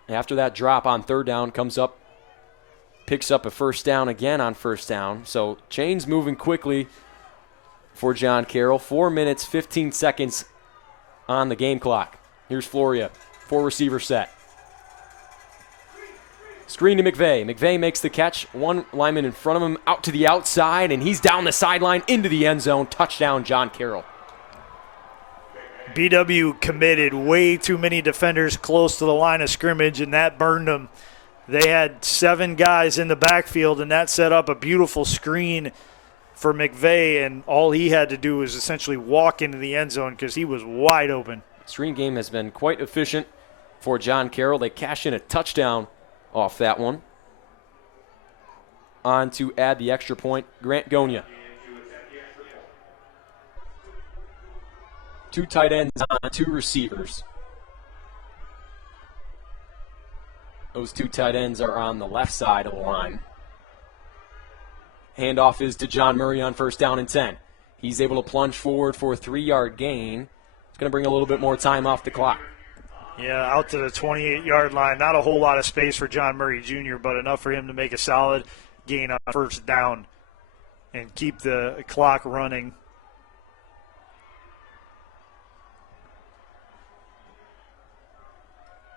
After that drop on third down, comes up, picks up a first down again on first down. So chains moving quickly for John Carroll. 4 minutes, 15 seconds on the game clock. Here's Floria, 4 receiver set. Screen to McVeigh. McVeigh makes the catch. One lineman in front of him, out to the outside, and he's down the sideline into the end zone. Touchdown, John Carroll. BW committed way too many defenders close to the line of scrimmage, and that burned them. They had 7 guys in the backfield, and that set up a beautiful screen for McVeigh, and all he had to do was essentially walk into the end zone because he was wide open. Screen game has been quite efficient for John Carroll. They cash in a touchdown off that one. On to add the extra point, Grant Gonia. 2 tight ends on 2 receivers. Those 2 tight ends are on the left side of the line. Handoff is to John Murray on first down and 10. He's able to plunge forward for a 3-yard gain. It's going to bring a little bit more time off the clock. Yeah, out to the 28-yard line. Not a whole lot of space for John Murray Jr., but enough for him to make a solid gain on first down and keep the clock running.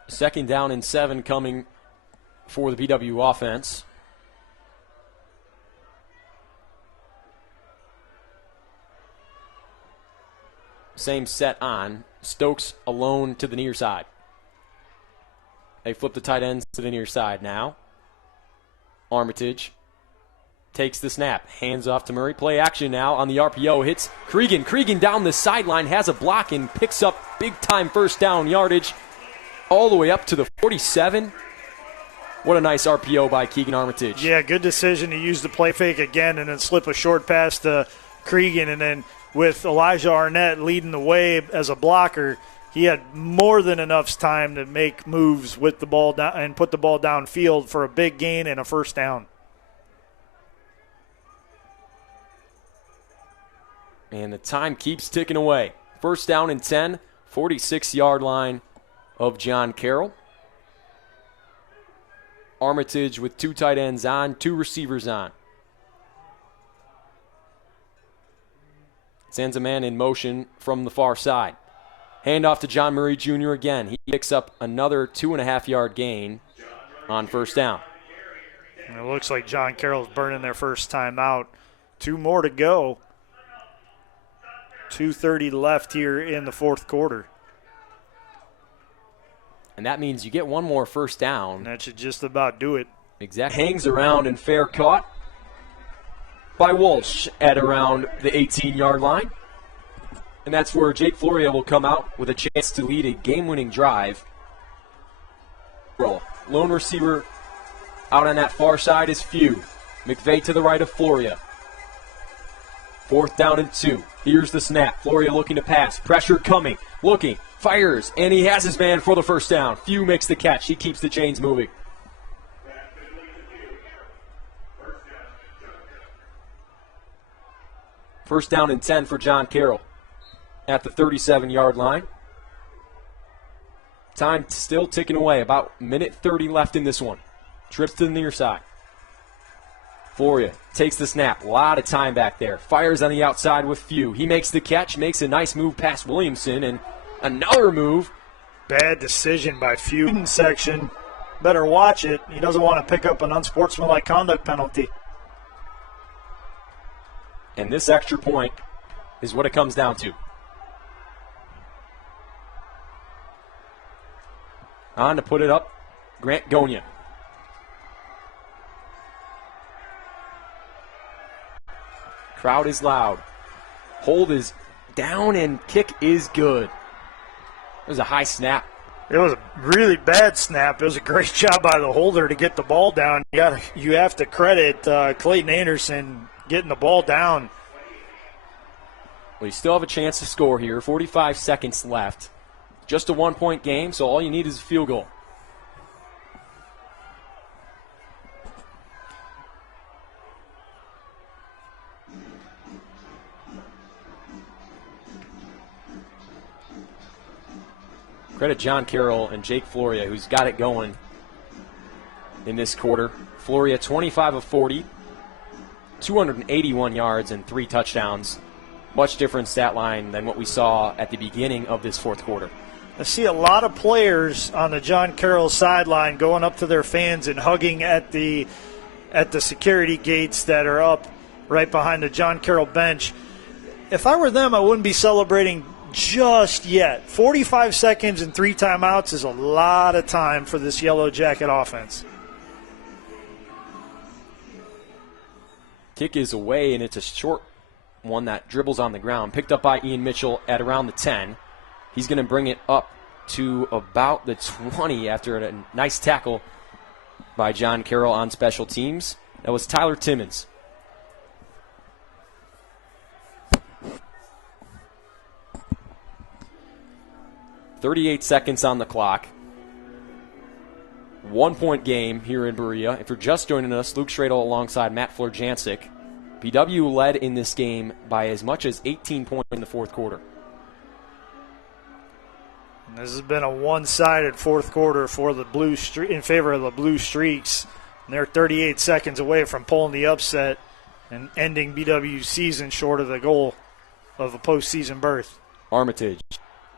Second down and 7 coming for the BW offense. Same set on. Stokes alone to the near side. They flip the tight ends to the near side now. Armitage takes the snap. Hands off to Murray. Play action now on the RPO. Hits Keegan. Keegan down the sideline. Has a block and picks up big-time first down yardage all the way up to the 47. What a nice RPO by Keegan Armitage. Yeah, good decision to use the play fake again and then slip a short pass to Keegan. And then with Elijah Arnett leading the way as a blocker, he had more than enough time to make moves with the ball down and put the ball downfield for a big gain and a first down. And the time keeps ticking away. First down and 10, 46-yard line of John Carroll. Armitage with 2 tight ends on, 2 receivers on. Sends a man in motion from the far side. Handoff to John Murray Jr. again. He picks up another 2.5-yard gain on first down. And it looks like John Carroll's burning their first time out. 2 more to go. 2:30 left here in the fourth quarter. And that means you get 1 more first down. That should just about do it. Exactly. Hangs around and fair caught by Walsh at around the 18-yard line. And that's where Jake Floria will come out with a chance to lead a game-winning drive. Roll. Lone receiver out on that far side is Few. McVeigh to the right of Floria. 4th down and 2. Here's the snap. Floria looking to pass. Pressure coming. Looking. Fires. And he has his man for the first down. Few makes the catch. He keeps the chains moving. First down and 10 for John Carroll at the 37-yard line. Time still ticking away. About minute 30 left in this one. Trips to the near side. Floria takes the snap. A lot of time back there. Fires on the outside with Few. He makes the catch, makes a nice move past Williamson, and another move. Bad decision by Few. Student section, better watch it. He doesn't want to pick up an unsportsmanlike conduct penalty. And this extra point is what it comes down to. On to put it up, Grant Gonia. Crowd is loud. Hold is down and kick is good. It was a high snap. It was a really bad snap. It was a great job by the holder to get the ball down. You have to credit Clayton Anderson getting the ball down. Well, you still have a chance to score here. 45 seconds left. Just a 1-point game, so all you need is a field goal. Credit John Carroll and Jake Floria, who's got it going in this quarter. Floria 25 of 40, 281 yards and 3 touchdowns. Much different stat line than what we saw at the beginning of this fourth quarter. I see a lot of players on the John Carroll sideline going up to their fans and hugging at the security gates that are up right behind the John Carroll bench. If I were them, I wouldn't be celebrating just yet. 45 seconds and 3 timeouts is a lot of time for this Yellow Jacket offense. Kick is away, and it's a short one that dribbles on the ground. Picked up by Ian Mitchell at around the 10. He's going to bring it up to about the 20 after a nice tackle by John Carroll on special teams. That was Tyler Timmons. .38 seconds on the clock. 1-point game here in Berea. If you're just joining us, Luke Schradel alongside Matt Florjancic. BW led in this game by as much as 18 points in the fourth quarter. And this has been a one-sided fourth quarter for the in favor of the Blue Streaks. And they're 38 seconds away from pulling the upset and ending BW's season short of the goal of a postseason berth. Armitage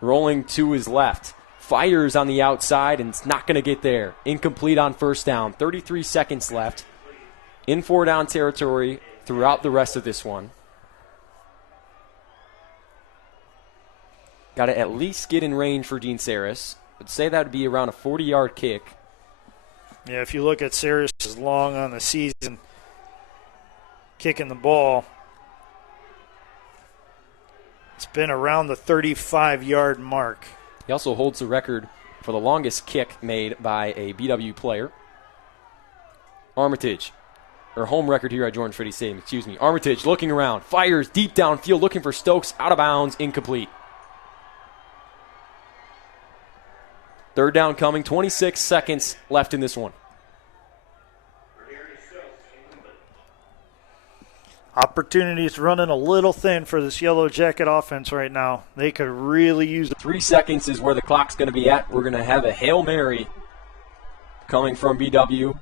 rolling to his left. Fires on the outside, and it's not going to get there. Incomplete on first down. 33 seconds left. In 4-down territory throughout the rest of this one. Got to at least get in range for Dean Saris. I'd say that would be around a 40-yard kick. Yeah, if you look at Saris' long on the season kicking the ball, it's been around the 35-yard mark. He also holds the record for the longest kick made by a BW player. Armitage, or home record here at George Finnie Stadium, Armitage looking around, fires deep downfield, looking for Stokes, out of bounds, incomplete. 3rd down coming, 26 seconds left in this one. Opportunities running a little thin for this Yellow Jacket offense right now. They could really use it. 3 seconds is where the clock's going to be at. We're going to have a Hail Mary coming from BW.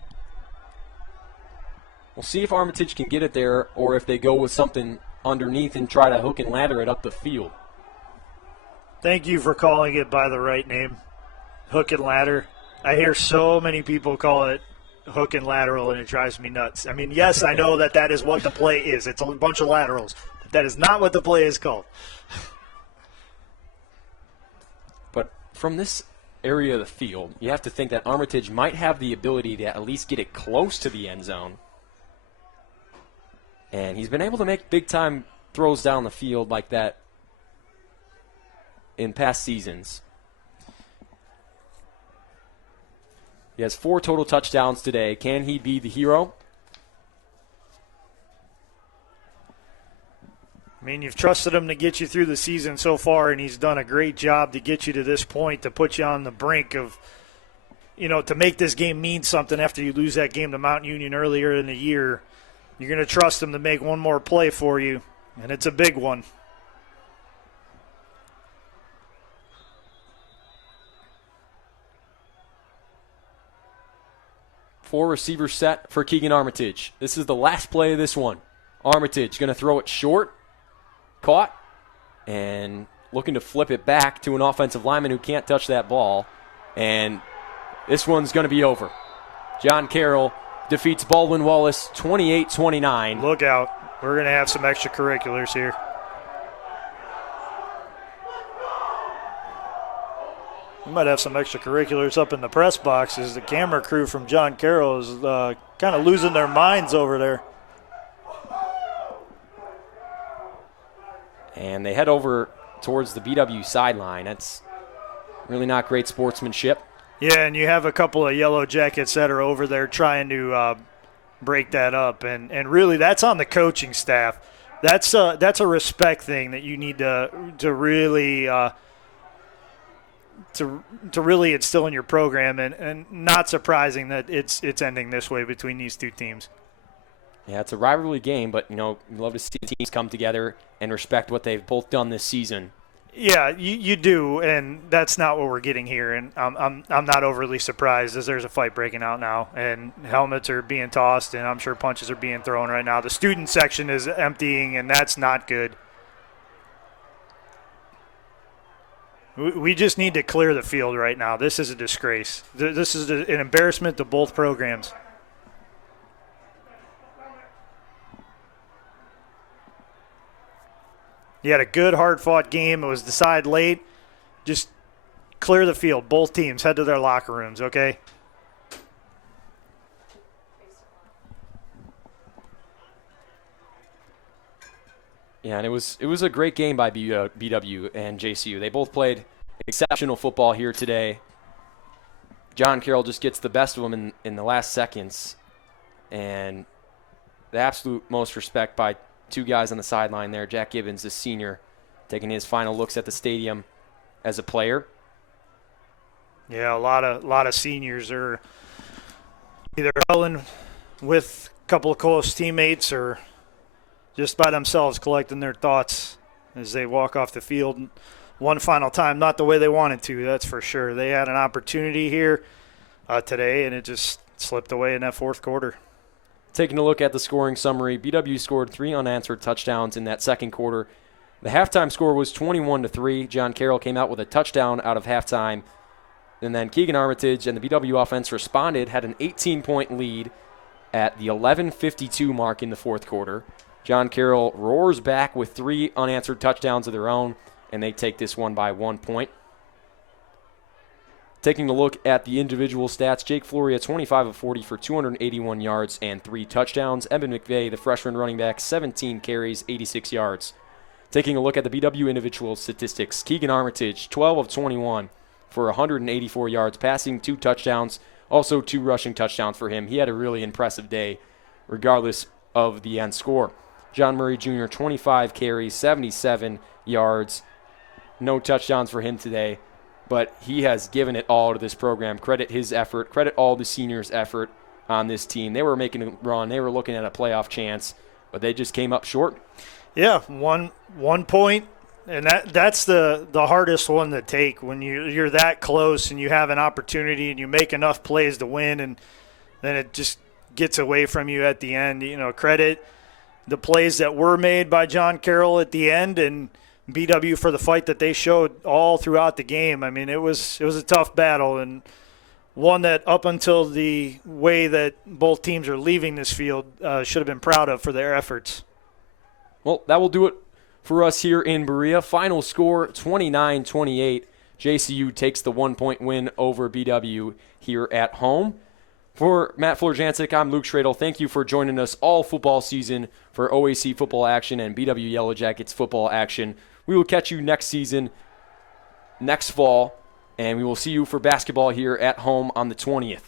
We'll see if Armitage can get it there or if they go with something underneath and try to hook and ladder it up the field. Thank you for calling it by the right name. Hook and ladder. I hear so many people call it hook and lateral, and it drives me nuts. I mean, yes, I know that is what the play is. It's a bunch of laterals. But that is not what the play is called. But from this area of the field, you have to think that Armitage might have the ability to at least get it close to the end zone. And he's been able to make big-time throws down the field like that in past seasons. He has 4 total touchdowns today. Can he be the hero? I mean, you've trusted him to get you through the season so far, and he's done a great job to get you to this point, to put you on the brink of, to make this game mean something after you lose that game to Mount Union earlier in the year. You're going to trust him to make one more play for you, and it's a big one. Four receiver set for Keegan Armitage. This is the last play of this one. Armitage going to throw it short. Caught. And looking to flip it back to an offensive lineman who can't touch that ball. And this one's going to be over. John Carroll defeats Baldwin Wallace 28-29. Look out. We're going to have some extracurriculars here. We might have some extracurriculars up in the press box as the camera crew from John Carroll is kind of losing their minds over there. And they head over towards the BW sideline. That's really not great sportsmanship. Yeah, and you have a couple of Yellow Jackets that are over there trying to break that up. And really, that's on the coaching staff. That's a respect thing that you need to really to really instill in your program, and not surprising that it's ending this way between these two teams. Yeah, it's a rivalry game, but you love to see teams come together and respect what they've both done this season. Yeah, you do, and that's not what we're getting here. And I'm not overly surprised as there's a fight breaking out now, and helmets are being tossed, and I'm sure punches are being thrown right now. The student section is emptying, and that's not good. We just need to clear the field right now. This is a disgrace. This is an embarrassment to both programs. You had a good, hard-fought game. It was decided late. Just clear the field. Both teams head to their locker rooms, okay? Yeah, and it was a great game by BW and JCU. They both played exceptional football here today. John Carroll just gets the best of them in the last seconds. And the absolute most respect by two guys on the sideline there. Jack Gibbons, the senior, taking his final looks at the stadium as a player. Yeah, a lot of seniors are either huddling with a couple of close teammates or just by themselves collecting their thoughts as they walk off the field one final time. Not the way they wanted to, that's for sure. They had an opportunity here today, and it just slipped away in that fourth quarter. Taking a look at the scoring summary, BW scored 3 unanswered touchdowns in that second quarter. The halftime score was 21-3. John Carroll came out with a touchdown out of halftime. And then Keegan Armitage and the BW offense responded, had an 18-point lead at the 11:52 mark in the fourth quarter. John Carroll roars back with 3 unanswered touchdowns of their own, and they take this one by 1 point. Taking a look at the individual stats, Jake Floria, 25 of 40 for 281 yards and 3 touchdowns. Evan McVeigh, the freshman running back, 17 carries, 86 yards. Taking a look at the BW individual statistics, Keegan Armitage, 12 of 21 for 184 yards, passing 2 touchdowns, also 2 rushing touchdowns for him. He had a really impressive day, regardless of the end score. John Murray Jr., 25 carries, 77 yards, no touchdowns for him today. But he has given it all to this program. Credit his effort. Credit all the seniors' effort on this team. They were making a run. They were looking at a playoff chance, but they just came up short. Yeah, one point, and that's the hardest one to take when you're that close and you have an opportunity and you make enough plays to win, and then it just gets away from you at the end. Credit the plays that were made by John Carroll at the end, and BW for the fight that they showed all throughout the game. I mean, it was a tough battle, and one that up until the way that both teams are leaving this field should have been proud of for their efforts. Well, that will do it for us here in Berea. Final score, 29-28. JCU takes the 1-point win over BW here at home. For Matt Florjancic, I'm Luke Schradel. Thank you for joining us all football season for OAC football action and BW Yellow Jackets football action. We will catch you next season, next fall, and we will see you for basketball here at home on the 20th.